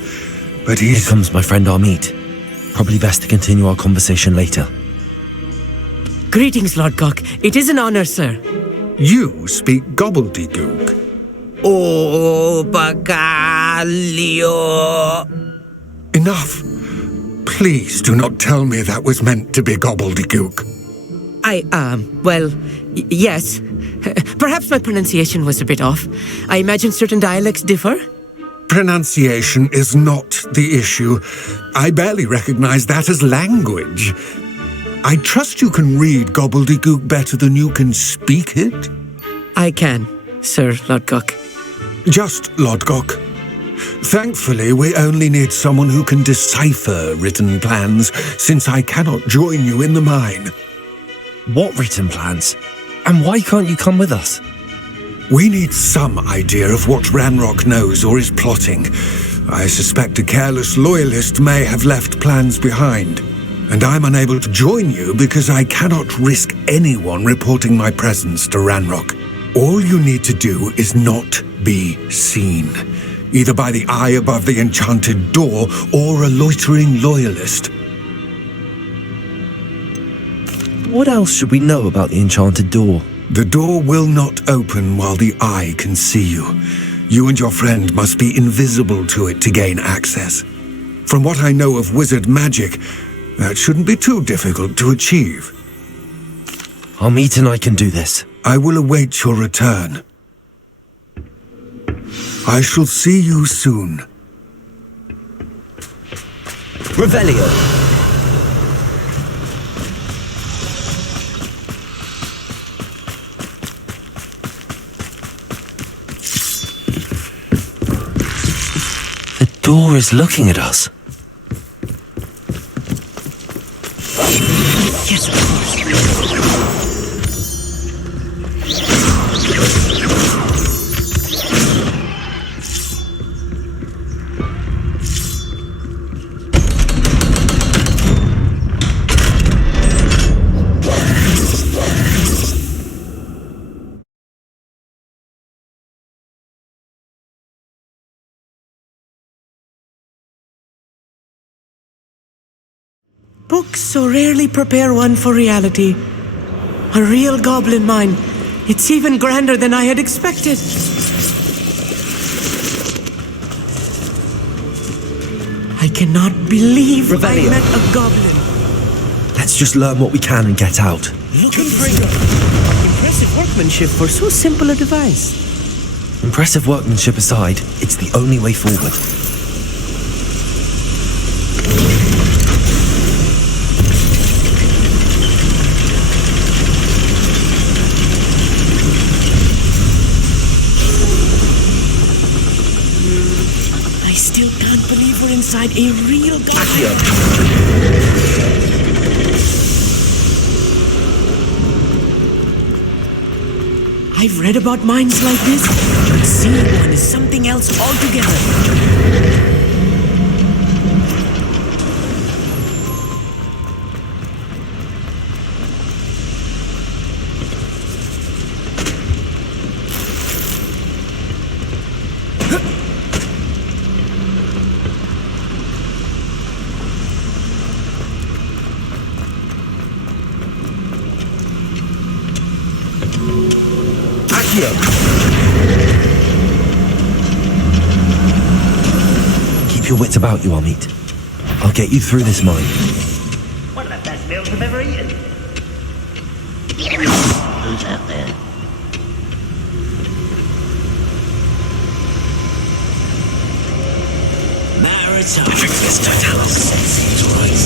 But Here comes my friend Amit. Probably best to continue our conversation later. Greetings, Lord Gok. It is an honor, sir. You speak gobbledygook. Oh, Bacalio. Enough. Please do not tell me that was meant to be gobbledygook. Yes. Perhaps my pronunciation was a bit off. I imagine certain dialects differ. Pronunciation is not the issue. I barely recognize that as language. I trust you can read gobbledygook better than you can speak it? I can, Sir Lord Gok. Just Lord Gok. Thankfully, we only need someone who can decipher written plans, since I cannot join you in the mine. What written plans? And why can't you come with us? We need some idea of what Ranrock knows or is plotting. I suspect a careless loyalist may have left plans behind. And I'm unable to join you because I cannot risk anyone reporting my presence to Ranrock. All you need to do is not be seen, either by the eye above the enchanted door or a loitering loyalist. What else should we know about the enchanted door? The door will not open while the eye can see you. You and your friend must be invisible to it to gain access. From what I know of wizard magic, that shouldn't be too difficult to achieve. Amit and I can do this. I will await your return. I shall see you soon. Revelio. The door is looking at us. Yes, of course. Books so rarely prepare one for reality. A real goblin mine. It's even grander than I had expected. I cannot believe Revelio. I met a goblin. Let's just learn what we can and get out. Looking for impressive workmanship for so simple a device. Impressive workmanship aside, it's the only way forward. I still can't believe we're inside a real goblin. I've read about mines like this, but seeing one is something else altogether. Keep your wits about you, Amit. I'll get you through this mine. One of the best meals I've ever eaten. Who's out there? Matter of time. Mr. Dallas. Seems right.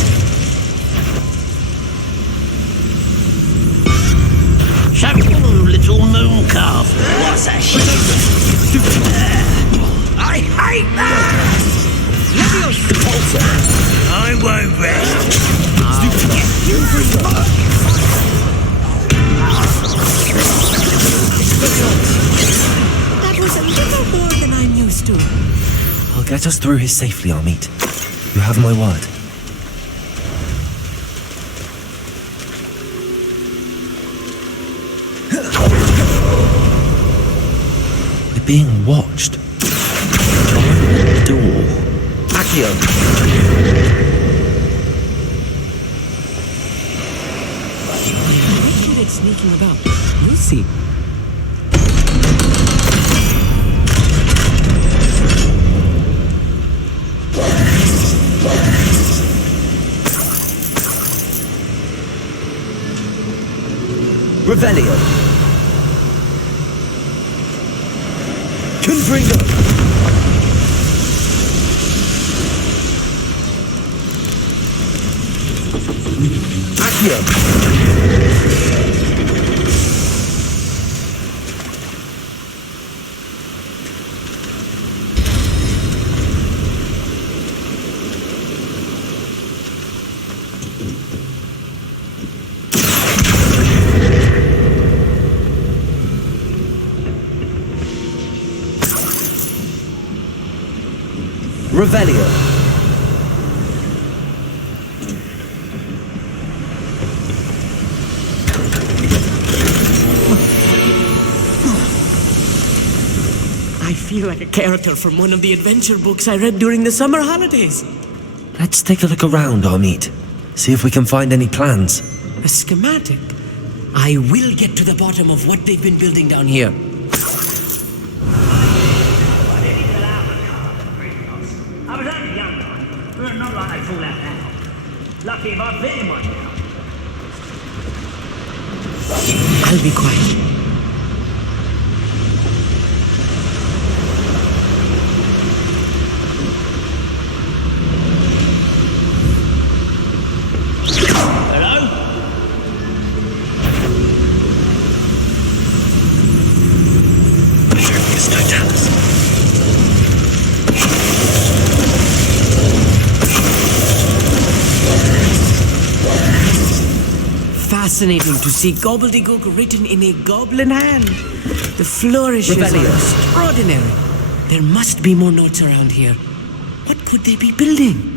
So, little moon calf. What's that shit? I hate that! I won't rest. I'll get you for That was a little more than I'm used to. I'll get us through here safely, Amit. You have my word. We're being watched. Behind the door. Accio! What should it sneaking about? We'll see. Revelio. Confringo. Accio. Revelio. I feel like a character from one of the adventure books I read during the summer holidays. Let's take a look around, Amit. See if we can find any plans. A schematic. I will get to the bottom of what they've been building down here. I was only young, but not like they fall out now. Lucky if I fit in one. I'll be quiet. Fascinating to see gobbledygook written in a goblin hand. The flourishes are extraordinary. There must be more notes around here. What could they be building?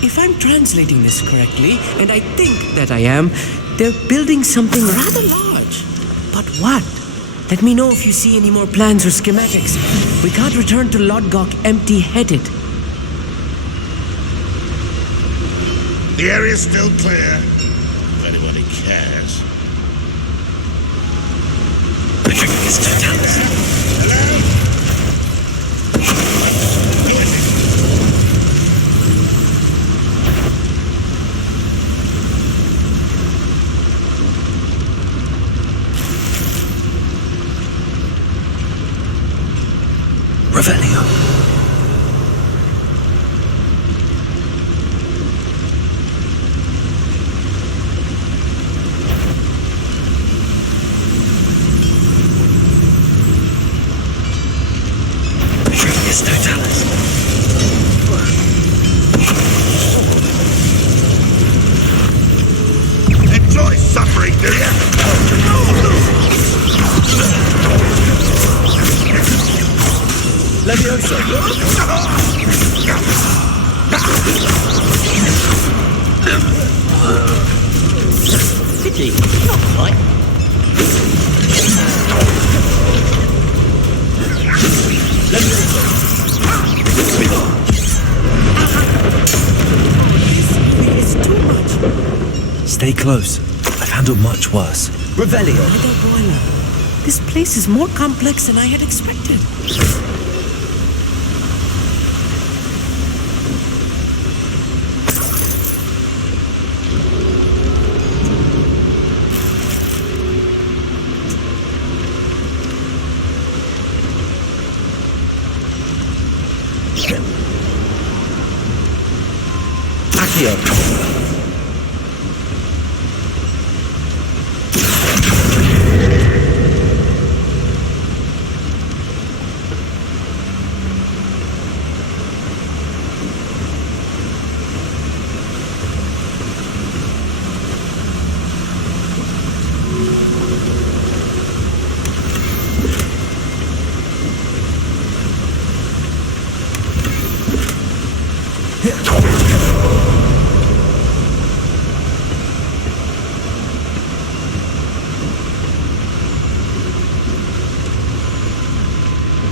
If I'm translating this correctly, and I think that I am, they're building something rather large. But what? Let me know if you see any more plans or schematics. We can't return to Lodgok empty-headed. The area's still clear, if anybody cares. Revelio. Julius Totalis. Enjoy suffering, do you? Levioso. Pity, not quite. This is too much. Stay close. I've handled much worse. Revelio. Another boiler. This place is more complex than I had expected. Accio.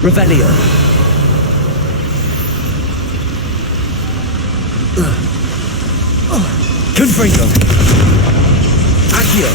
Revelio. Confringo. Accio.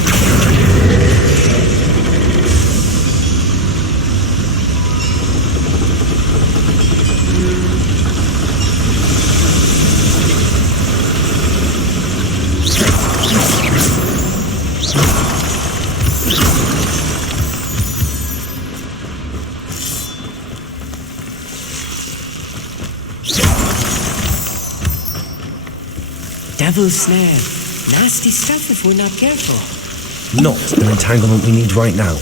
Devil's snare. Nasty stuff if we're not careful. Not an entanglement we need right now.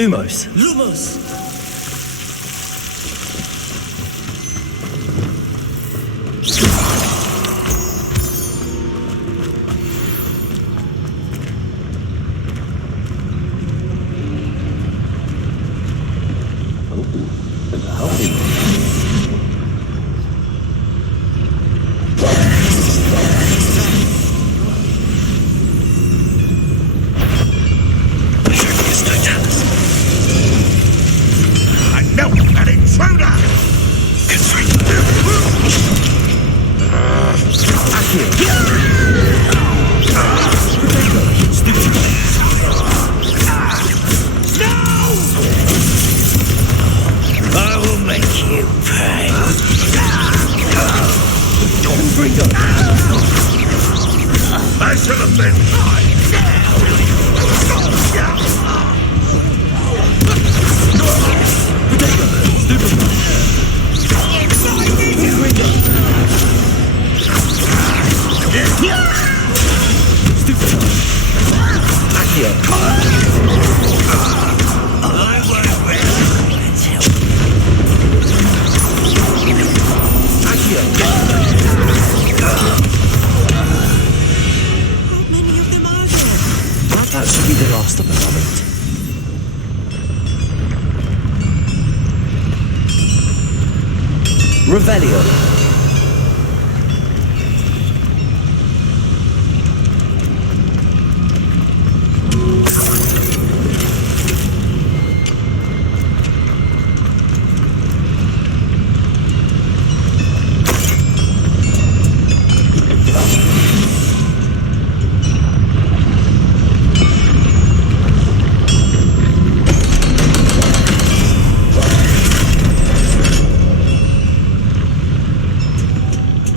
Lumos. Lumos! I know an intruder! I will make you pay. I should have been. I won't rest until That should be the last of them, I mean. Revelio.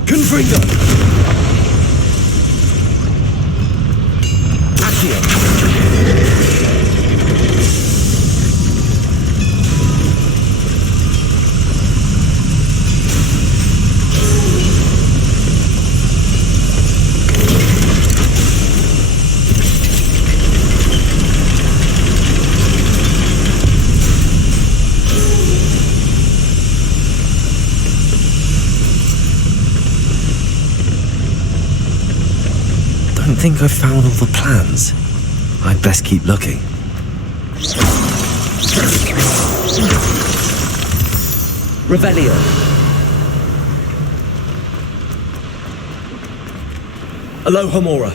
Confringo! Accio! Don't think I've found all the plans. I'd best keep looking. Revelio. Alohomora.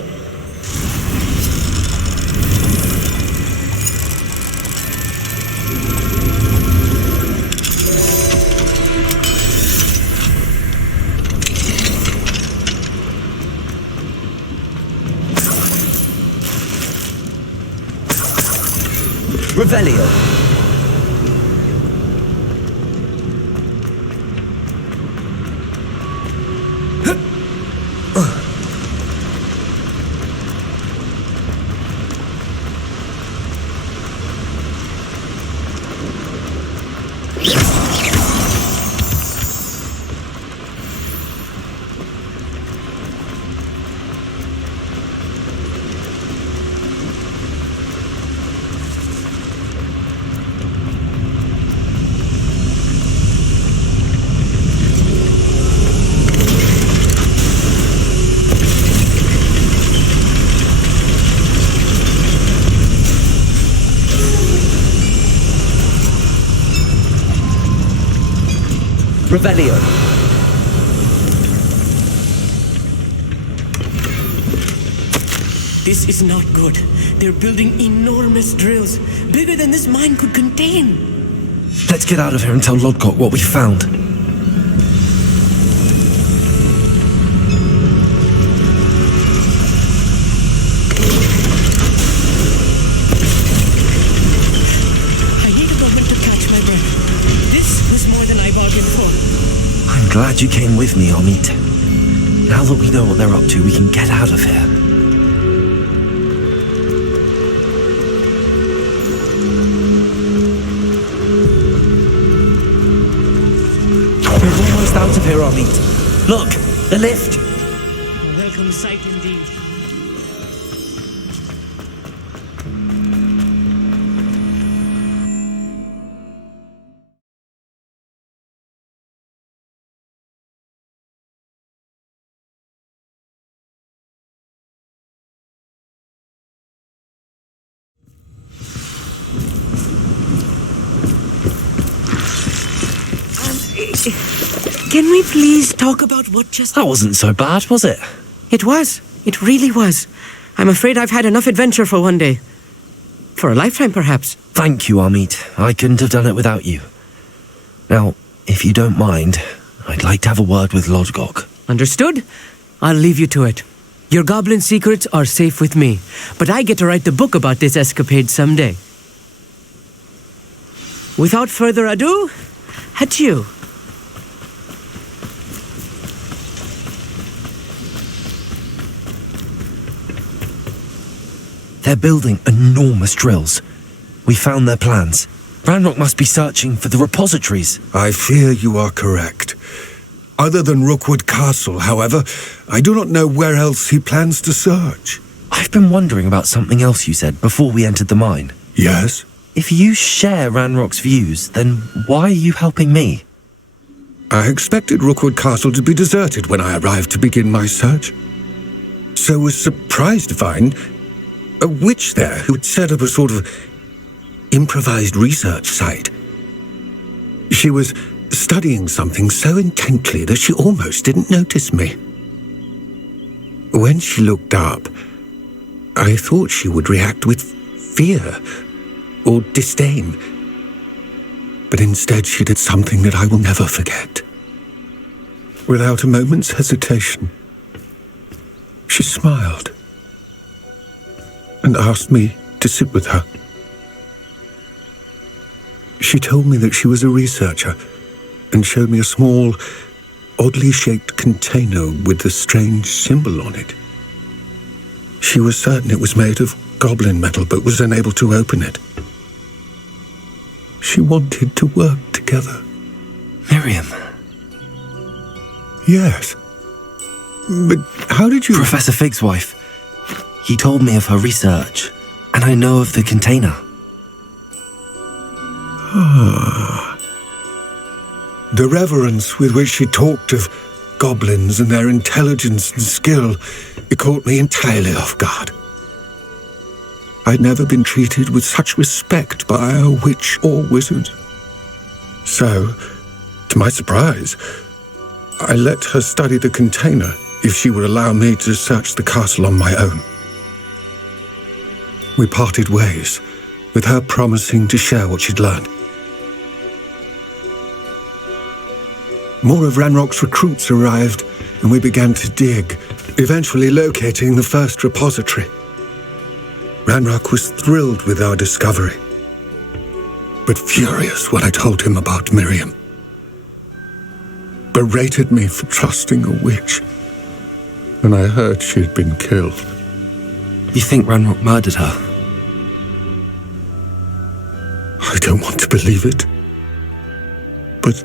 Revelio. Revelio. This is not good. They're building enormous drills, bigger than this mine could contain. Let's get out of here and tell Lodgok what we found. I need a moment to catch my breath. This was more than I bargained for. I'm glad you came with me, Amit. Now that we know what they're up to, we can get out of here. We're almost out of here, Amit. Look, the lift. A welcome sight indeed. Can we please talk about what just... That wasn't so bad, was it? It was. It really was. I'm afraid I've had enough adventure for one day. For a lifetime, perhaps. Thank you, Amit. I couldn't have done it without you. Now, if you don't mind, I'd like to have a word with Lodgok. Understood? I'll leave you to it. Your goblin secrets are safe with me, but I get to write the book about this escapade someday. Without further ado, adieu. They're building enormous drills. We found their plans. Ranrock must be searching for the repositories. I fear you are correct. Other than Rookwood Castle, however, I do not know where else he plans to search. I've been wondering about something else you said before we entered the mine. Yes? If you share Ranrock's views, then why are you helping me? I expected Rookwood Castle to be deserted when I arrived to begin my search. So was surprised to find a witch there who had set up a sort of improvised research site. She was studying something so intently that she almost didn't notice me. When she looked up, I thought she would react with fear or disdain. But instead she did something that I will never forget. Without a moment's hesitation, she smiled and asked me to sit with her. She told me that she was a researcher and showed me a small, oddly shaped container with a strange symbol on it. She was certain it was made of goblin metal, but was unable to open it. She wanted to work together. Miriam. Yes. But how did you... Professor Fig's wife. He told me of her research, and I know of the container. Ah. The reverence with which she talked of goblins and their intelligence and skill, it caught me entirely off guard. I'd never been treated with such respect by a witch or wizard. So, to my surprise, I let her study the container if she would allow me to search the castle on my own. We parted ways, with her promising to share what she'd learned. More of Ranrock's recruits arrived, and we began to dig, eventually locating the first repository. Ranrock was thrilled with our discovery, but furious when I told him about Miriam. Berated me for trusting a witch, and I heard she had been killed. You think Ranrock murdered her? I don't want to believe it, but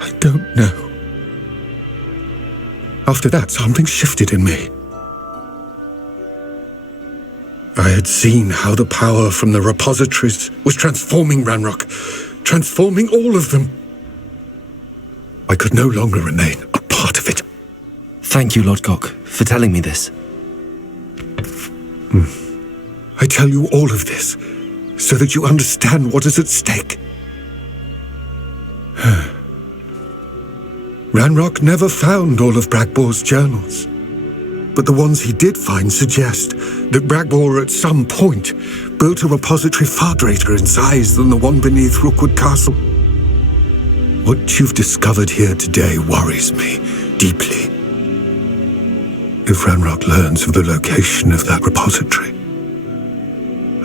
I don't know. After that, something shifted in me. I had seen how the power from the repositories was transforming Ranrock, transforming all of them. I could no longer remain a part of it. Thank you, Lodgok, for telling me this. I tell you all of this so that you understand what is at stake. Ranrock never found all of Bragbor's journals, but the ones he did find suggest that Bragbor at some point built a repository far greater in size than the one beneath Rookwood Castle. What you've discovered here today worries me deeply. If Ranrock learns of the location of that repository,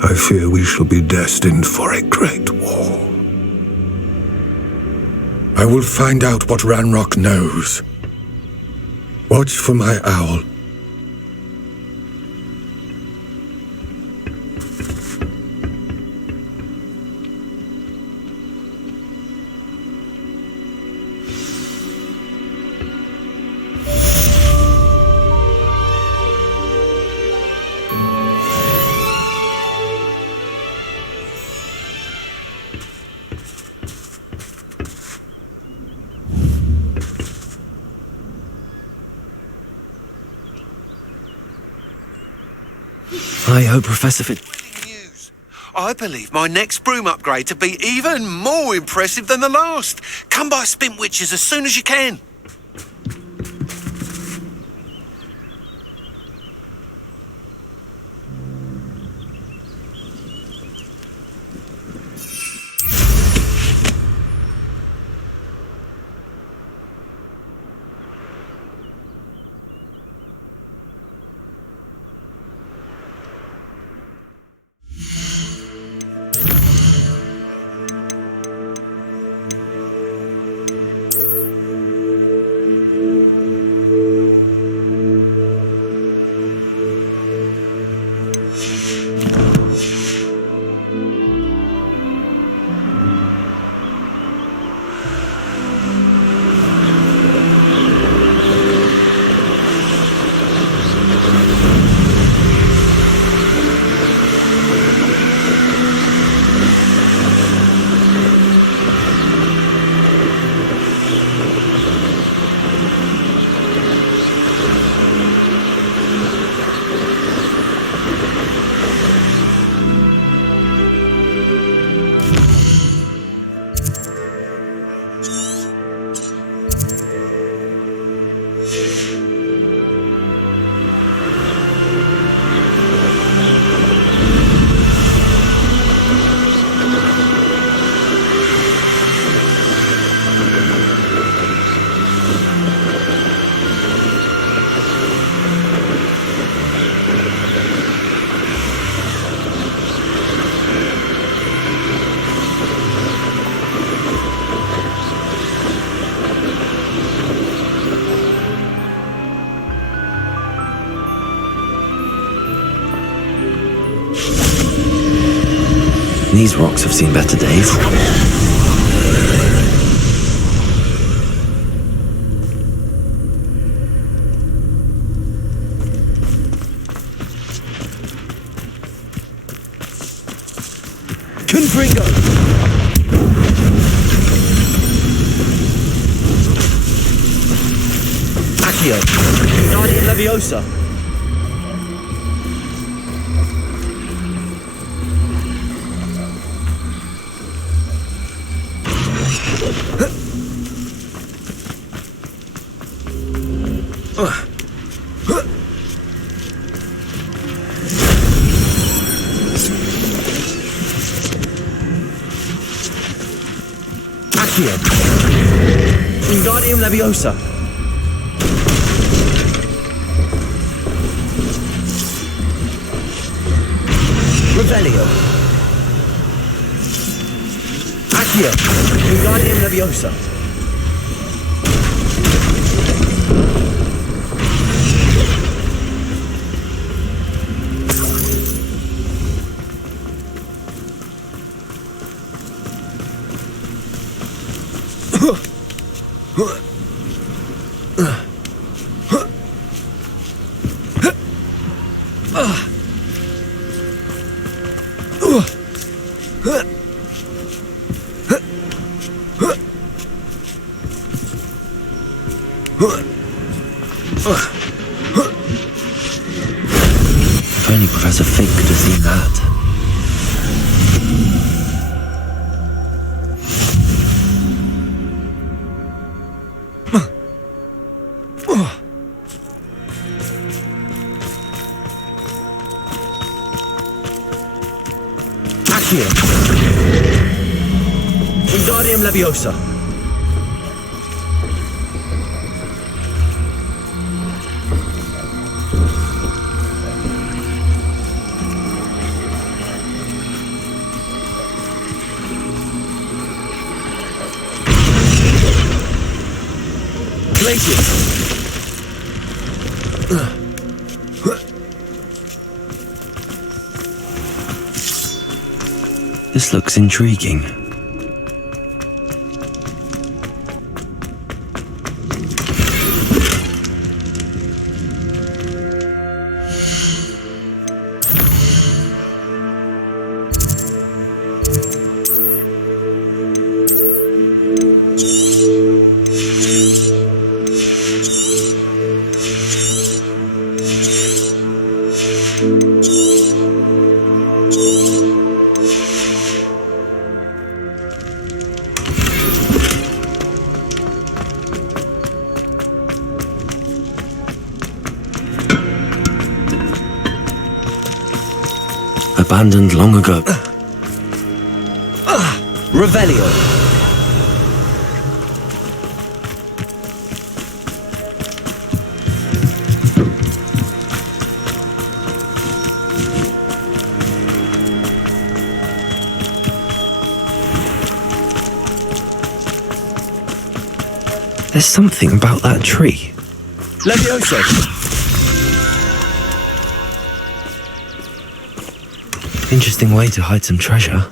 I fear we shall be destined for a great war. I will find out what Ranrock knows. Watch for my owl. I hope Professor Fig... I believe my next broom upgrade to be even more impressive than the last. Come by Spintwitches as soon as you can. These rocks have seen better days. Confringo! Accio! Guardian Leviosa! Accio! Wingardium Leviosa! Revelio! Accio! Wingardium Leviosa! If only Professor Fig could have seen that. Accio! Wingardium Leviosa! This looks intriguing. abandoned long ago. Revelio. There's something about that tree. Levioso. Interesting way to hide some treasure.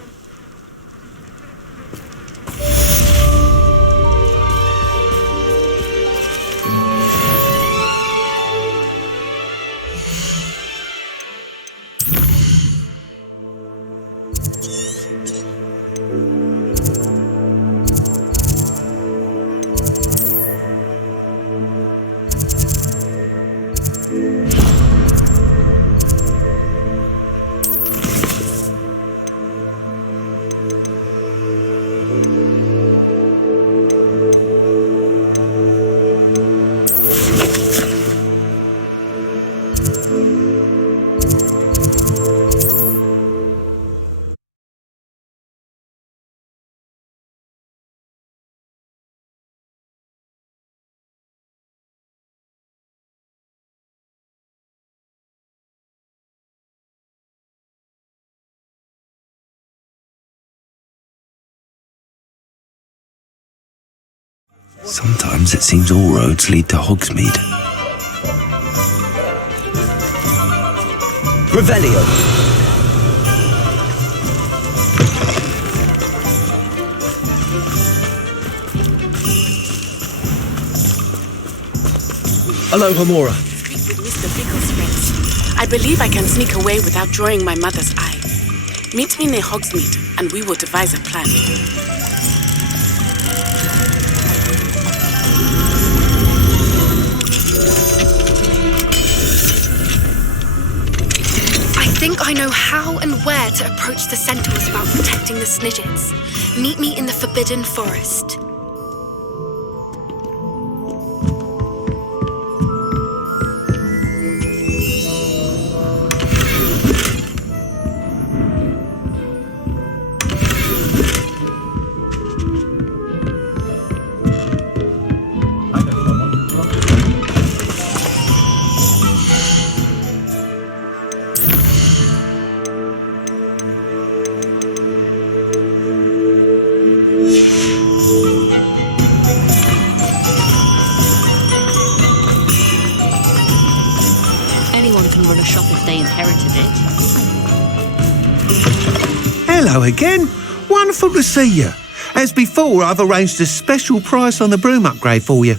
Sometimes it seems all roads lead to Hogsmeade. Revelio. Aloha Mora. Speak with Mr. Pickles, friends. I believe I can sneak away without drawing my mother's eye. Meet me near Hogsmeade, and we will devise a plan. I think I know how and where to approach the centaurs about protecting the Snidgets. Meet me in the Forbidden Forest. Hello again. Wonderful to see you. As before, I've arranged a special price on the broom upgrade for you.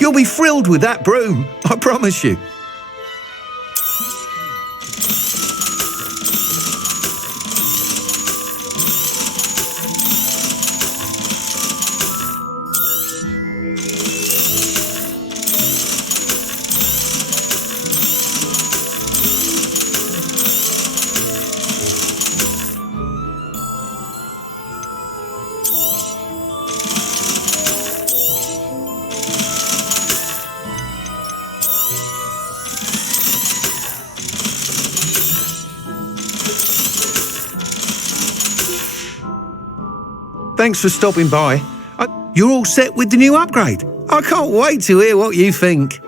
You'll be thrilled with that broom, I promise you. Thanks for stopping by. You're all set with the new upgrade. I can't wait to hear what you think.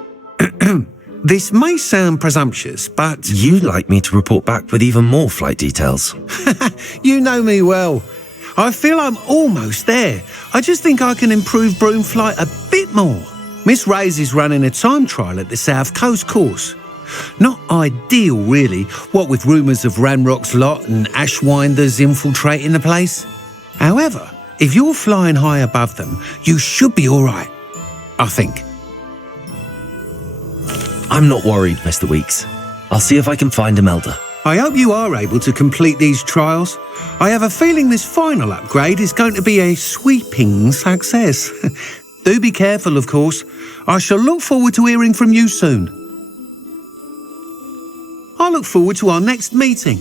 This may sound presumptuous, but... You'd like me to report back with even more flight details. You know me well. I feel I'm almost there. I just think I can improve broom flight a bit more. Miss Ray's is running a time trial at the South Coast course. Not ideal, really, what with rumours of Ranrock's lot and Ashwinders infiltrating the place. However, if you're flying high above them, you should be all right, I think. I'm not worried, Mr. Weeks. I'll see if I can find Imelda. I hope you are able to complete these trials. I have a feeling this final upgrade is going to be a sweeping success. Do be careful, of course. I shall look forward to hearing from you soon. I look forward to our next meeting.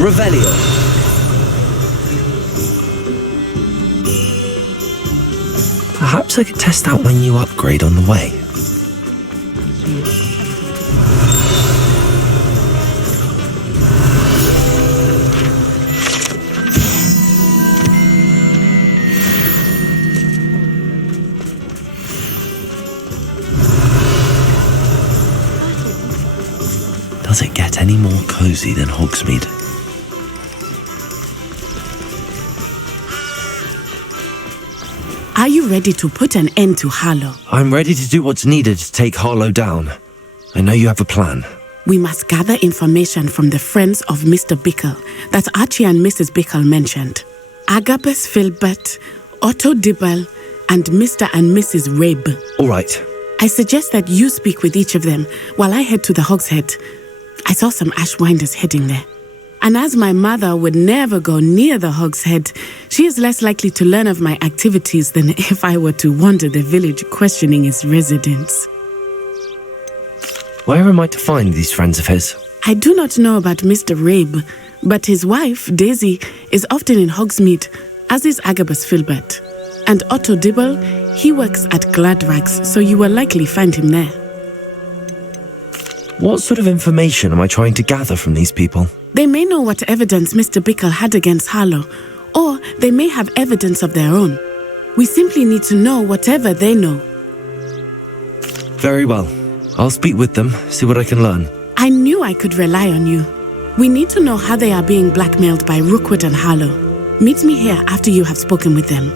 Revelio. Perhaps I could test out my new upgrade on the way. Does it get any more cozy than Hogsmeade? Are you ready to put an end to Harlow? I'm ready to do what's needed to take Harlow down. I know you have a plan. We must gather information from the friends of Mr. Bickle that Archie and Mrs. Bickle mentioned. Agabus Filbert, Otto Dibble, and Mr. and Mrs. Rabe. All right. I suggest that you speak with each of them while I head to the Hogshead. I saw some Ashwinders heading there. And as my mother would never go near the Hogshead, she is less likely to learn of my activities than if I were to wander the village questioning its residents. Where am I to find these friends of his? I do not know about Mr. Rabe, but his wife, Daisy, is often in Hogsmeade, as is Agabus Filbert. And Otto Dibble, he works at Gladrags, so you will likely find him there. What sort of information am I trying to gather from these people? They may know what evidence Mr. Bickle had against Harlow, or they may have evidence of their own. We simply need to know whatever they know. Very well. I'll speak with them, see what I can learn. I knew I could rely on you. We need to know how they are being blackmailed by Rookwood and Harlow. Meet me here after you have spoken with them.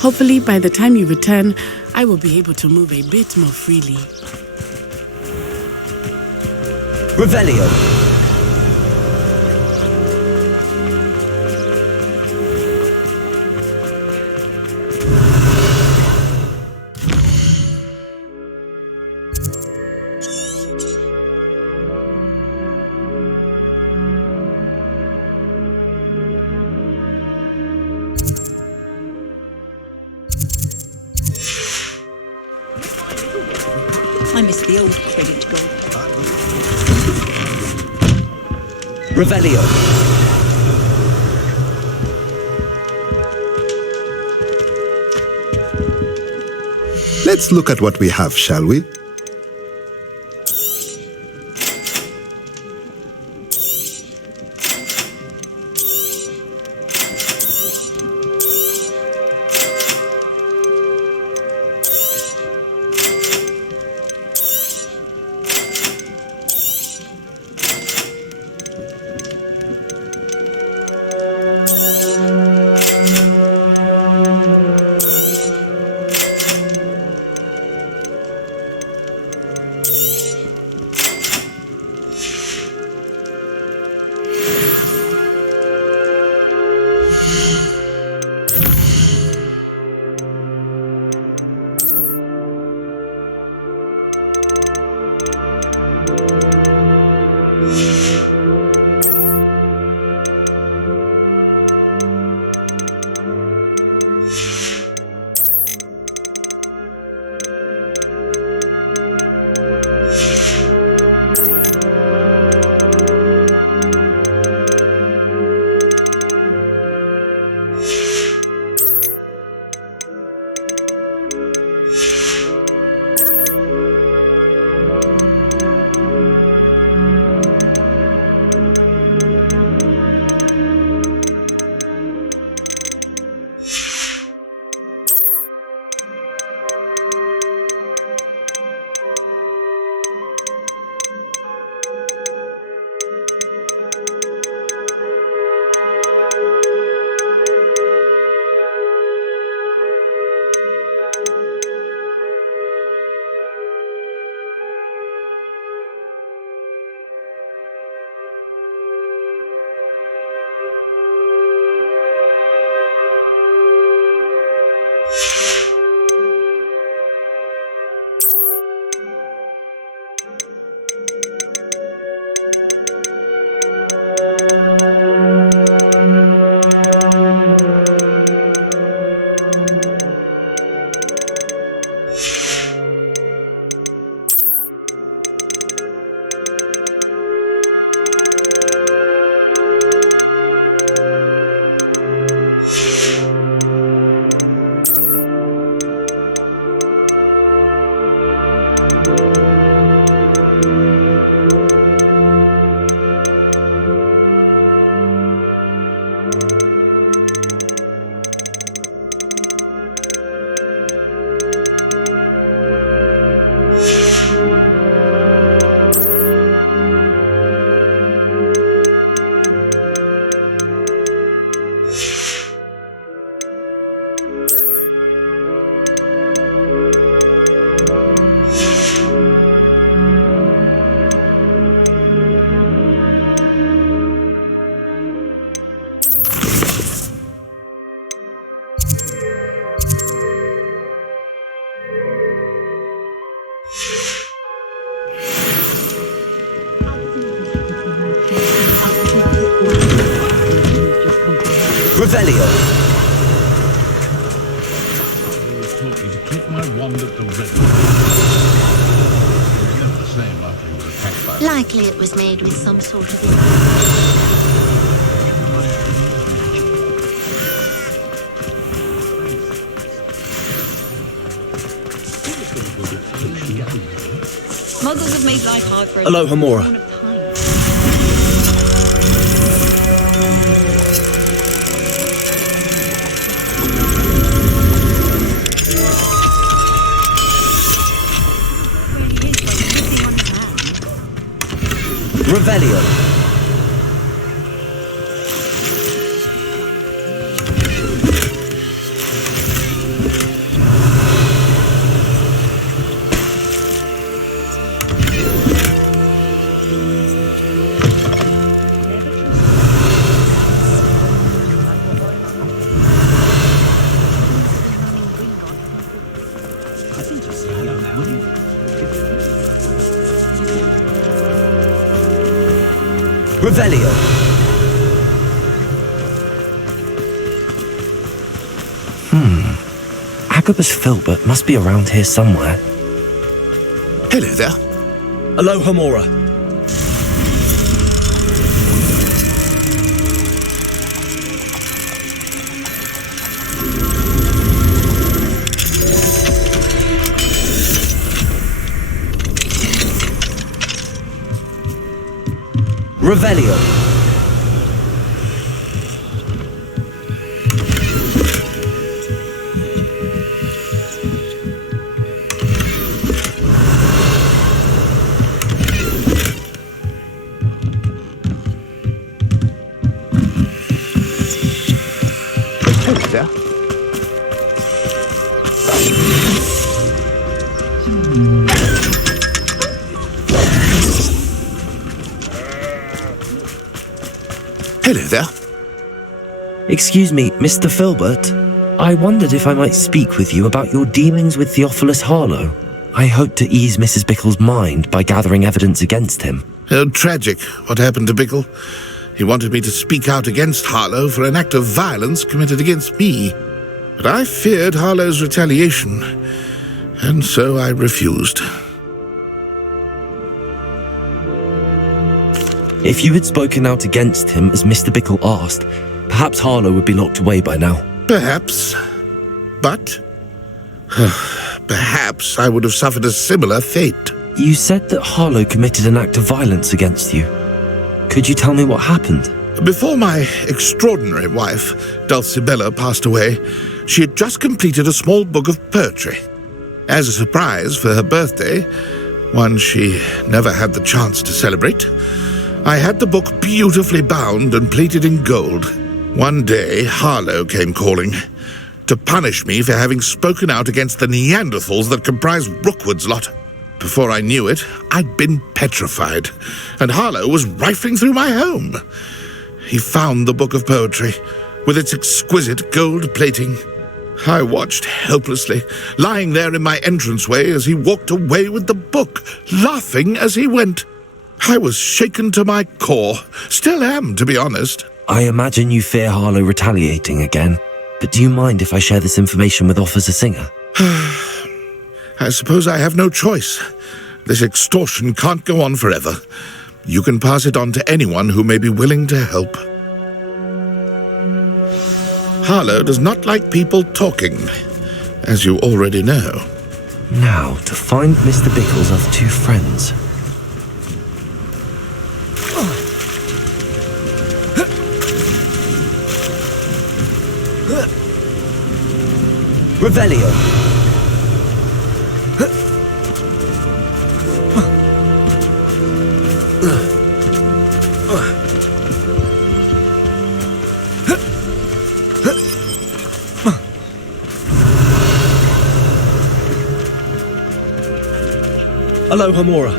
Hopefully, by the time you return, I will be able to move a bit more freely. Revelio. I miss the old credit card. Revelio. Let's look at what we have, shall we? Revelio. Always taught me to keep my wand at the ready. It was never the same after he was attacked by... Likely it was made with some sort of... Muggles have made life hard for Hello, Hamora. Revelio. Revelio. Agabus Filbert must be around here somewhere. Hello there. Hello, Hamora. Revelio. Hello there. Hello there. Excuse me, Mr. Filbert. I wondered if I might speak with you about your dealings with Theophilus Harlow. I hope to ease Mrs. Bickle's mind by gathering evidence against him. Oh, tragic what happened to Bickle. He wanted me to speak out against Harlow for an act of violence committed against me. But I feared Harlow's retaliation, and so I refused. If you had spoken out against him as Mr. Bickle asked, perhaps Harlow would be locked away by now. Perhaps. But perhaps I would have suffered a similar fate. You said that Harlow committed an act of violence against you. Could you tell me what happened? Before my extraordinary wife, Dulcibella, passed away, she had just completed a small book of poetry. As a surprise for her birthday, one she never had the chance to celebrate, I had the book beautifully bound and plated in gold. One day, Harlow came calling to punish me for having spoken out against the Neanderthals that comprise Rookwood's lot. Before I knew it, I'd been petrified, and Harlow was rifling through my home. He found the book of poetry, with its exquisite gold plating. I watched helplessly, lying there in my entranceway as he walked away with the book, laughing as he went. I was shaken to my core. Still am, to be honest. I imagine you fear Harlow retaliating again, but do you mind if I share this information with Officer Singer? I suppose I have no choice. This extortion can't go on forever. You can pass it on to anyone who may be willing to help. Harlow does not like people talking, as you already know. Now, to find Mr. Bickle's other two friends. Revelio. Alohomora.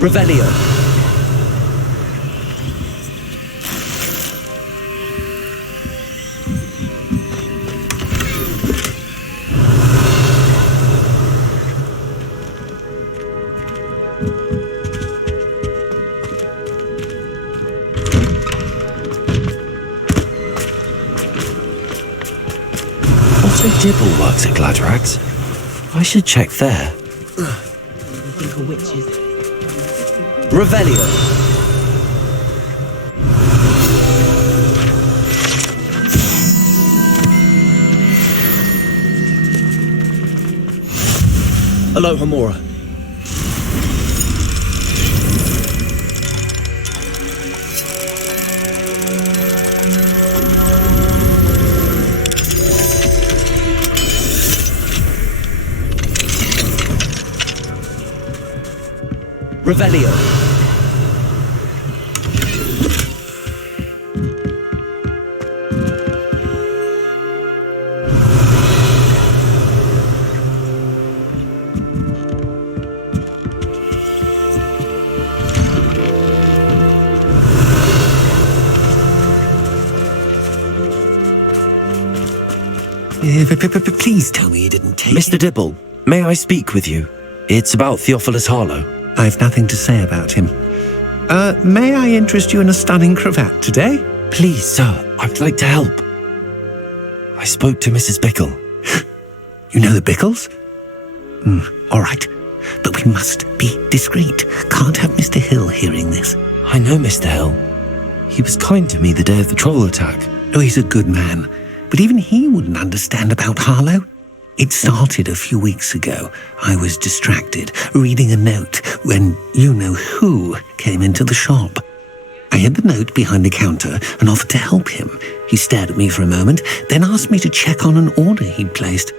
Revelio. Otto Dibble works at Gladrags. I should check there. Revelio. Alohomora. Revelio. Please tell me you didn't take Mr. Dibble, may I speak with you? It's about Theophilus Harlow. I've nothing to say about him. May I interest you in a stunning cravat today? Please, sir, I'd like to help. I spoke to Mrs. Bickle. You know the Bickles? All right, but we must be discreet. Can't have Mr. Hill hearing this. I know Mr. Hill. He was kind to me the day of the troll attack. Oh, he's a good man, but even he wouldn't understand about Harlow. It started a few weeks ago. I was distracted, reading a note, when you-know-who came into the shop. I hid the note behind the counter and offered to help him. He stared at me for a moment, then asked me to check on an order he'd placed.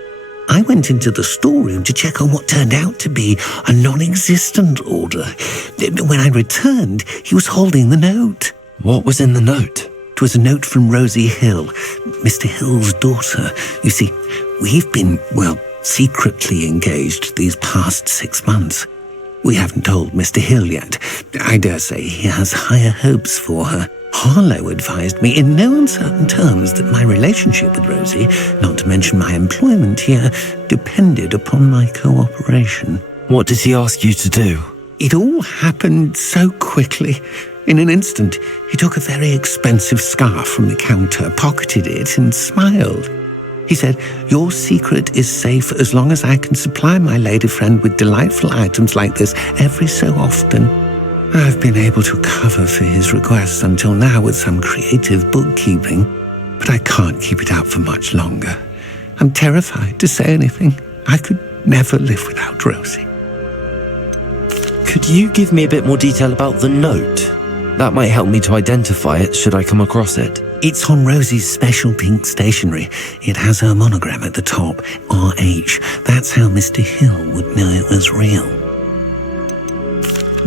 I went into the storeroom to check on what turned out to be a non-existent order. When I returned, he was holding the note. What was in the note? It was a note from Rosie Hill, Mr. Hill's daughter. You see, we've been, secretly engaged these past 6 months. We haven't told Mr. Hill yet. I dare say he has higher hopes for her. Harlow advised me in no uncertain terms that my relationship with Rosie, not to mention my employment here, depended upon my cooperation. What did he ask you to do? It all happened so quickly. In an instant, he took a very expensive scarf from the counter, pocketed it, and smiled. He said, "Your secret is safe as long as I can supply my lady friend with delightful items like this every so often." I've been able to cover for his requests until now with some creative bookkeeping, but I can't keep it up for much longer. I'm terrified to say anything. I could never live without Rosie. Could you give me a bit more detail about the note? That might help me to identify it should I come across it. It's on Rosie's special pink stationery. It has her monogram at the top, RH. That's how Mr. Hill would know it was real.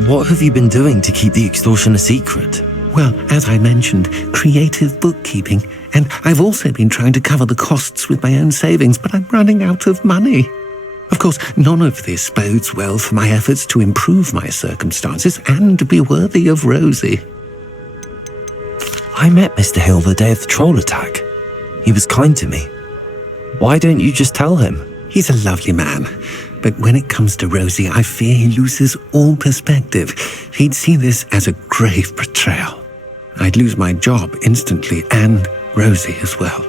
What have you been doing to keep the extortion a secret? Well, as I mentioned, creative bookkeeping. And I've also been trying to cover the costs with my own savings, but I'm running out of money. Of course, none of this bodes well for my efforts to improve my circumstances and be worthy of Rosie. I met Mr. Hill the day of the troll attack. He was kind to me. Why don't you just tell him? He's a lovely man, but when it comes to Rosie, I fear he loses all perspective. He'd see this as a grave betrayal. I'd lose my job instantly, and Rosie as well.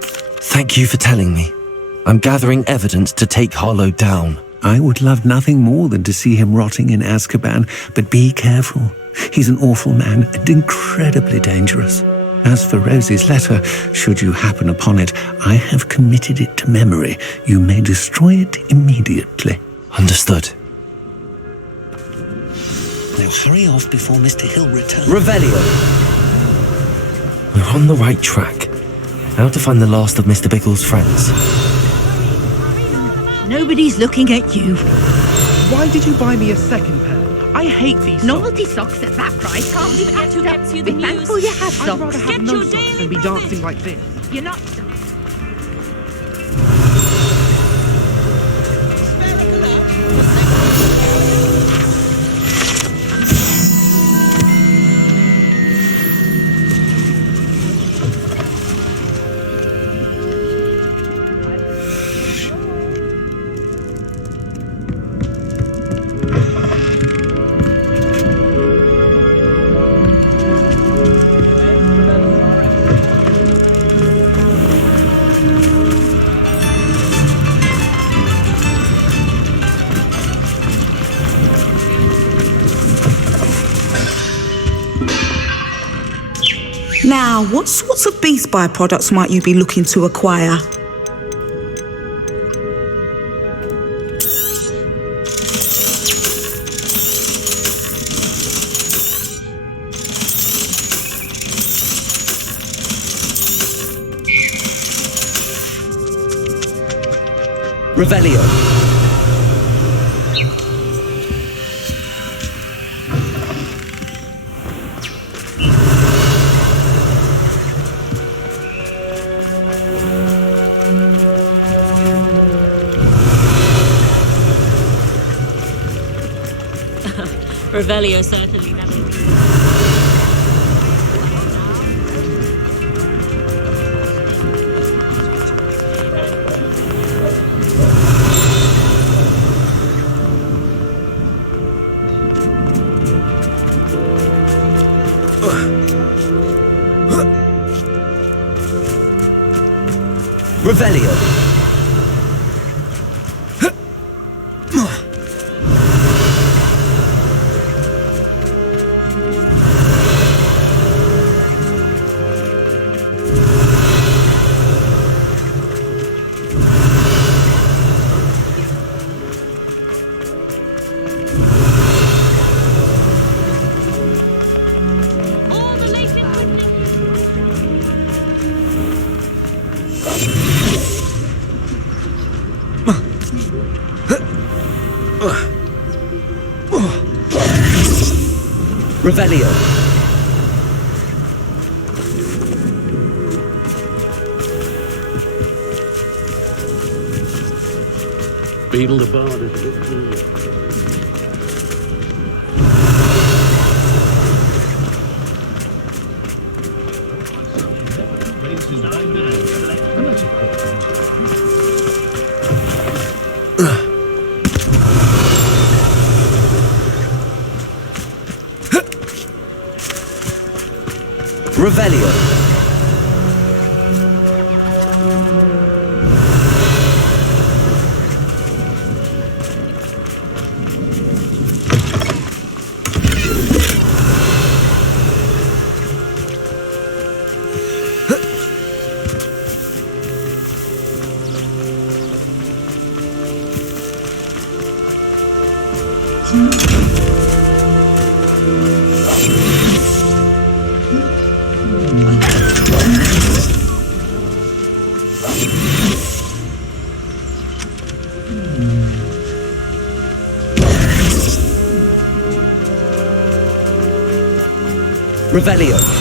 Thank you for telling me. I'm gathering evidence to take Harlow down. I would love nothing more than to see him rotting in Azkaban, but be careful. He's an awful man and incredibly dangerous. As for Rosie's letter, should you happen upon it, I have committed it to memory. You may destroy it immediately. Understood. Now hurry off before Mr. Hill returns. Revelio! We're on the right track. How to find the last of Mr. Bickle's friends. Nobody's looking at you. Why did you buy me a second pair? I hate these socks. Novelty socks at that price can't be packed up. Be thankful you have I'd socks. rather have Get no your socks daily than be dancing like this. You're not... Now, what sorts of beast byproducts might you be looking to acquire? Revelio. Revelio certainly never. Revelio. Revelio. Beetle the Bard is a bit cool. Revelio. Revelio.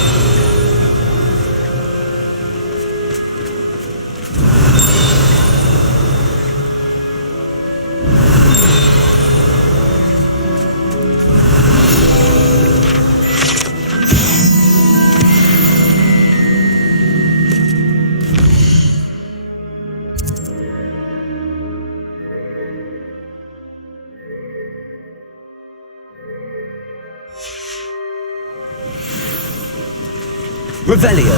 Revelio.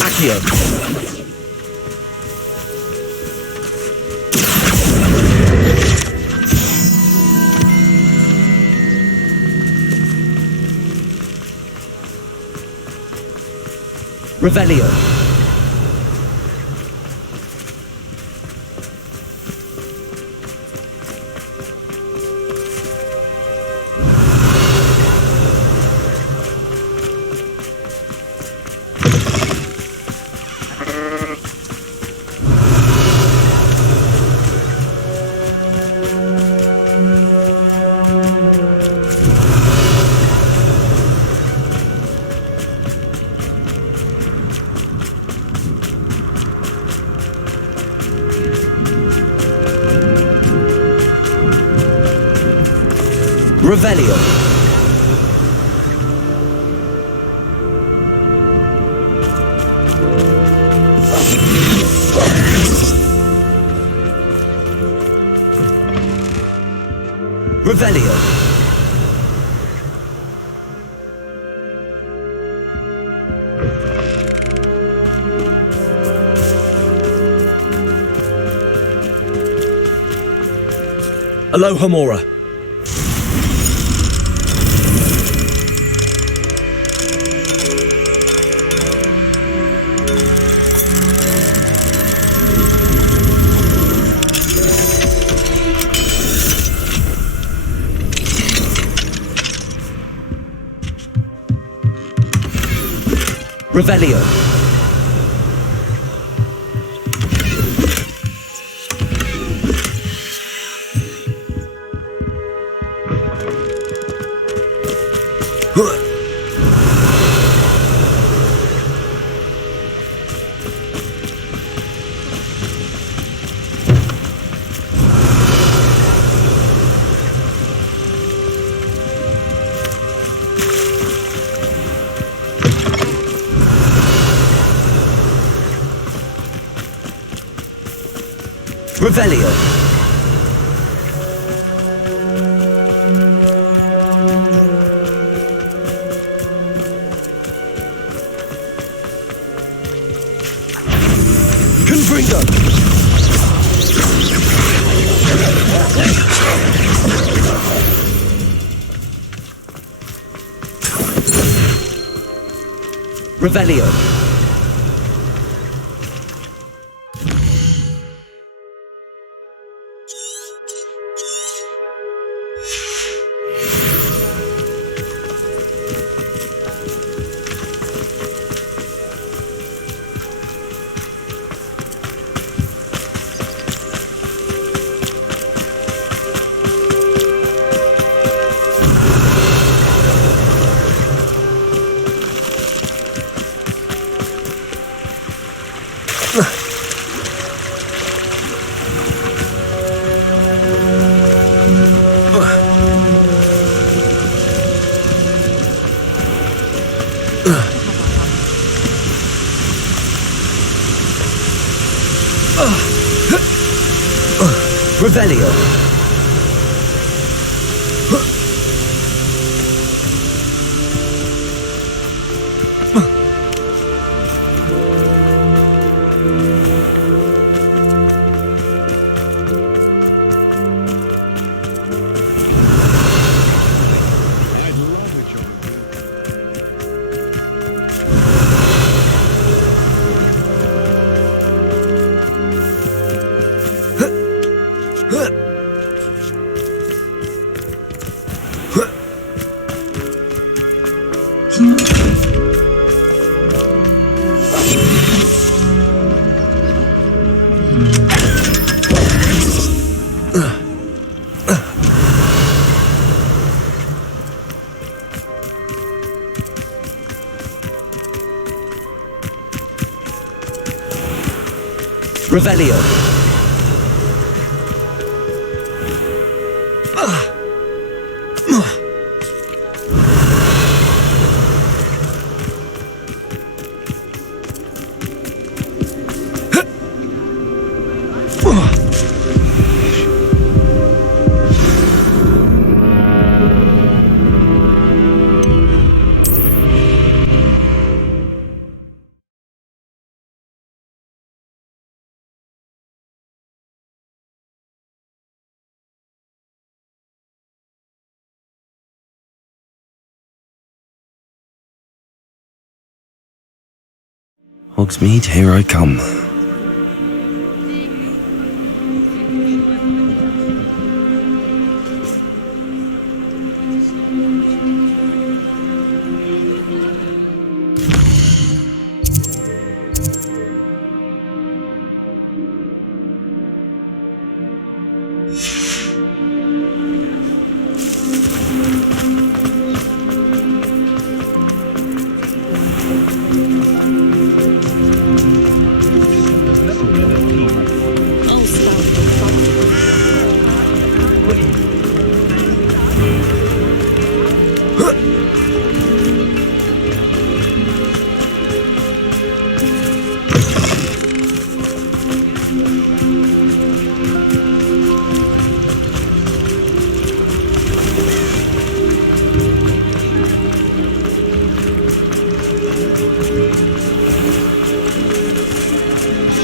Accio. Revelio. Revelio. Revelio. Alohomora. Revelio. Revelio. Confringo. Revelio. Revelio. Revelio. Hogsmeade, here I come.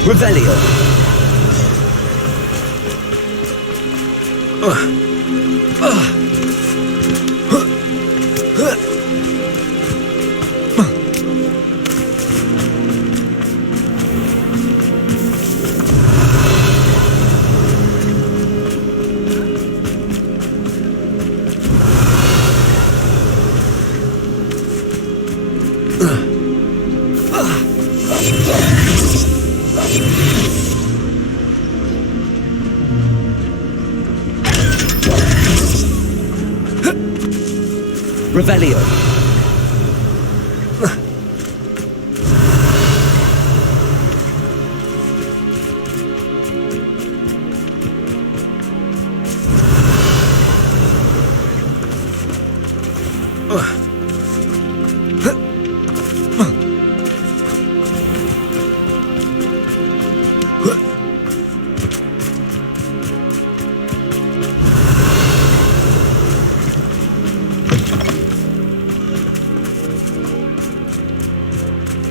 Revelio. Revelio.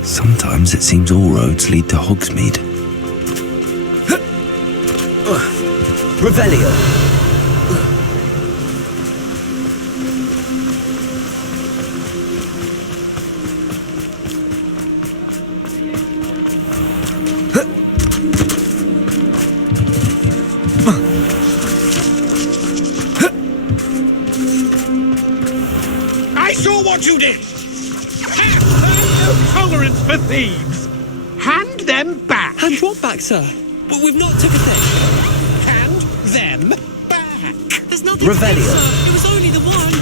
Sometimes it seems all roads lead to Hogsmeade. Revelio. I saw what you did! Tolerance for thieves! Hand them back! Hand what back, sir? But we've not took a thing. Hand them back! There's nothing to Revelio. do, sir. It was only the one.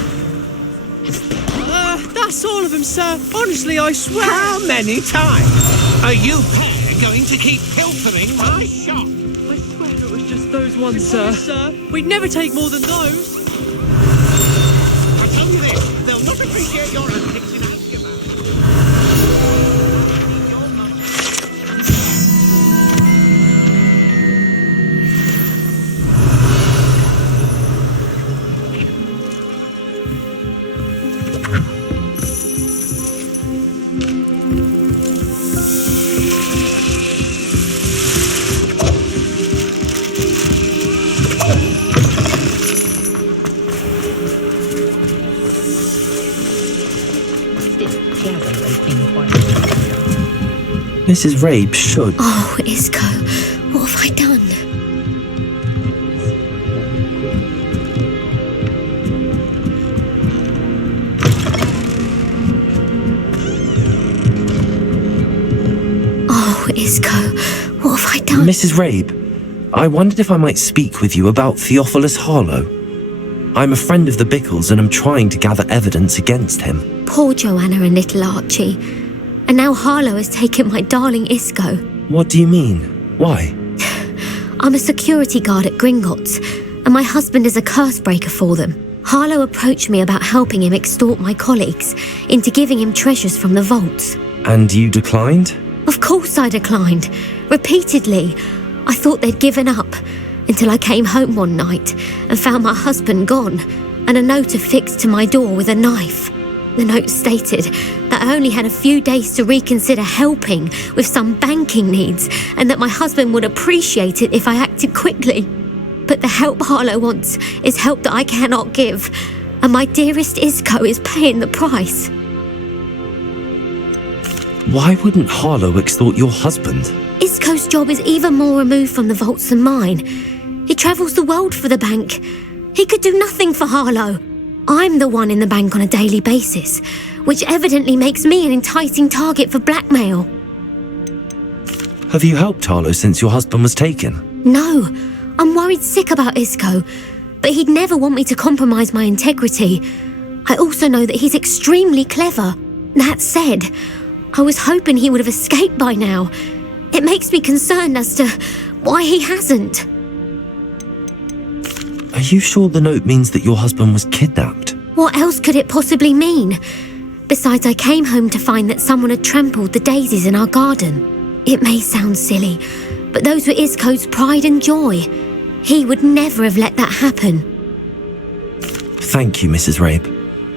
That's all of them, sir. Honestly, I swear. How many times are you pair going to keep pilfering my shop? I swear it was just those ones, sir. We'd never take more than those. I'll tell you this, they'll not appreciate your antics in Azkaban. Mrs. Rabe should. Oh, Isco, what have I done? Oh, Isco, what have I done? Mrs. Rabe, I wondered if I might speak with you about Theophilus Harlow. I'm a friend of the Bickles and I'm trying to gather evidence against him. Poor Joanna and little Archie. And now Harlow has taken my darling Isco. What do you mean? Why? I'm a security guard at Gringotts, and my husband is a curse breaker for them. Harlow approached me about helping him extort my colleagues into giving him treasures from the vaults. And you declined? Of course I declined. Repeatedly. I thought they'd given up, until I came home one night and found my husband gone, and a note affixed to my door with a knife. The note stated that I only had a few days to reconsider helping with some banking needs, and that my husband would appreciate it if I acted quickly. But the help Harlow wants is help that I cannot give, and my dearest Isco is paying the price. Why wouldn't Harlow extort your husband? Isco's job is even more removed from the vaults than mine. He travels the world for the bank. He could do nothing for Harlow. I'm the one in the bank on a daily basis, which evidently makes me an enticing target for blackmail. Have you helped Harlow since your husband was taken? No, I'm worried sick about Isco, but he'd never want me to compromise my integrity. I also know that he's extremely clever. That said, I was hoping he would have escaped by now. It makes me concerned as to why he hasn't. Are you sure the note means that your husband was kidnapped? What else could it possibly mean? Besides, I came home to find that someone had trampled the daisies in our garden. It may sound silly, but those were Isco's pride and joy. He would never have let that happen. Thank you, Mrs. Rabe.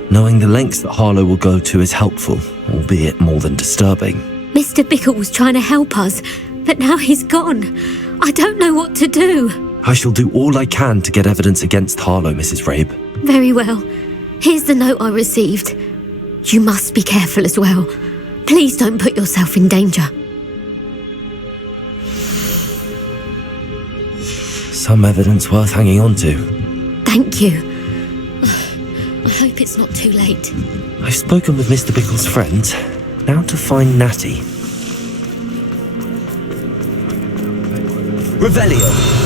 Knowing the lengths that Harlow will go to is helpful, albeit more than disturbing. Mr. Bickle was trying to help us, but now he's gone. I don't know what to do. I shall do all I can to get evidence against Harlow, Mrs. Rabe. Very well. Here's the note I received. You must be careful as well. Please don't put yourself in danger. Some evidence worth hanging on to. Thank you. I hope it's not too late. I've spoken with Mr. Bickle's friends. Now to find Natty. Revelio!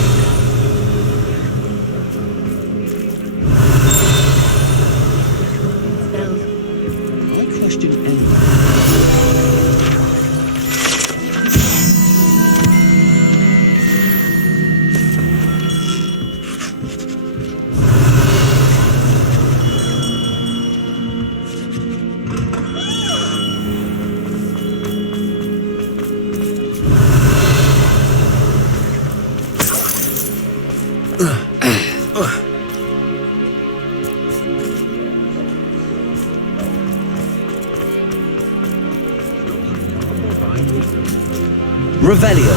Revelio.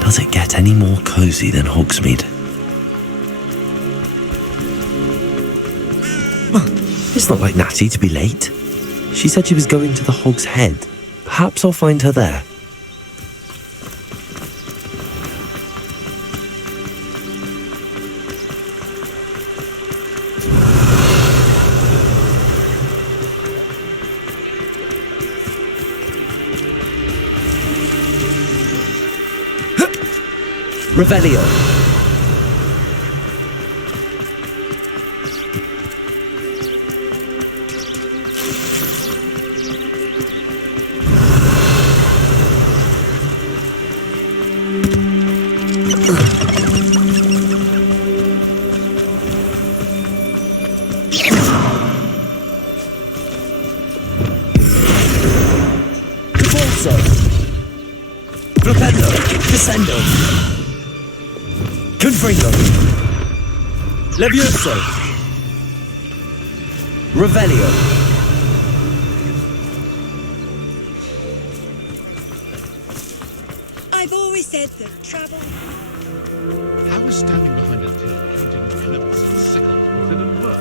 Does it get any more cozy than Hogsmeade? It's not like Natty to be late. She said she was going to the Hog's Head. Perhaps I'll find her there. Revelio. Revolso. Propello. Descendo. Confringo. Levioso. Revelio. I've always said that travel... How was standing behind a till counting clips and sickles didn't work?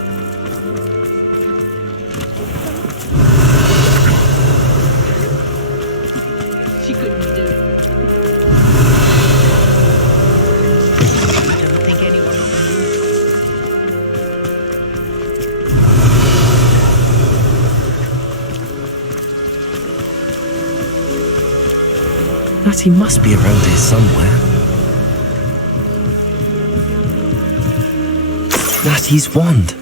She couldn't do it. Natty must be around here somewhere. Natty's wand.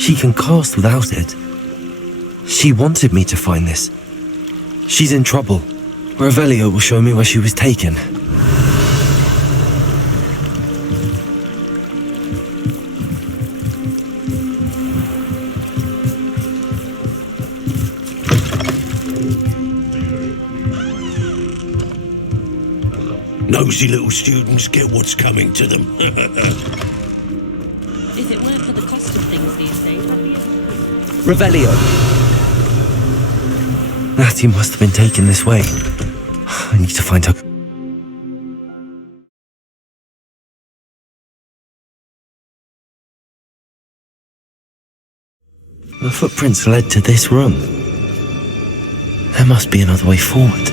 She can cast without it. She wanted me to find this. She's in trouble. Revelio will show me where she was taken. Nosy little students get what's coming to them. If it weren't for the cost of things these days, I'd be... Revelio. Natty must have been taken this way. I need to find her. The footprints led to this room. There must be another way forward.